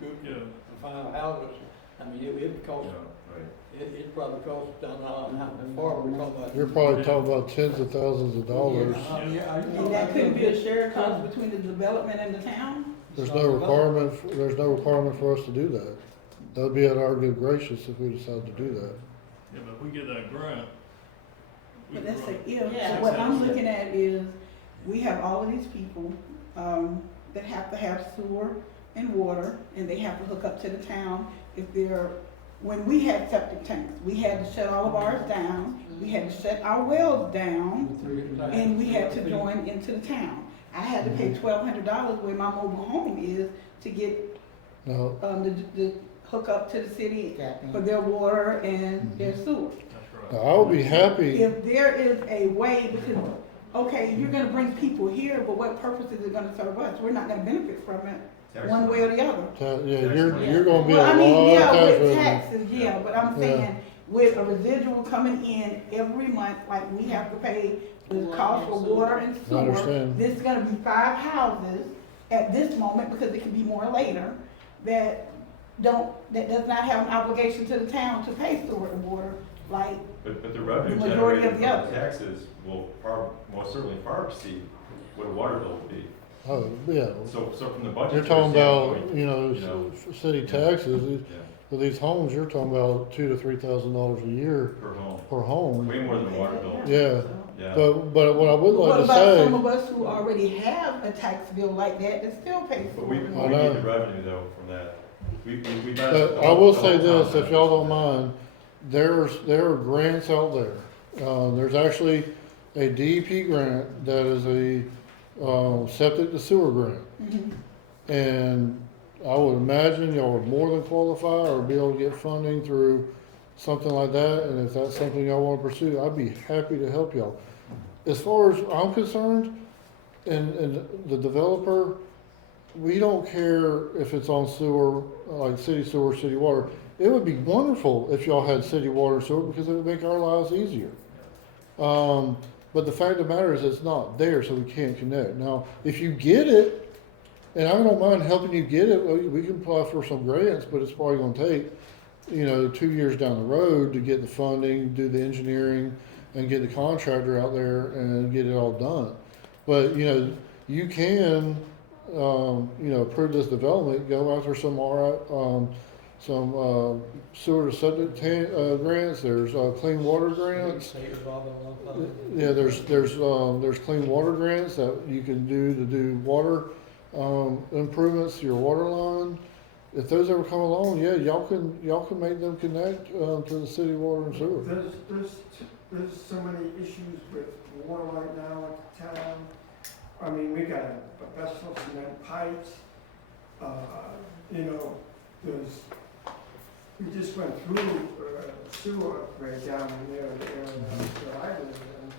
recouped for 5 houses. I mean, it would cost, it probably cost, I don't know how far we're talking about. You're probably talking about tens of thousands of dollars. And that couldn't be a shared cost between the development and the town? There's no requirement for us to do that. That would be at our good gracious if we decide to do that. Yeah, but if we get that grant. But that's the if. So what I'm looking at is, we have all of these people, that have to have sewer and water, and they have to hook up to the town. If they're, when we had septic tanks, we had to shut all of ours down, we had to shut our wells down, and we had to join into the town. I had to pay $1,200 where my mobile home is to get, the hook up to the city for their water and their sewer. I would be happy. If there is a way, because, okay, you're gonna bring people here, but what purpose is it gonna serve us? We're not gonna benefit from it, one way or the other. Yeah, you're gonna be a Well, I mean, lot yeah, of tax with revenue. taxes, yeah, but I'm saying, with a residual coming in every month, like we have to pay the cost for water and I sewer. understand. This is gonna be 5 houses at this moment, because it can be more later, that does not have an obligation to the town to pay sewer and water, like But the revenue the majority generated of the from others. the taxes will most certainly far exceed what a water bill will be. Oh, yeah. So from the budget. You're talking about, standpoint, city taxes, for these homes, you're talking about $2,000 to $3,000 a year. Per home. Way more than a water bill. Yeah. Yeah. But what I would what like to about say. some of us who already have a tax bill like that still pay But for we it? need the revenue though from that. We But I will say this, if y'all don't mind, there are grants out there. There's actually a DEP grant that is a septic to sewer grant. And I would imagine y'all would more than qualify or be able to get funding through something like that. And if that's something y'all want to pursue, I'd be happy to help y'all. As far as I'm concerned, and the developer, we don't care if it's on sewer, like city sewer, city water. It would be wonderful if y'all had city water and sewer, because it would make our lives easier. But the fact of the matter is, it's not there, so we can't connect. Now, if you get it, and I don't mind helping you get it, we can apply for some grants, but it's probably gonna take, 2 years down the road to get the funding, do the engineering, and get the contractor out there and get it all done. But, you can, approve this development, go after some sewer to septic tank, grants, there's, clean water grants. Yeah, there's clean water grants that you can do water, improvements to your water line. If those ever come along, yeah, y'all can make them connect, to the city water and sewer. There's so many issues with water right now at the town. I mean, we got asbestos cement pipes, we just went through sewer upgrade down in there where I live in.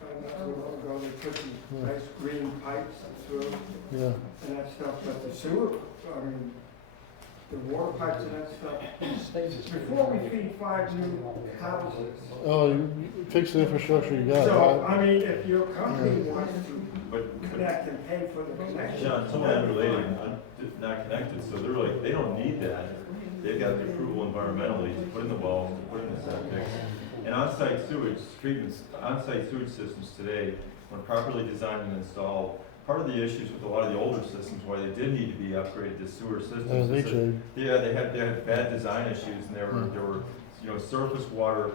And we're gonna go, they put these nice green pipes through and that stuff, but the sewer, the water pipes and that stuff. Before we feed 5 new houses. Oh, you fix the infrastructure you got, So, right? if your company wants to connect and pay for the connection. Yeah, some unrelated, not connected, so they don't need that. They've got the approval environmentally to put in the wells, to put in the septic. And on-site sewage treatments, on-site sewage systems today when properly designed and installed, part of the issues with a lot of the older systems, why they did need to be upgraded to sewer systems. they is that- do. Yeah, they had bad design issues, and there were, you know, surface water,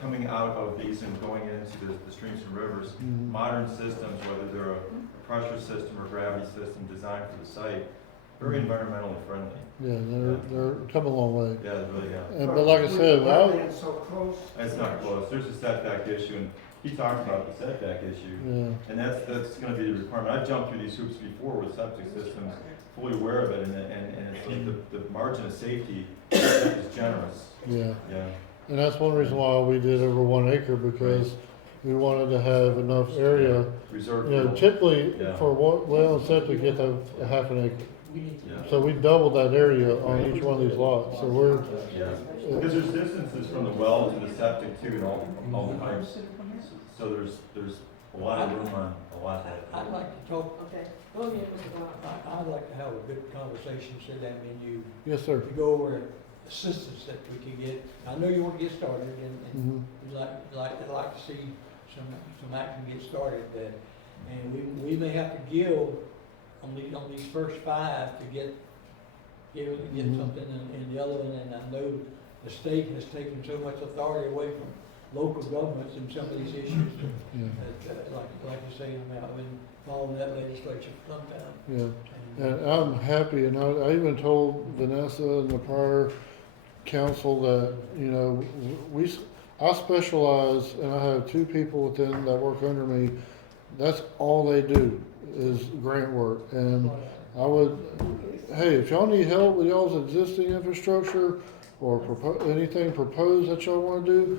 coming out of these and going into the streams and rivers. Mhm. Modern systems, whether they're a pressure system or gravity system designed for the site, very environmentally friendly. Yeah, they're coming a long way. Yeah, they really have. And, but like I said, Wetlands so close. It's not close, there's a setback issue, and he talked about the setback issue, yeah, and that's gonna be the requirement. I've jumped through these hoops before with septic systems, fully aware of it, and it's like the margin of safety is generous. yeah. Yeah, And that's one reason why we did over 1 acre, because we wanted to have enough area. reserved. You know, field. typically Yeah. for well and septic, you get a half an acre. Yeah. So we doubled that area on each one of these lots, so we're, Yeah, because there's distances from the well to the septic too, and all the pipes. So there's a lot of room on a lot of I'd that. like to talk, Okay, go ahead, Mr. Vaughn. I'd like to have a good conversation, sit down and you, yes, sir. to go over assistance that we can get. I know you want to get started and Mhm. you'd like to see some action get started, and we may have to give on these first 5 to get Mhm. something in the other one, and I know the state has taken so much authority away from local governments in some of these issues. Yeah, Like you say, I've been following that legislation for some time. yeah. And I'm happy, and I even told Vanessa and the prior council that, you know, I specialize, and I have 2 people within that work under me. That's all they do is grant work, and I would, hey, if y'all need help with y'all's existing infrastructure or anything proposed that y'all wanna do,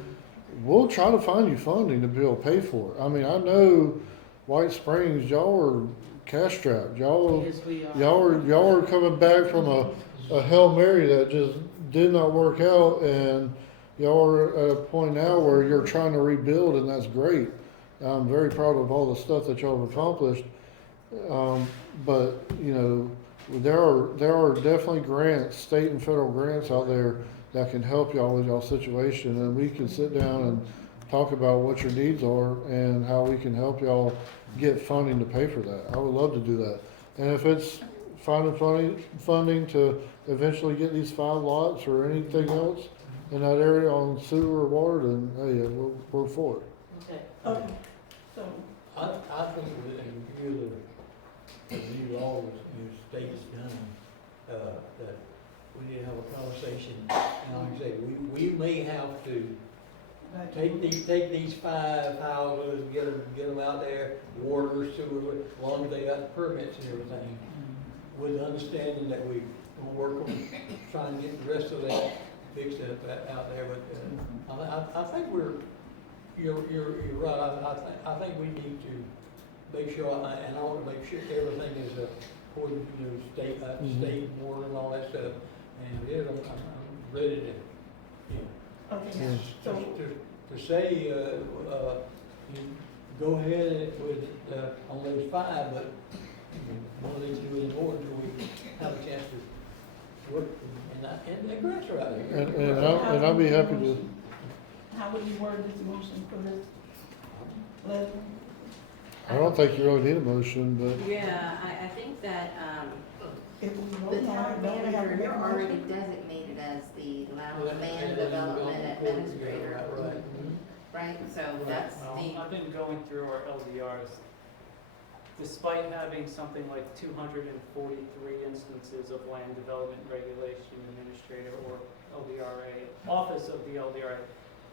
we'll try to find you funding to be able to pay for it. I mean, I know White Springs, y'all are cash strapped. Y'all Yes, we are. y'all are coming back from a Hail Mary that just did not work out, and y'all are at a point now where you're trying to rebuild, and that's great. I'm very proud of all the stuff that y'all have accomplished. But, you know, there are definitely grants, state and federal grants out there that can help y'all with y'all situation, and we can sit down and talk about what your needs are and how we can help y'all get funding to pay for that. I would love to do that. And if it's finding funding to eventually get these 5 lots or anything else in that area on sewer or water, then, hey, we're for it. Okay. Okay, so, I think that in review of the new laws, new states done, that we need to have a conversation. And like I say, we may have to take these 5 houses, get them out there, water, sewer, as long as they got permits and everything, with the understanding that we will work on trying to get the rest of that fixed up out there. But I think you're right. I think we need to make sure, and I want to make sure everything is according to state and water and all that stuff. And I'm ready to, you know, okay, so, to say, you go ahead with, on those 5, but one of these 2 is more until we have a chance to work, and the grants are out there. And I'll be happy to. how would you word this motion for this? Leslie? I don't think you really need a motion, but Yeah, I think that, If we the vote on it, town don't we have to manager, make you're a already motion? designated as the land development administrator, right? So that's Well, the, I've been going through our LDRs. Despite having something like 243 instances of land development regulation administrator or LDRA, office of the LDRA,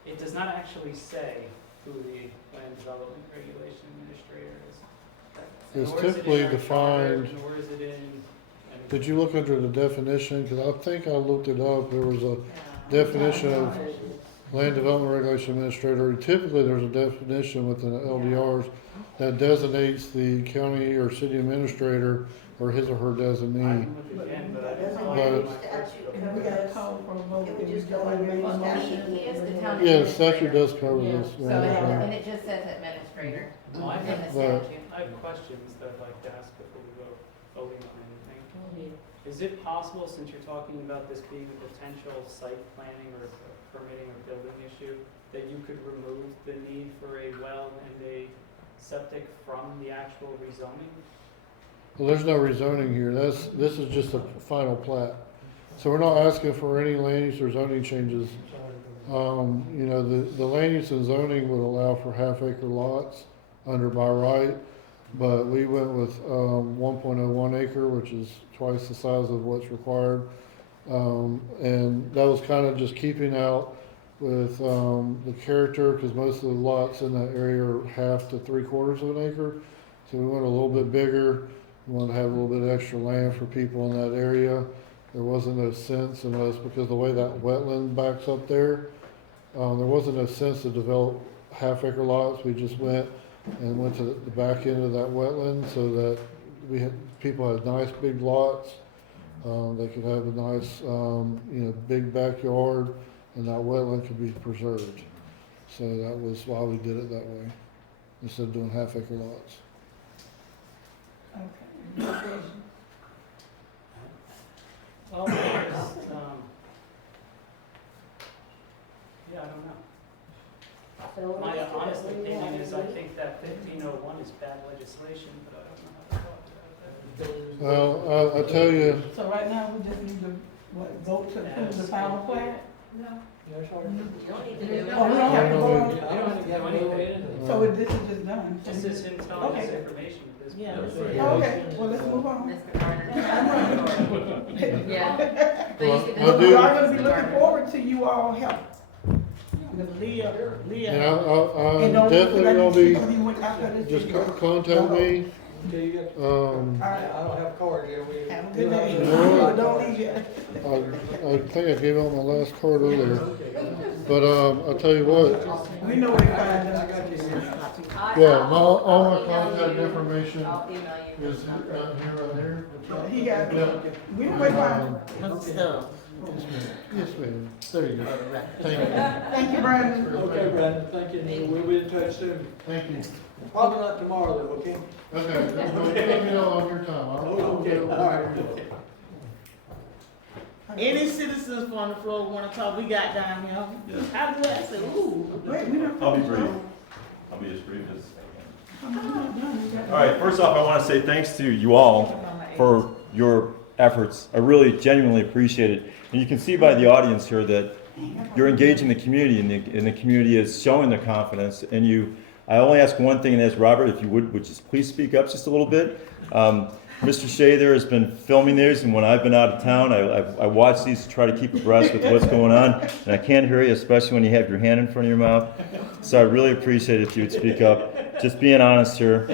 it does not actually say who the land development regulation administrator is. it's Nor is it in typically our charter, defined. Nor is it in. Did you look under the definition? Because I think I looked it up. There was a definition of land development regulation administrator. Typically, there's a definition within the LDRs that designates the county or city administrator or his or her designee. We got a call for a vote. Can we just Did go you and make a make motion? He is the town Yeah, the administrator. statute does cover Yeah. this. So, and it just says administrator Well, I in have, the Right. statute. I have questions that I'd like to ask before we vote. voting on anything. Is it possible, since you're talking about this being a potential site planning or permitting or building issue, that you could remove the need for a well and a septic from the actual rezoning? Well, there's no rezoning here. This is just a final plat. So we're not asking for any land use or zoning changes. You know, the land use and zoning would allow for half-acre lots under by right, but we went with 1.01 acre, which is twice the size of what's required. And that was kind of just keeping out with the character, because most of the lots in that area are 1/2 to 3/4 of an acre. So we went a little bit bigger. We wanted to have a little bit of extra land for people in that area. There wasn't no sense unless, because the way that wetland backs up there, there wasn't no sense to develop half-acre lots. We just went to the back end of that wetland so that people had nice big lots. They could have a nice, big backyard, and that wetland could be preserved. So that was why we did it that way, instead of doing half-acre lots. Okay. Well, I don't know. So My let's do honest it. opinion is I think that 1501 is bad legislation, but I don't know how to talk about that. Well, I tell you, So right now, we just need to, vote to approve the final plat? No. You You don't need to do it. Oh, we don't have to vote on You don't have to do anything. So this is just done? This is him telling us Okay. information. This- Yeah, this- that's it. Oh, okay, well, let's move on. Mr. Garner. Yeah. So Well, you see, I this do- is We are gonna be Mr. looking Garner. forward to you all help. Because Leah. and I'm And don't definitely let gonna me be, see you went after this just video. contact me. Okay, you got, All right, I don't have cards yet. We- have a good day. No. Don't leave yet. I think I gave out my last card earlier, but, I'll tell you what, We know where to find I us. got you. yeah, all my I'll email contact you. information I'll email you. is right here. He got, Yeah. we know where to find us. Mr. Stubbs. Yes, ma'am. There you go. Thank you. Thank you, Brandon. Okay, Brandon, thank you. We'll be in touch soon. Thank you. Probably not tomorrow though, okay? Okay, let me know on your time. Okay, all right. Any citizens from the floor wanna talk, we got down here. Yes. How do I say, ooh? Wait, we don't. I'll be brief. I'll be as brief as I can. I'm not done. We got- All right, first off, I want to say thanks to you all for your efforts. I really genuinely appreciate it. And you can see by the audience here that you're engaging the community, and the community is showing their confidence. And I only ask one thing, and that's Robert, if you would you please speak up just a little bit. Mr. Shea there has been filming these, and when I've been out of town, I watch these to try to keep abreast with what's going on. And I can't hear you, especially when you have your hand in front of your mouth. So I really appreciate it if you would speak up. Just being honest here.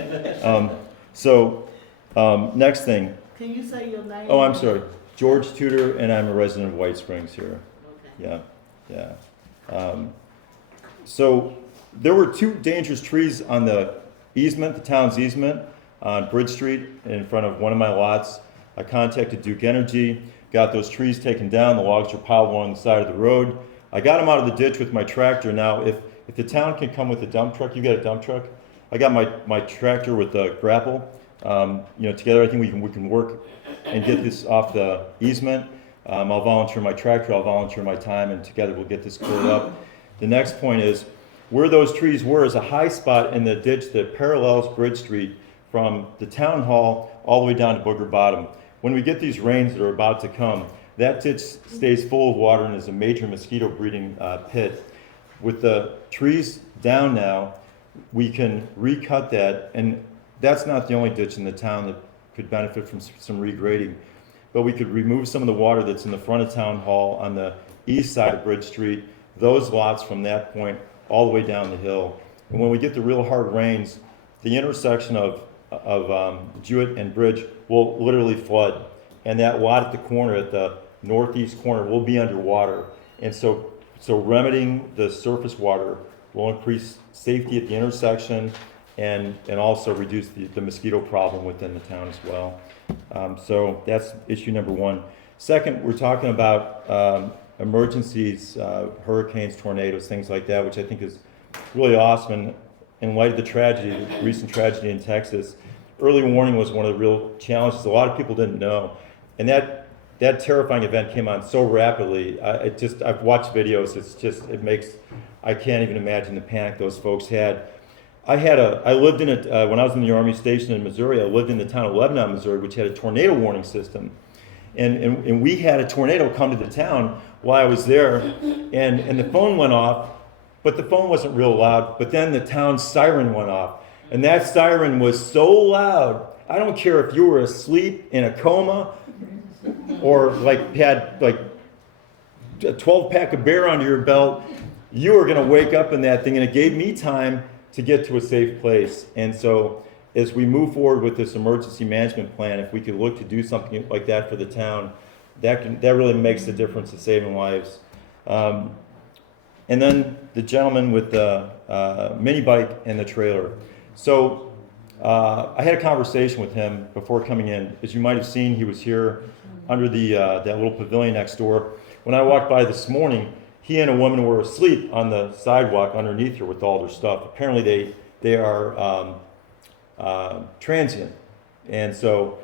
Next thing. Can you say your name? Oh, I'm sorry. George Tuider, and I'm a resident of White Springs here. Okay. Yeah. So there were 2 dangerous trees on the easement, the town's easement, on Bridge Street in front of one of my lots. I contacted Duke Energy, got those trees taken down. The logs are piled along the side of the road. I got them out of the ditch with my tractor. Now, if the town can come with a dump truck, you got a dump truck? I got my tractor with the grapple. Together I think we can work and get this off the easement. I'll volunteer my tractor, I'll volunteer my time, and together we'll get this cleared up. The next point is, where those trees were is a high spot in the ditch that parallels Bridge Street from the town hall all the way down to Booger Bottom. When we get these rains that are about to come, that ditch stays full of water and is a major mosquito breeding pit. With the trees down now, we can recut that, and that's not the only ditch in the town that could benefit from some regrading. But we could remove some of the water that's in the front of town hall on the east side of Bridge Street, those lots from that point all the way down the hill. And when we get the real hard rains, the intersection of Jewett and Bridge will literally flood. And that lot at the corner, at the northeast corner, will be underwater. And so remedying the surface water will increase safety at the intersection and also reduce the mosquito problem within the town as well. So that's issue number 1. Second, we're talking about emergencies, hurricanes, tornadoes, things like that, which I think is really awesome. And in light of the recent tragedy in Texas, early warning was one of the real challenges. A lot of people didn't know. And that terrifying event came on so rapidly. I've watched videos, I can't even imagine the panic those folks had. I lived in when I was in the Army station in Missouri, I lived in the town of Lebanon, Missouri, which had a tornado warning system. And we had a tornado come to the town while I was there, and the phone went off, but the phone wasn't real loud, but then the town siren went off. And that siren was so loud, I don't care if you were asleep in a coma, or had a 12-pack of beer under your belt, you were gonna wake up in that thing, and it gave me time to get to a safe place. And so as we move forward with this emergency management plan, if we could look to do something like that for the town, that really makes a difference in saving lives. And then the gentleman with the mini bike and the trailer. So I had a conversation with him before coming in. As you might have seen, he was here under that little pavilion next door. When I walked by this morning, he and a woman were asleep on the sidewalk underneath her with all their stuff. Apparently they are transient. And so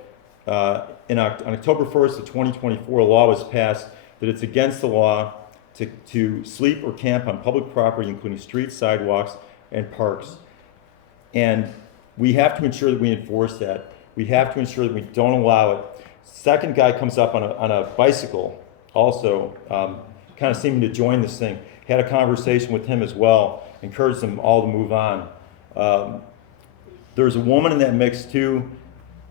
on October 1st of 2024, a law was passed that it's against the law to sleep or camp on public property, including streets, sidewalks, and parks. And we have to ensure that we enforce that. We have to ensure that we don't allow it. Second guy comes up on a bicycle, also kind of seeming to join this thing. Had a conversation with him as well, encouraged them all to move on. There's a woman in that mix too.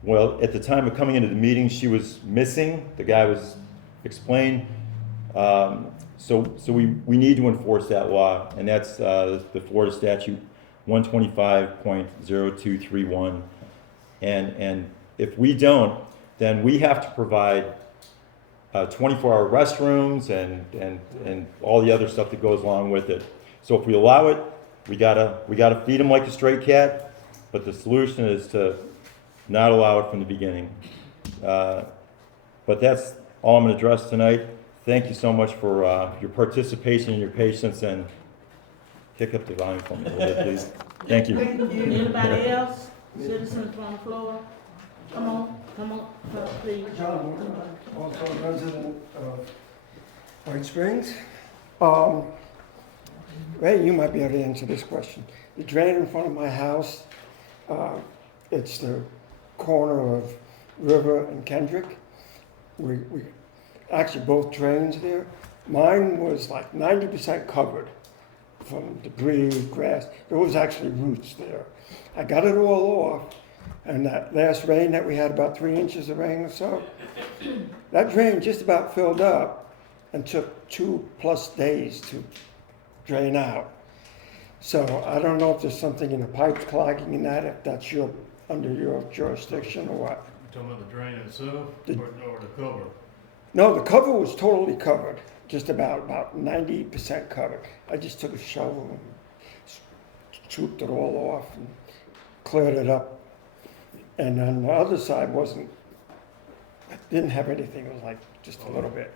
Well, at the time of coming into the meeting, she was missing. The guy was explained. So we need to enforce that law, and that's the Florida statute 125.0231. And if we don't, then we have to provide 24-hour restrooms and all the other stuff that goes along with it. So if we allow it, we gotta feed them like a stray cat. But the solution is to not allow it from the beginning. But that's all I'm going to address tonight. Thank you so much for your participation and your patience, and pick up the volume for me a little bit, please. Thank you. Anybody else? Citizens on the floor? Come on, please. John Morton, also a resident of White Springs. Ray, you might be able to answer this question. The drain in front of my house, it's the corner of River and Kendrick. We actually both drains there. Mine was like 90% covered from debris, grass. There was actually roots there. I got it all off, and that last rain that we had, about 3 inches of rain or so, that drain just about filled up and took 2+ days to drain out. So I don't know if there's something in the pipes clogging in that, if that's under your jurisdiction or what. You talking about the drain itself or the cover? No, the cover was totally covered, just about 90% covered. I just took a shovel and scooped it all off and cleared it up. And then the other side didn't have anything, it was like just a little bit.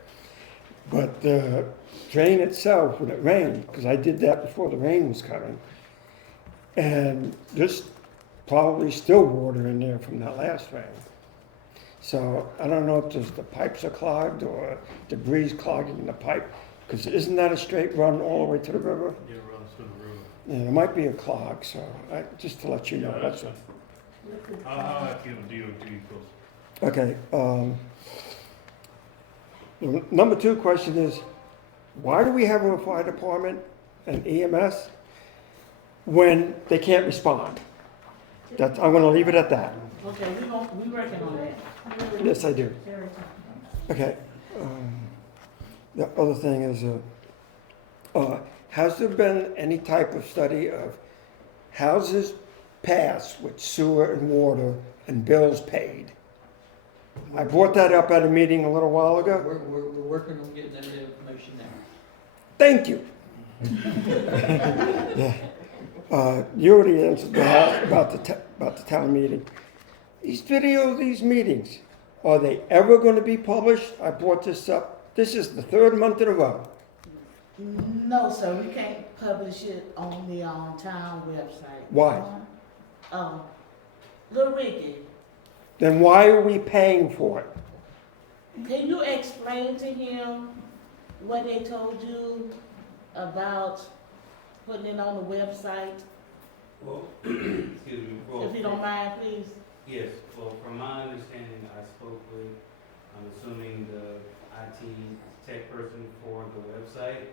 But the drain itself, when it rained, because I did that before the rain was coming, and there's probably still water in there from that last rain. So I don't know if the pipes are clogged or debris clogging the pipe, because isn't that a straight run all the way to the river? Yeah, it runs to the river. Yeah, there might be a clog, so just to let you know. That's it. I'll have to give a DOT close. Okay. The number 2 question is, why do we have a fire department and EMS when they can't respond? I'm going to leave it at that. Okay, we working on that. Yes, I do. Okay. The other thing is, has there been any type of study of houses passed with sewer and water and bills paid? I brought that up at a meeting a little while ago. We're working on getting that information now. Thank you. Yeah. You already answered the house about the town meeting. These videos, these meetings, are they ever going to be published? I brought this up. This is the 3rd month in a row. No, sir, we can't publish it on the town website. Why? Little Ricky, Then why are we paying for it? can you explain to him what they told you about putting it on the website? Well, excuse me. Well, If you don't mind, please. Yes, well, from my understanding, I spoke with, I'm assuming the IT tech person for the website,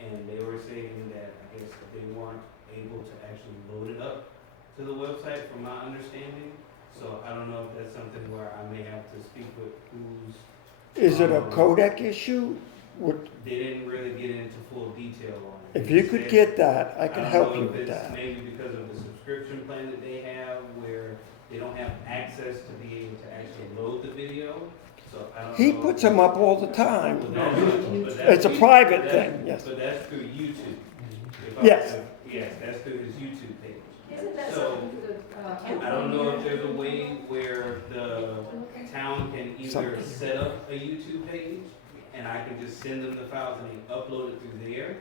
and they were saying that I guess they weren't able to actually load it up to the website from my understanding. So I don't know if that's something where I may have to speak with who's. Is it a codec issue? They didn't really get into full detail on it. If you could get that, I could help you with I don't know if that. it's maybe because of the subscription plan that they have where they don't have access to be able to actually load the video. So I don't know. He puts them up all the time. But It's a private thing, yes. But that's through YouTube. Yes. Yes, that's through his YouTube page. Isn't that So, something to the, I don't know if there's a way where the town can either Something. set up a YouTube page and I can just send them the files and they upload it through there.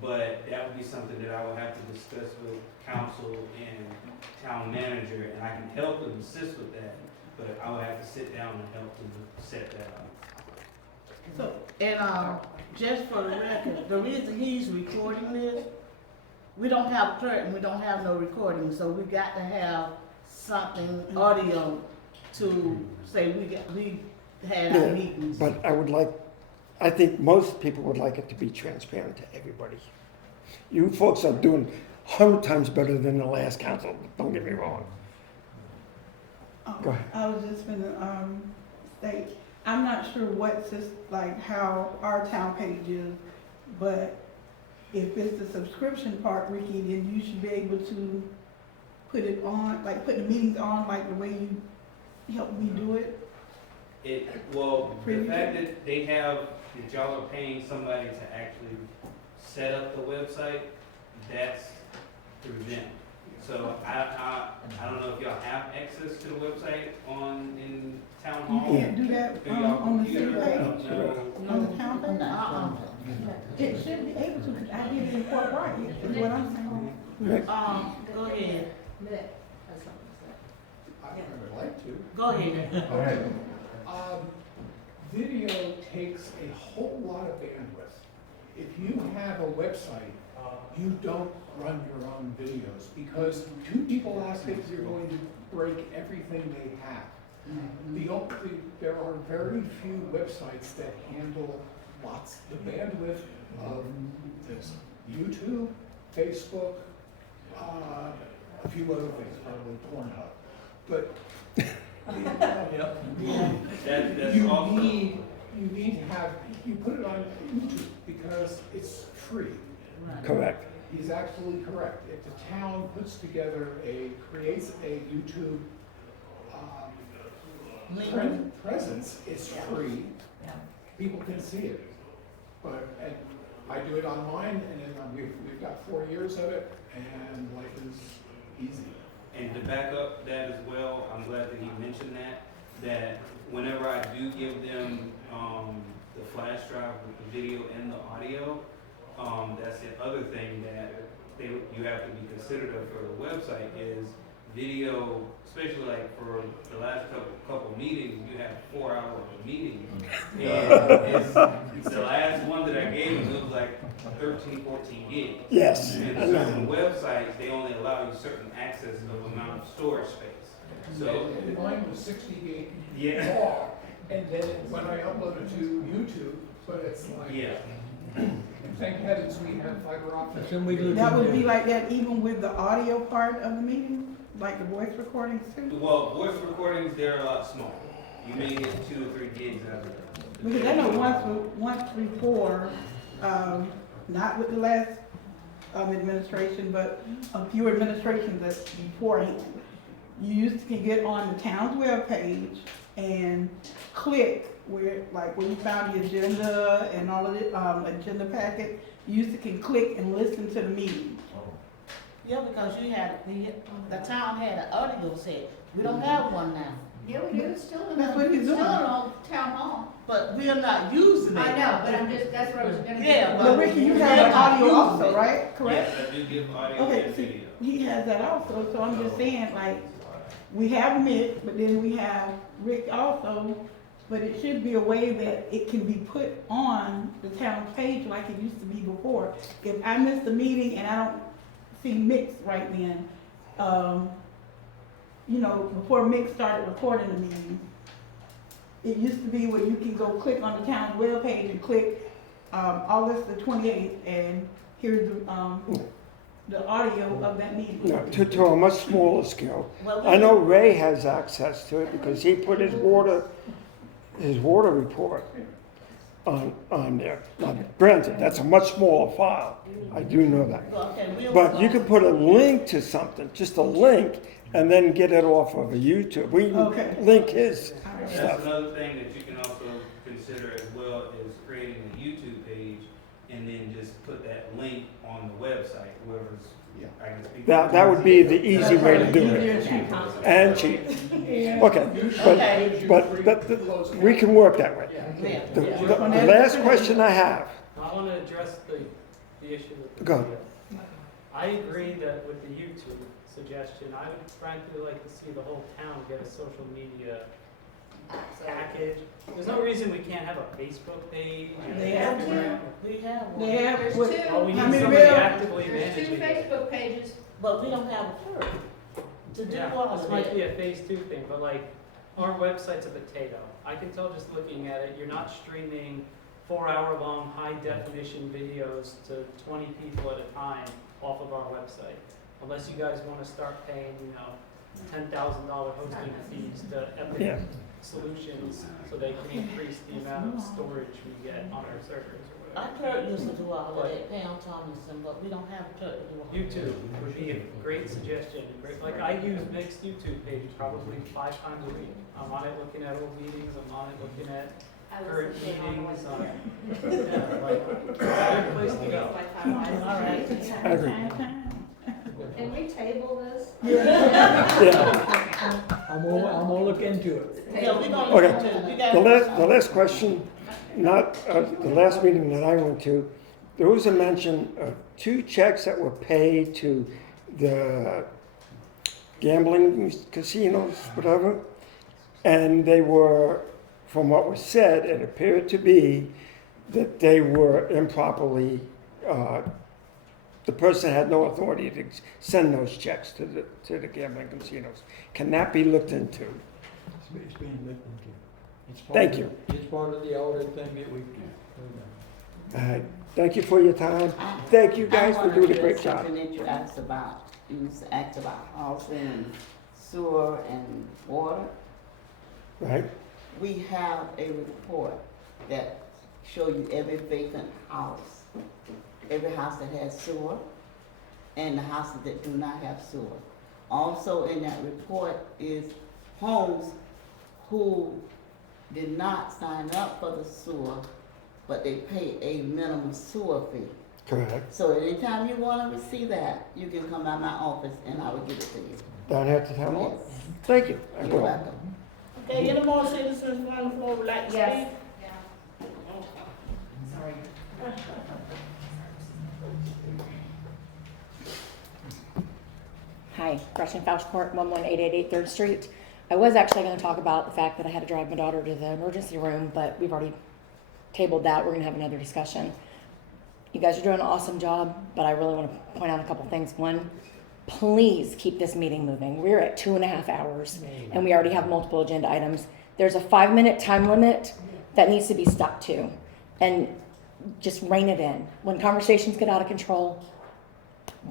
But that would be something that I would have to discuss with council and town manager, and I can help them assist with that, but I would have to sit down and help them set that up. So, and, just for the record, the reason he's recording this, we don't have a curtain, we don't have no recording, so we got to have something audio to say we had our Yeah, meetings. but I think most people would like it to be transparent to everybody. You folks are doing 100 times better than the last council, don't get me wrong. Go ahead. I was just gonna, say, I'm not sure what's just, like, how our town page is, but if it's the subscription part, Ricky, then you should be able to put it on, like, put the meetings on, like, the way you helped me do it. Well, the fact that they have, that y'all are paying somebody to actually set up the website, that's through them. So I don't know if y'all have access to the website in town hall. You can't do that on the city page, on the town page? It should be able to, because I did it in Fort Wright, is what I'm saying. Go ahead, I would like to. go ahead. Video takes a whole lot of bandwidth. If you have a website, you don't run your own videos because two people ask it, you're going to break everything they have. There are very few websites that handle lots the bandwidth of this. YouTube, Facebook, a few other things, probably Pornhub. But you need to have, you put it on YouTube because it's free. Correct. He's absolutely correct. If the town puts together creates a YouTube presence, it's free. People can see it. And I do it on mine, and then we've got 4 years of it, and life is easy. And to back up that as well, I'm glad that he mentioned that whenever I do give them the flash drive with the video and the audio, that's the other thing that you have to be considerate of for the website is video, especially like for the last couple meetings, you have 4 hour meetings. And the last one that I gave them, it was like 13, 14 gigs. Yes. And certain websites, they only allow you certain access of amount of storage space. So mine was 60 gig yeah. raw, and then when I uploaded to YouTube, but it's like, yeah. Thank heavens we have fiber optics. That would be like that even with the audio part of the meeting, like the voice recordings too? Well, voice recordings, they're a lot smaller. You may get 2 or 3 gigs out of it. Because I know once before, not with the last administration, but a few administrations that beforehand, you used to get on the town's webpage and click where you found the agenda and all of the agenda packet, you used to can click and listen to the meeting. Yeah, because you had, the town had an audio set, we don't have one now. Yeah, we do, it's still in, That's what he's still in doing. old town hall. But we are not using it. I know, but that's what I was gonna. Yeah, But Ricky, you have an audio using also, it. right? Correct? Yes, I do give audio Okay, and see, video. he has that also, so I'm just saying, like, we have Mick, but then we have Rick also, but it should be a way that it can be put on the town page like it used to be before. If I miss a meeting and I don't see Mick right then, you know, before Mick started recording the meeting, it used to be where you can go click on the town's webpage and click August the 28th, and here's the audio of that meeting. No, to a much smaller scale. I know Ray has access to it because he put his water report on there. Now, granted, that's a much smaller file. I do know that. But you could put a link to something, just a link, and then get it off of a YouTube. We link his That's stuff. another thing that you can also consider as well is creating a YouTube page and then just put that link on the website, whoever's, I can speak. That would be the easy way to do it. And cheap. Okay, but we can work that way. The last question I have. I want to address the issue with the Go. video. I agree that with the YouTube suggestion, I would frankly like to see the whole town get a social media package. There's no reason we can't have a Facebook page. They have Instagram. We have one. They have, There's what, two. Well, we How need many somebody real- actively There's two managing it. Facebook pages. But we don't have a clerk to do Yeah, all this of might that. be a phase 2 thing, but like, our website's a potato. I can tell just looking at it, you're not streaming 4-hour-long high-definition videos to 20 people at a time off of our website. Unless you guys want to start paying, you know, $10,000 hosting fees to Epic Solutions so they can increase the amount of storage we get on our servers or Our whatever. clerk used to do all of that, Pam Thomason, but we don't have a clerk to do all of that. YouTube would be a great suggestion. Like, I use Mick's YouTube page probably 5 times a week. I'm on it looking at old meetings, I'm on it looking at current meetings, yeah, like, it's a good place to go. All right. I agree. Can we table this? I'm gonna look into it. Yeah, we gonna Okay, look into it. the last question, not, the last meeting that I went to, there was a mention of 2 checks that were paid to the gambling casinos, whatever, and they were, from what was said, it appeared to be that they were improperly, the person had no authority to send those checks to the gambling casinos. Can that be looked into? It's being looked into. It's part Thank of- you. It's part of the audit thing that we do. Thank you for your time. Thank you guys for doing a great job. Something that you asked about, you asked about housing and sewer and water. Right? We have a report that show you every vacant house, every house that has sewer, and the houses that do not have sewer. Also in that report is homes who did not sign up for the sewer, but they pay a minimum sewer fee. Correct. So anytime you want to receive that, you can come by my office and I will give it to you. Down here at the town hall? Yes. Thank you. I You're will. welcome. Okay, any more citizens on the floor would like to Yes. speak? Sorry. Hi, Gretchen Fouchecourt, 11888 3rd Street. I was actually going to talk about the fact that I had to drive my daughter to the emergency room, but we've already tabled that. We're going to have another discussion. You guys are doing an awesome job, but I really want to point out a couple things. One, please keep this meeting moving. We're at 2.5 hours, and we already have multiple agenda items. There's a 5-minute time limit that needs to be stuck to, and just rein it in. When conversations get out of control,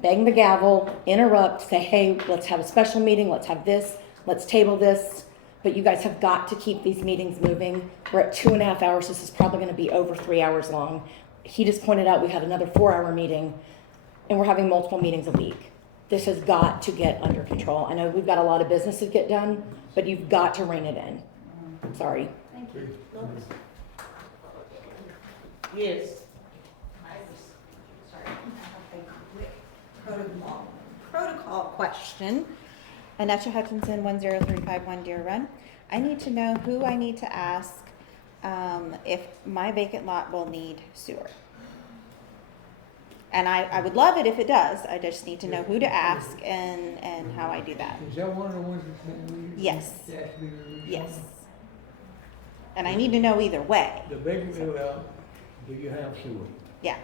bang the gavel, interrupt, say, hey, let's have a special meeting, let's have this, let's table this. But you guys have got to keep these meetings moving. We're at 2.5 hours. This is probably going to be over 3 hours long. He just pointed out we had another 4-hour meeting, and we're having multiple meetings a week. This has got to get under control. I know we've got a lot of business to get done, but you've got to rein it in. Sorry. Thank you. Yes. Protocol question. Annette Hutchinson, 10351 Deer Run. I need to know who I need to ask if my vacant lot will need sewer. And I would love it if it does. I just need to know who to ask and how I do that. Is that one of the ones that we Yes. It has to be rezoned? Yes. And I need to know either way. The bigger, well, do you have sewer? Yeah,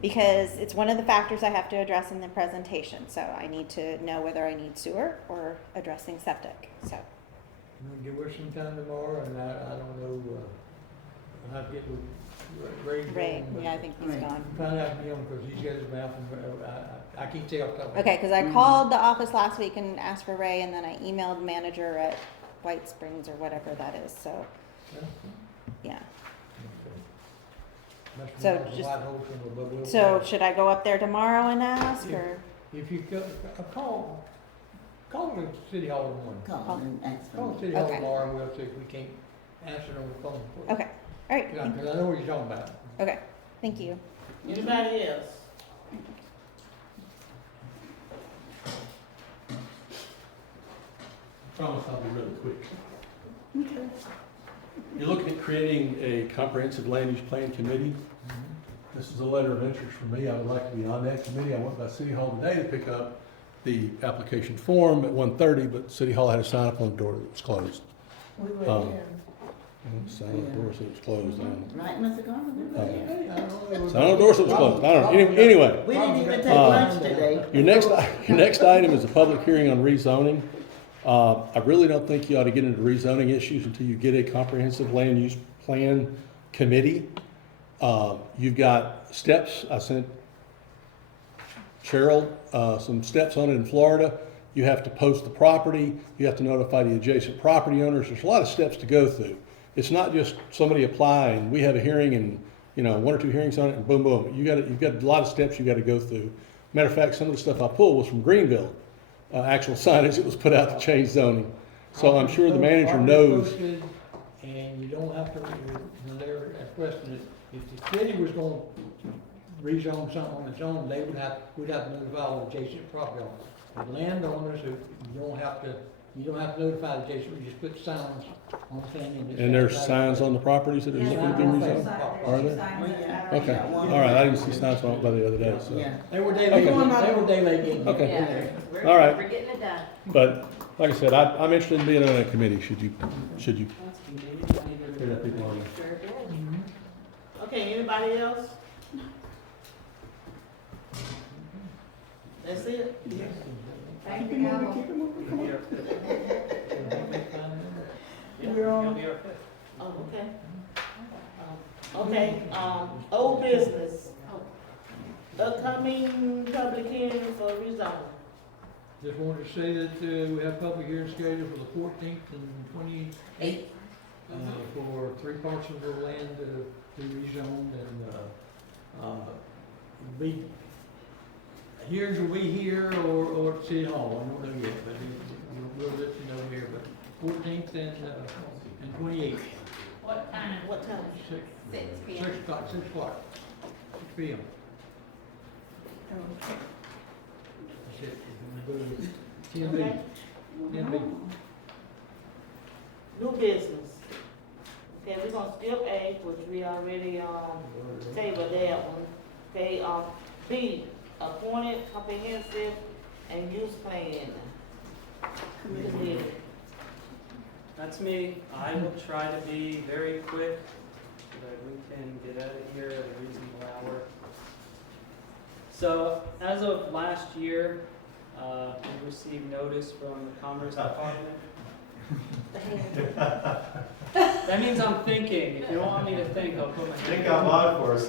because it's one of the factors I have to address in the presentation. So I need to know whether I need sewer or addressing septic, so. Give her some time tomorrow, and I don't know, I'll have to get with Ray. Ray, yeah, I think he's gone. Find out from him, because he's got his mouth, and I can't say off the top of my head. Okay, because I called the office last week and asked for Ray, and then I emailed manager at White Springs or whatever that is, so, yeah. Must be So a just, wide hole somewhere, but we'll- so should I go up there tomorrow and ask, or? If you could, call the city hall in the morning. Call and ask for Call me. the city hall Okay. tomorrow, and we'll see if we can't answer it on the phone. for you. Okay, all right, thank Because I know what you're talking about. okay, thank you. Anybody else? Promise I'll be really quick. You're looking at creating a comprehensive land use plan committee. This is a letter of interest from me. I would like to be on that committee. I went by City Hall today to pick up the application form at 1:30, but City Hall had a sign up on the door that was closed. We were there. Sign on the door said it was closed. Right, Mr. Garner? We were there. Sign on the door said it was closed. I don't know. Anyway. We didn't even take lunch today. Your next item is a public hearing on rezoning. I really don't think you ought to get into rezoning issues until you get a comprehensive land use plan committee. You've got steps. I sent Cheryl some steps on it in Florida. You have to post the property. You have to notify the adjacent property owners. There's a lot of steps to go through. It's not just somebody apply and we have a hearing and, you know, 1 or 2 hearings on it and boom, boom. You've got a lot of steps you got to go through. Matter of fact, some of the stuff I pulled was from Greenville. Actual signage that was put out to change zoning. So I'm sure the manager knows. And you don't have to, when they're requesting it, if the city was gonna rezone something on its own, we'd have to notify all the adjacent property owners. The landowners, you don't have to notify the adjacent, you just put signs on the thing. And there's signs on the properties that are looking to be rezoned? Are there? Okay, all right, I didn't see signs on it by the other day, so. Yeah. They were daylight. Okay, all right. We're getting it done. But, like I said, I'm interested in being on that committee, should you hear that people on there. Sure did. Okay, anybody else? That's it? Thank you, Gavel. We're on. Be our fifth. Oh, okay. Okay, old business. Upcoming public hearing for rezoning. Just wanted to say that we have public hearing scheduled for the 14th and 28th for 3 parcels of land to be rezoned, and hearings will be here or at City Hall. I don't know yet, but we'll let you know here. But 14th and 28th. What time? What time? 6 p.m. 6 o'clock. 6 p.m. That's it. We're gonna go to 10B. Okay. 10B. New business. Okay, we're gonna skip A, which we already, tabled that one. Okay, B, appointed comprehensive and use plan. Committee. That's me. I will try to be very quick so that we can get out of here at a reasonable hour. So, as of last year, we received notice from the Commerce Department. That means I'm thinking. If you don't want me to think, I'll put my Think out loud for us.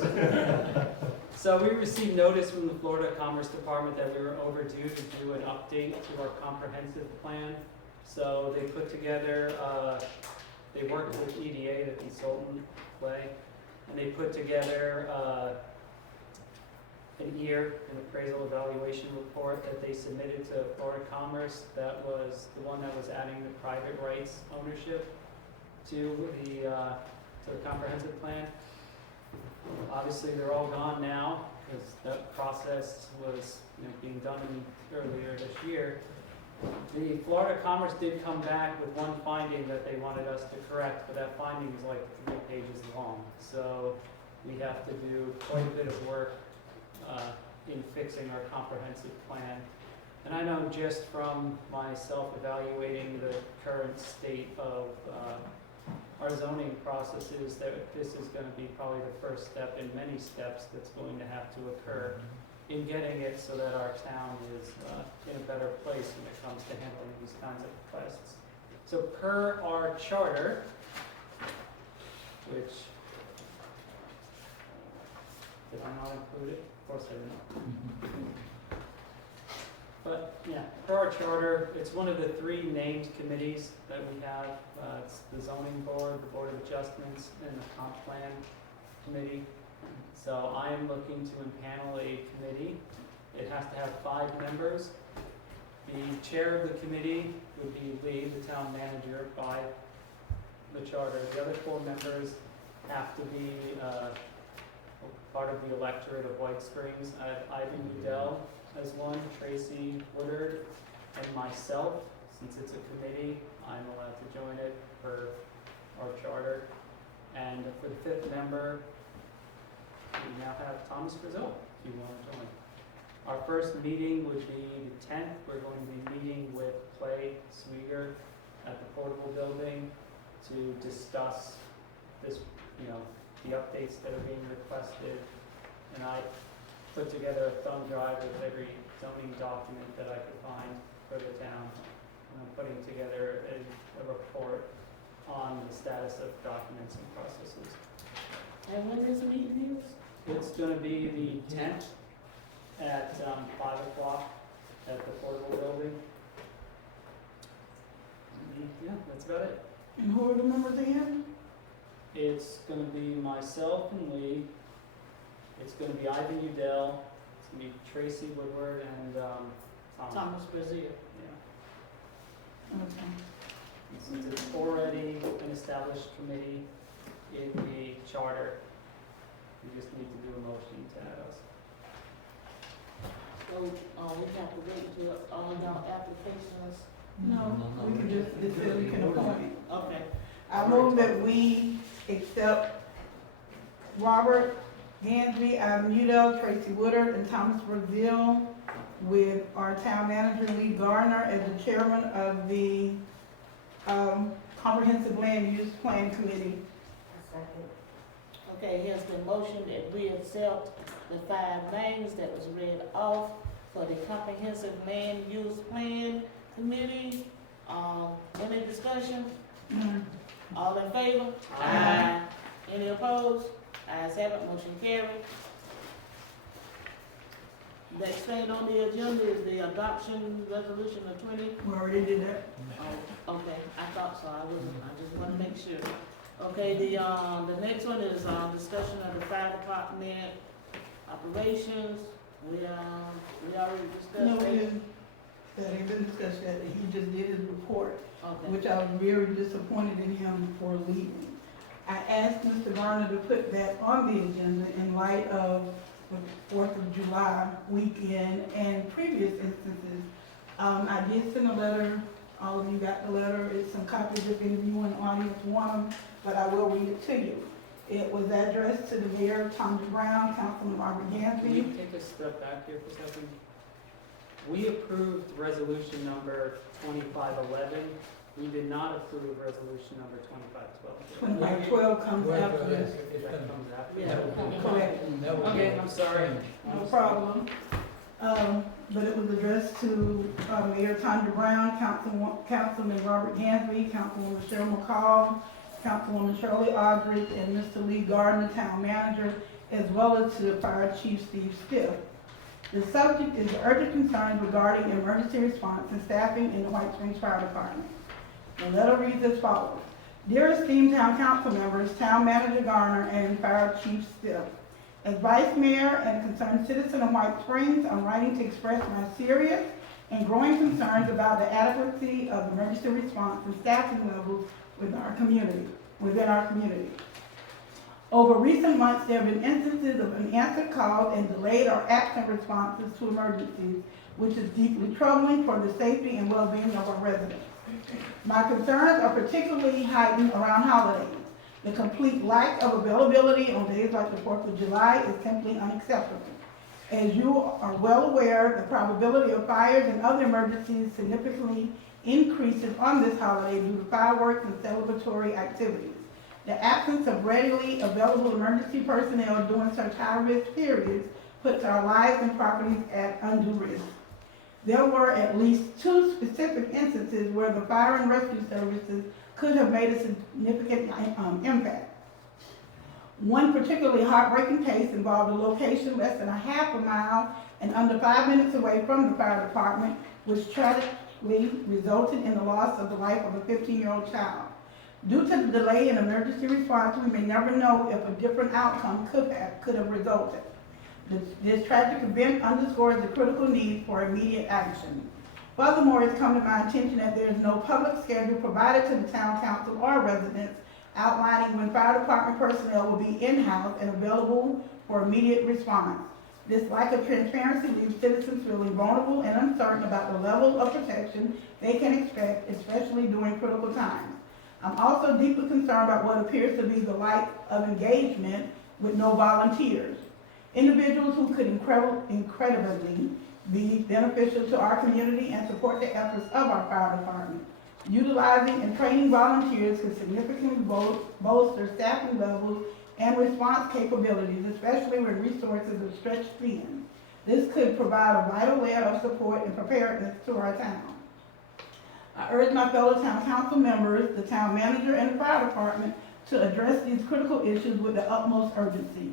So we received notice from the Florida Commerce Department that we were overdue to do an update to our comprehensive plan. So they put together, they worked with EDA, the consultant, and they put together an an appraisal evaluation report that they submitted to Florida Commerce. That was the one that was adding the private rights ownership to the comprehensive plan. Obviously, they're all gone now because that process was being done earlier this year. The Florida Commerce did come back with one finding that they wanted us to correct, but that finding is like 3 pages long. So we have to do quite a bit of work in fixing our comprehensive plan. And I know just from myself evaluating the current current state of our zoning processes, that this is going to be probably the first step in many steps that's going to have to occur in getting it so that our town is in a better place when it comes to handling these kinds of requests. So per our charter, which, did I not include it? Of course I didn't. But yeah, per our charter, it's one of the 3 named committees that we have. It's the zoning board, the board of adjustments, and the comp plan committee. So I am looking to impanel a committee. It has to have 5 members. The chair of the committee would be Lee, the town manager, by the charter. The other 4 members have to be part of the electorate of White Springs. I have Ivan Udell as one, Tracy Woodard, and myself. Since it's a committee, I'm allowed to join it per our charter. And for the 5th member, we now have Thomas Brazil, if you want to join. Our first meeting would be the 10th. We're going to be meeting with Clay Swieger at the Portable Building to discuss this, the updates that are being requested. And I put together a thumb drive with every zoning document that I could find for the town. And I'm putting together a report on the status of documents and processes. And when this meeting is? It's going to be the 10th at 5 o'clock at the Portable Building. Yeah, that's about it. And who are the members again? It's going to be myself and Lee. It's going to be Ivan Udell. It's going to be Tracy Woodward and Thomas Brazil. Yeah. Okay. Since it's already an established committee in the charter, we just need to do a motion to add us. So, we have to wait until all y'all applications. No, we can just, it says we can appoint. Okay. I move that we accept Robert Gamsby, Ivan Udell, Tracy Woodard, and Thomas Brazil with our town manager, Lee Garner, as the chairman of the Comprehensive Land Use Plan Committee. Okay, here's the motion that we accept the 5 names that was read off for the Comprehensive Land Use Plan Committee. Any discussion? All in favor? Aye. Any opposed? Ayes have it, motion carried. Next thing on the agenda is the adoption resolution of 20. We already did that. Oh, okay, I thought so, I just want to make sure. Okay, the next one is, discussion of the fire department operations. We already discussed. No, that. we didn't. That ain't been discussed yet. He just did his report, Okay. which I was very disappointed in him for leaving. I asked Mr. Garner to put that on the agenda in light of the 4th of July weekend and previous instances. I did send a letter. All of you got the letter. It's some copies if any of you in the audience want them, but I will read it to you. It was addressed to the mayor, Thomas Brown, Councilman Robert Can Gamsby. you take a step back here for a second? We approved resolution number 2511. We did not approve resolution number 2512. 2512 comes after this. That comes after. Yeah. Correct. Okay, I'm sorry. No problem. But it was addressed to Mayor Tondra Brown, Councilman Robert Gamsby, Councilwoman Cheryl McCall, Councilwoman Shirley Aldridge, and Mr. Lee Gardner, Town Manager, as well as to the Fire Chief Steve Stith. The subject is urgent concerns regarding emergency response and staffing in the White Springs Fire Department. The letter reads as follows. Dear esteemed Town Council members, Town Manager Garner, and Fire Chief Stith, as Vice Mayor and a concerned citizen of White Springs, I'm writing to express my serious and growing concerns about the adequacy of emergency response and staffing levels within our community. Over recent months, there have been instances of unanswered calls and delayed or absent responses to emergencies, which is deeply troubling for the safety and well-being of our residents. My concerns are particularly heightened around holidays. The complete lack of availability on days like the 4th of July is simply unacceptable. As you are well aware, the probability of fires and other emergencies significantly increases on this holiday due to fireworks and celebratory activities. The absence of readily available emergency personnel during such high-risk periods puts our lives and properties at undue risk. There were at least 2 specific instances where the fire and rescue services could have made a significant impact. One particularly heartbreaking case involved a location less than a half a mile and under 5 minutes away from the fire department, which tragically resulted in the loss of the life of a 15-year-old child. Due to the delay in emergency response, we may never know if a different outcome could have resulted. This tragic event underscores the critical need for immediate action. Furthermore, it's come to my attention that there is no public schedule provided to the town council or residents outlining when fire department personnel will be in-house and available for immediate response. This lack of transparency leaves citizens feeling vulnerable and uncertain about the level of protection they can expect, especially during critical times. I'm also deeply concerned about what appears to be the lack of engagement with no volunteers. Individuals who could incredibly be beneficial to our community and support the efforts of our fire department. Utilizing and training volunteers can significantly bolster staffing levels and response capabilities, especially when resources are stretched thin. This could provide a vital layer of support and preparedness to our town. I urge my fellow town council members, the town manager, and the fire department to address these critical issues with the utmost urgency.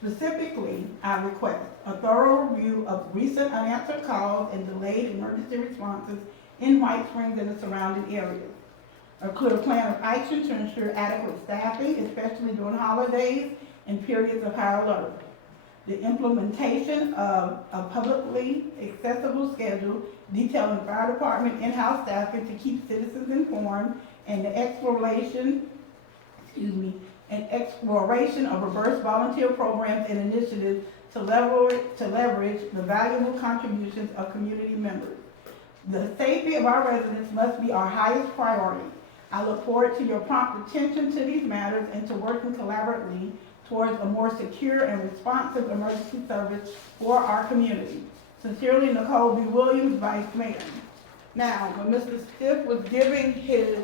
Specifically, I request a thorough review of recent unanswered calls and delayed emergency responses in White Springs and the surrounding areas. A clear plan of action to ensure adequate staffing, especially during holidays and periods of high alert. The implementation of a publicly accessible schedule detailing fire department in-house staffing to keep citizens informed, and the exploration of reverse volunteer programs and initiatives to leverage the valuable contributions of community members. The safety of our residents must be our highest priority. I look forward to your prompt attention to these matters and to working collaboratively towards a more secure and responsive emergency service for our community. Sincerely, Nicole B. Williams, Vice Mayor. Now, when Mr. Stith was giving his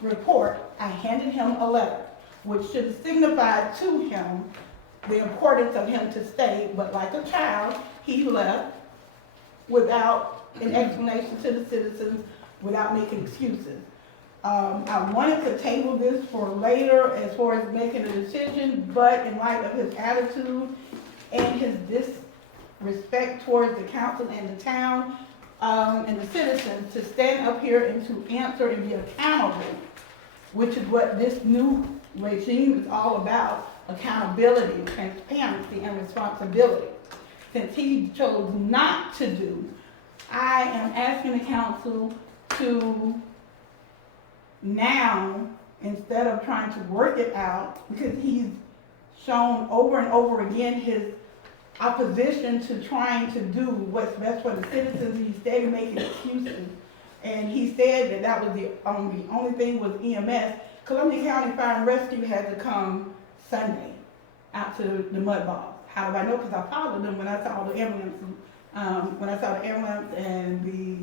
report, I handed him a letter, which should have signified to him the importance of him to stay, but like a child, he left without an explanation to the citizens, without making excuses. I wanted to table this for later as far as making a decision, but in light of his attitude and his disrespect towards the council and the town and the citizens, to stand up here and to answer and be accountable, which is what this new regime is all about: accountability, transparency, and responsibility. Since he chose not to do, I am asking the council to now, instead of trying to work it out, because he's shown over and over again his opposition to trying to do what's best for the citizens. He started making excuses, and he said that was the only thing was EMS. Columbia County Fire and Rescue had to come Sunday out to the mud bog. How do I know? Because I followed them when I saw the ambulance, and the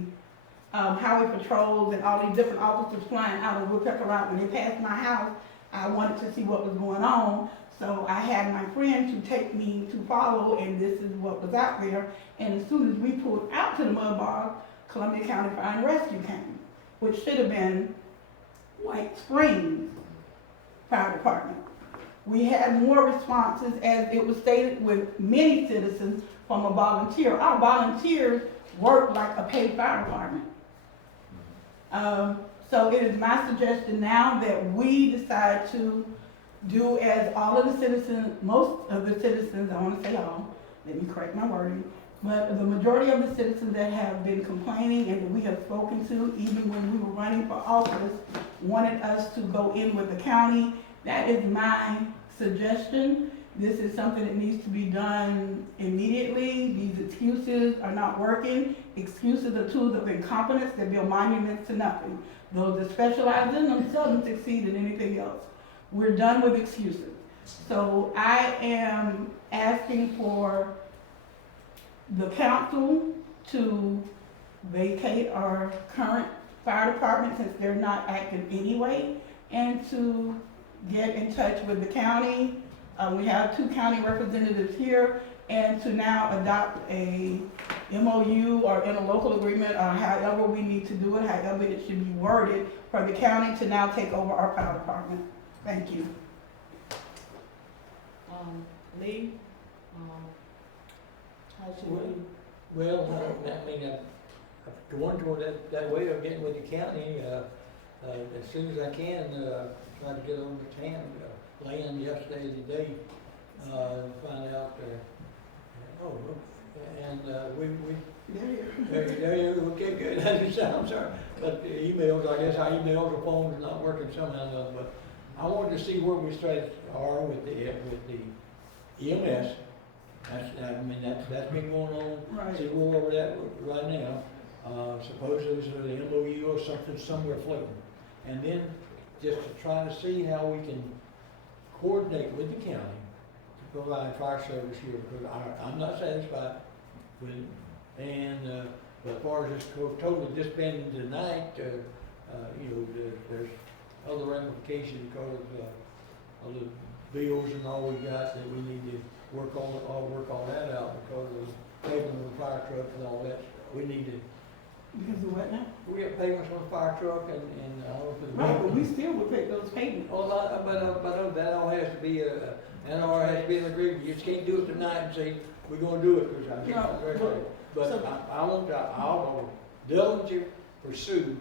highway patrols and all these different officers flying out of Woodpecker Route. When they passed my house, I wanted to see what was going on. So I had my friend to take me to follow, and this is what was out there. And as soon as we pulled out to the mud bog, Columbia County Fire and Rescue came, which should have been White Springs Fire Department. We had more responses, as it was stated, with many citizens from a volunteer. Our volunteers work like a paid fire department. So it is my suggestion now that we decide to do as all of the citizens, most of the citizens, I want to say all, let me correct my wording, but the majority of the citizens that have been complaining and that we have spoken to, even when we were running for office, wanted us to go in with the county. That is my suggestion. This is something that needs to be done immediately. These excuses are not working. Excuses are tools of incompetence that build monuments to nothing. Those that specialize in them seldom succeed in anything else. We're done with excuses. So I am asking for the council to vacate our current fire department since they're not active anyway, and to get in touch with the county. We have 2 county representatives here, and to now adopt a MOU or interlocal agreement, or however we need to do it, however it should be worded, for the county to now take over our fire department. Thank you. Lee, how should we? Well, I mean, going toward that way of getting with the county, as soon as I can, try to get on the land yesterday, today, find out, there you, okay, good, I'm sorry, but the emails, I guess our emails or phones are not working somehow, but I wanted to see where we are with the EMS. That's been going on. Right. See where we're at right now. Suppose there's an MOU or something somewhere floating. And then just to try to see how we can coordinate with the county to provide fire service here, because I'm not satisfied with it. And, but as far as this totally disbanding tonight, there's other ramifications because of the bills and all we got that we need to work all that out because of payment of the fire truck and all that. We need to. Because of what now? We get payments on the fire truck and all of the. Right, but we still would take those payments. Well, but that all has to be an agreement. You just can't do it tonight and say, we're gonna do it, because I can't. But I'll diligently pursue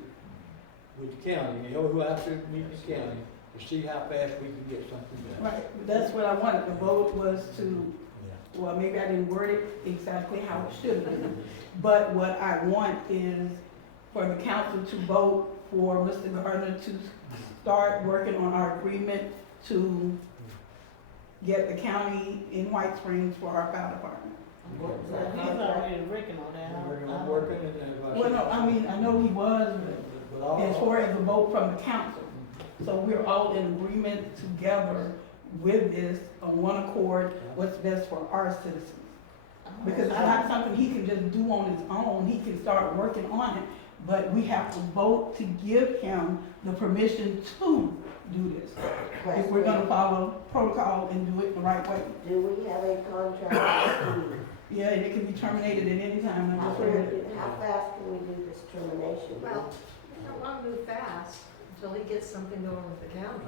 with the county, who have to meet the county, to see how fast we can get something done. Right, that's what I wanted. The vote was to, well, maybe I didn't word it exactly how it should have been. But what I want is for the council to vote for Mr. Garner to start working on our agreement to get the county in White Springs for our fire department. He's already working on that. Working and Well, no, I mean, I know he was, but as far as the vote from the council. So we're all in agreement together with this on one accord, what's best for our citizens. Because it's not something he can just do on his own, he can start working on it, but we have to vote to give him the permission to do this. If we're gonna follow protocol and do it the right way. Do we have a contract? Yeah, and it can be terminated at any time. How fast can we do this termination? Well, we don't want to move fast until he gets something going with the county.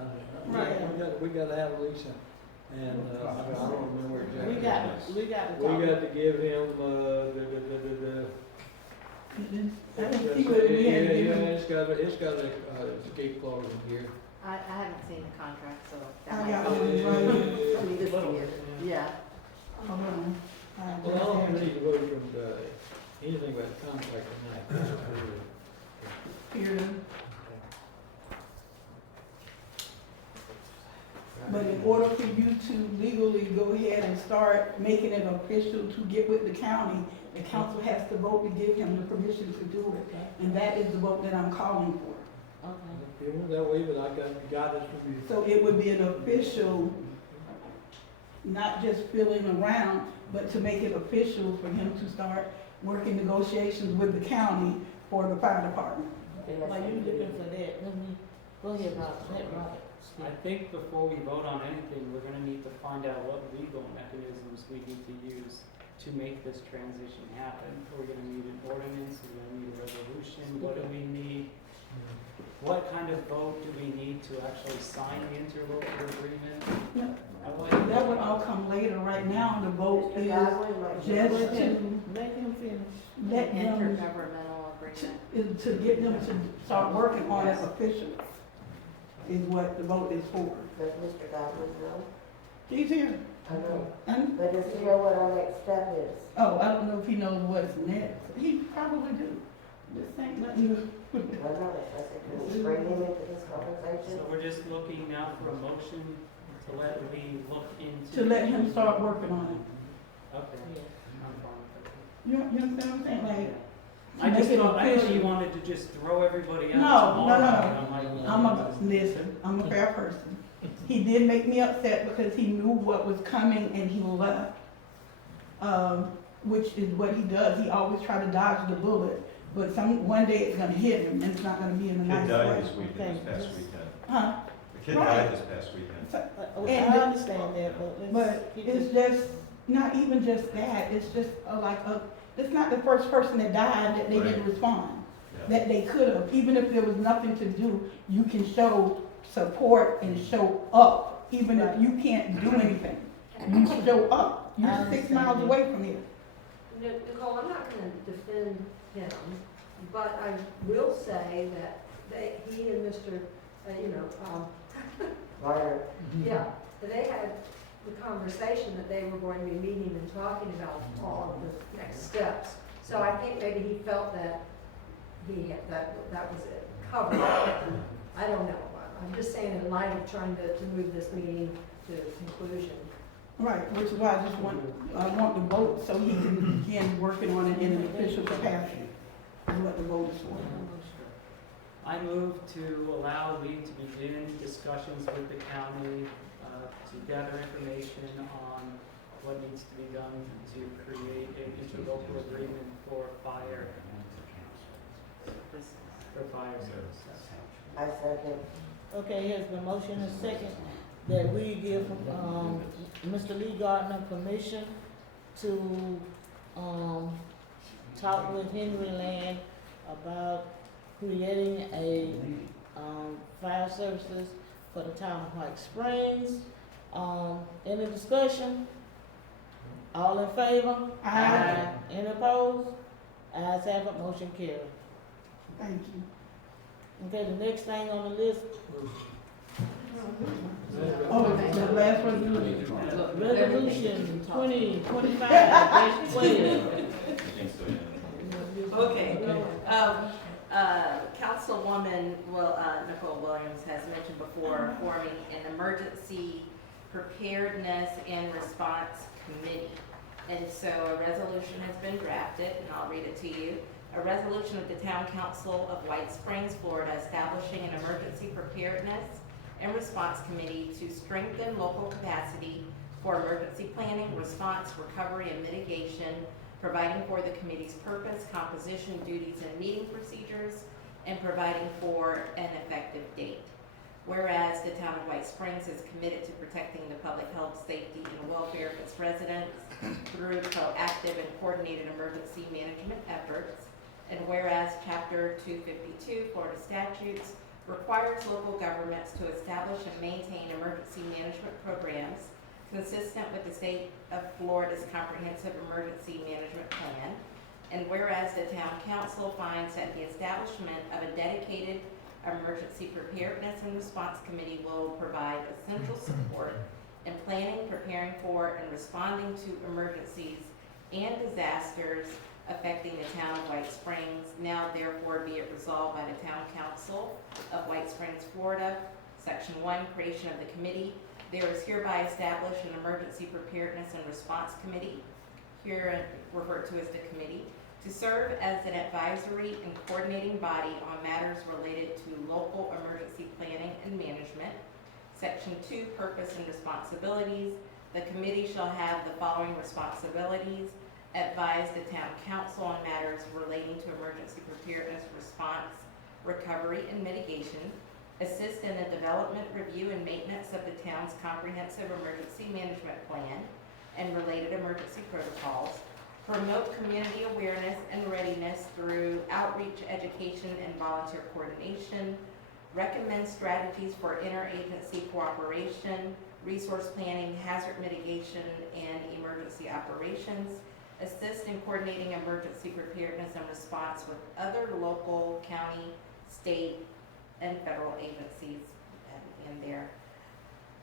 Right. We gotta have Lisa, and, I don't remember exactly. We got to talk. We got to give him, it's got a escape clause in here. I haven't seen the contract, so. I got one This yeah. Hold on. Well, I don't need to vote from anything about the contract tonight. Here. But in order for you to legally go ahead and start making it official to get with the county, the council has to vote to give him the permission to do it. And that is the vote that I'm calling for. Okay. It went that way, but I got this from you. So it would be an official, not just filling around, but to make it official for him to start working negotiations with the county for the fire department. While you looking for that, let me, go ahead, Robert. I think before we vote on anything, we're gonna need to find out what legal mechanisms we need to use to make this transition happen. We're gonna need an ordinance, we're gonna need a resolution, what do we need? What kind of vote do we need to actually sign the interlocal agreement? That would all come later. Right now, the vote is just to let him finish. Let them, Intergovernmental agreement. to get them to start working on it officially, is what the vote is for. Does Mr. Godwin know? He's here. I know. And, But does he know what our next step is? oh, I don't know if he knows what's next. He probably do. This ain't nothing new. I know, I said, can we bring him into this conversation? So we're just looking now for a motion to let me look into. To let him start working on it. Okay. I'm fine with that. You understand what I'm saying? Like, I make just it thought, I thought official. you wanted to just throw everybody out No, tomorrow. no. I'm a fair person. He did make me upset because he knew what was coming and he left. Which is what he does. He always try to dodge the bullet. but one day it's gonna hit him, and it's not gonna be in a Kid nice died way. this weekend, this past weekend. Huh? The kid Right. died this past weekend. I understand that, but But keep it's just, not even just that, it's just it's not the first person that died that they didn't respond. Yeah. That they could have, even if there was nothing to do, you can show support and show up, even if you can't do anything. You show up, you're 6 miles away from here. Nicole, I'm not gonna defend him, but I will say that he and Mr., yeah, they had the conversation that they were going to be meeting and talking about all of the next steps. So I think maybe he felt that that was it, covered. I don't know. I'm just saying in light of trying to move this meeting to conclusion. Right, which is why I want the vote so he can begin working on it in an official capacity. Is what the vote is for. I move to allow Lee to begin discussions with the county to gather information on what needs to be done to create an interlocal agreement for fire services. I second. Okay, here's the motion and second that we give, Mr. Lee Garner permission to, talk with Henry Land about creating a, fire services for the town of White Springs. Any discussion? All in favor? Aye. Any opposed? Ayes have it, motion carried. Thank you. Okay, the next thing on the list, Oh, the last resolution. resolution 2025-12. Okay, Councilwoman Nicole Williams has mentioned before forming an emergency preparedness and response committee. And so a resolution has been drafted, and I'll read it to you. A resolution of the Town Council of White Springs, Florida, establishing an emergency preparedness and response committee to strengthen local capacity for emergency planning, response, recovery, and mitigation, providing for the committee's purpose, composition, duties, and meeting procedures, and providing for an effective date. Whereas the town of White Springs is committed to protecting the public health, safety, and welfare of its residents through proactive and coordinated emergency management efforts, and whereas Chapter 252 Florida statutes requires local governments to establish and maintain emergency management programs consistent with the state of Florida's comprehensive emergency management plan, and whereas the town council finds that the establishment of a dedicated emergency preparedness and response committee will provide essential support in planning, preparing for, and responding to emergencies and disasters affecting the town of White Springs. Now therefore be it resolved by the town council of White Springs, Florida, Section 1, creation of the committee. There is hereby established an emergency preparedness and response committee, here referred to as the committee, to serve as an advisory and coordinating body on matters related to local emergency planning and management. Section 2, purpose and responsibilities. The committee shall have the following responsibilities: advise the town council on matters relating to emergency preparedness, response, recovery, and mitigation, assist in the development, review, and maintenance of the town's comprehensive emergency management plan and related emergency protocols, promote community awareness and readiness through outreach, education, and volunteer coordination, recommend strategies for interagency cooperation, resource planning, hazard mitigation, and emergency operations, assist in coordinating emergency preparedness and response with other local, county, state, and federal agencies in there.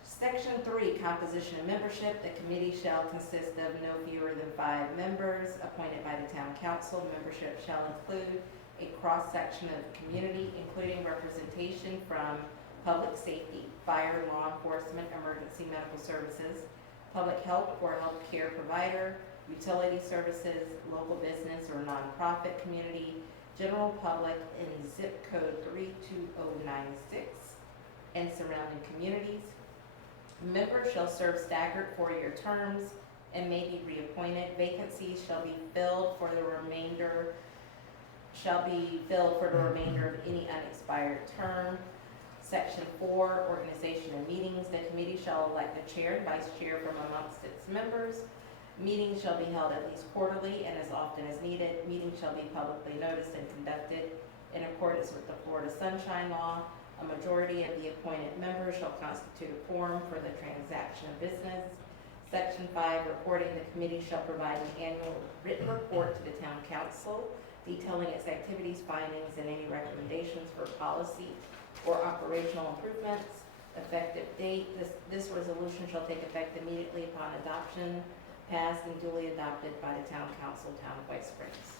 Section 3, composition and membership. The committee shall consist of no fewer than 5 members appointed by the town council. Membership shall include a cross-section of the community, including representation from public safety, fire, law enforcement, emergency medical services, public health or health care provider, utility services, local business or nonprofit community, general public in zip code 32096 and surrounding communities. Members shall serve staggered 4-year terms and may be reappointed. Vacancies shall be filled for the remainder shall be filled for the remainder of any unexpired term. Section 4, organization and meetings. The committee shall elect a chair and vice chair from amongst its members. Meetings shall be held at least quarterly and as often as needed. Meetings shall be publicly noticed and conducted in accordance with the Florida Sunshine Law. A majority of the appointed members shall constitute a quorum for the transaction of business. Section 5, reporting. The committee shall provide an annual written report to the town council detailing its activities, findings, and any recommendations for policy or operational improvements. Effective date. This resolution shall take effect immediately upon adoption, passed and duly adopted by the town council, town of White Springs.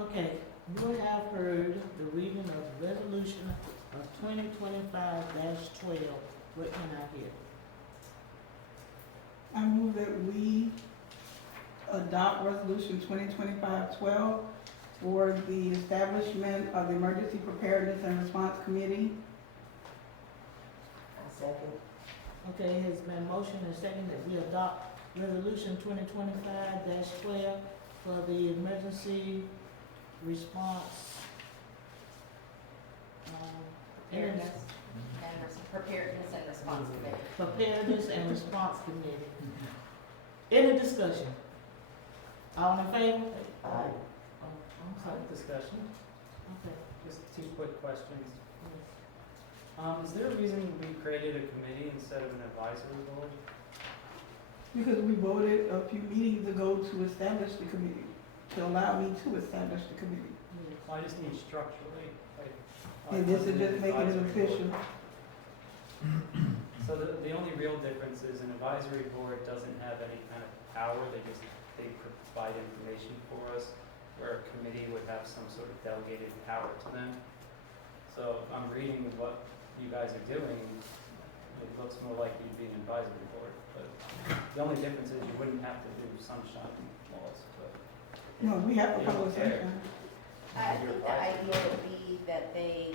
Okay, you have heard the reading of the resolution of 2025-12. What can I hear? I move that we adopt resolution 2025-12 for the establishment of the Emergency Preparedness and Response Committee. Second. Okay, it has been motion and second that we adopt resolution 2025-12 for the emergency response. Preparedness and response committee. Preparedness and Response Committee. Any discussion? All in favor? Aye. I'm sorry. Discussion, Okay. just two quick questions. Is there a reason we created a committee instead of an advisory board? Because we voted a few meetings ago to establish the committee, to allow me to establish the committee. I just need structurally, like. And this is just making it advisory official. board. So the only real difference is an advisory board doesn't have any kind of power, they provide information for us, where a committee would have some sort of delegated power to them. So if I'm reading what you guys are doing, it looks more like you'd be an advisory board, but the only difference is you wouldn't have to do sunshine laws, but. No, we have a You don't public care. session. I think the idea would be that they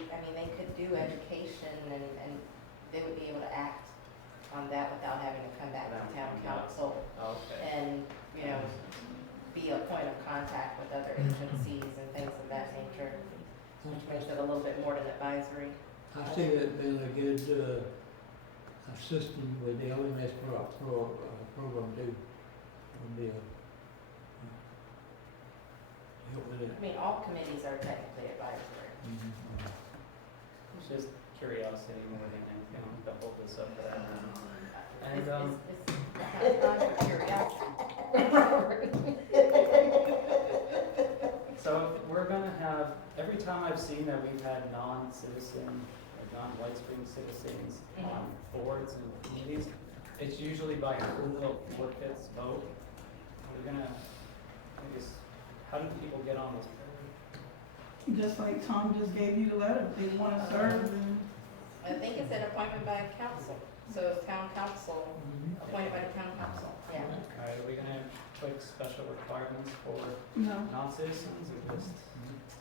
could do education and they would be able to act on that without having to come back to town council Okay. and, be a point of contact with other agencies and things of that nature, which makes it a little bit more than advisory. I see it being a good, system with the LMS program too. Would be help with it. I mean, all committees are technically advisory. It's just curiosity more than anything to hold this up for that. And, It's not for curiosity. so we're gonna have, every time I've seen that we've had non-citizen or non-White Springs citizens on boards and committees, it's usually by who the board fits vote. We're gonna, I guess, how do people get on this board? Just like Tom just gave you the letter, they wanna serve. I think it's an appointment by council, so it's town council, appointed by the town council, yeah. Alright, are we gonna have quick special requirements for No. non-citizens or just?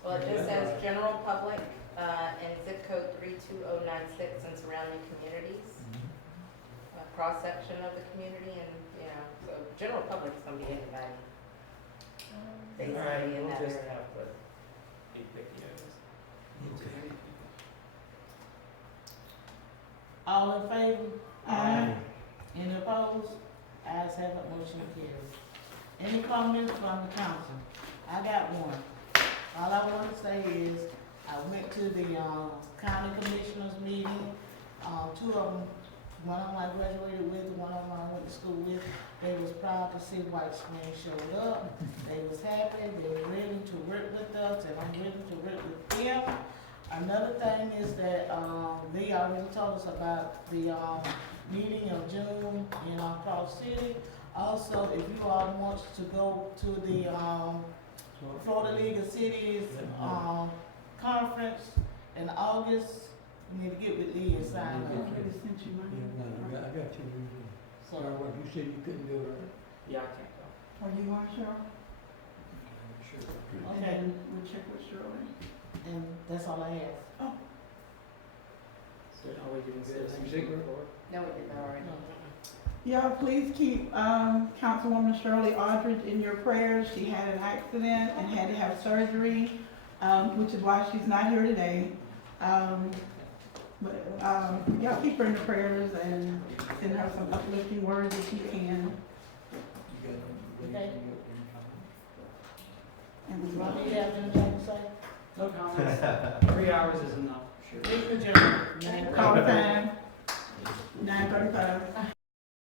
Well, it just says general public, and zip code 32096 and surrounding communities. A cross-section of the community and, so general public is gonna be anybody. Basically Alright, in we'll that just area. have to be picky, I guess. Okay. All in favor? Aye. Any opposed? Ayes have it, motion carries. Any comments from the council? I got one. All I want to say is, I went to the, county commissioners meeting, two of them, one of them I graduated with, one of them I went to school with. They was proud to see White Springs showed up, they was happy, they were ready to work with us, and I'm ready to work with them. Another thing is that, they already told us about the, meeting of June in Cross City. Also, if you all want to go to the, Florida League of Cities, conference in August, you need to get with Lee and sign I up. already sent you mine. Yeah, I got you. Sorry, what you said you couldn't do it, right? Yeah, I can't go. Are you on, Cheryl? Sure. And Okay, then we'll check with Shirley. and that's all I have. So are we doing citizen Secret? report? No, we did that already. Y'all, please keep, Councilwoman Shirley Aldridge in your prayers. She had an accident and had to have surgery, which is why she's not here today. Y'all keep her in your prayers and send her some uplifting words if you can. Okay. And Ronnie, you have anything to say? No comments. 3 hours is enough. Meeting adjourned. call time, 9:35.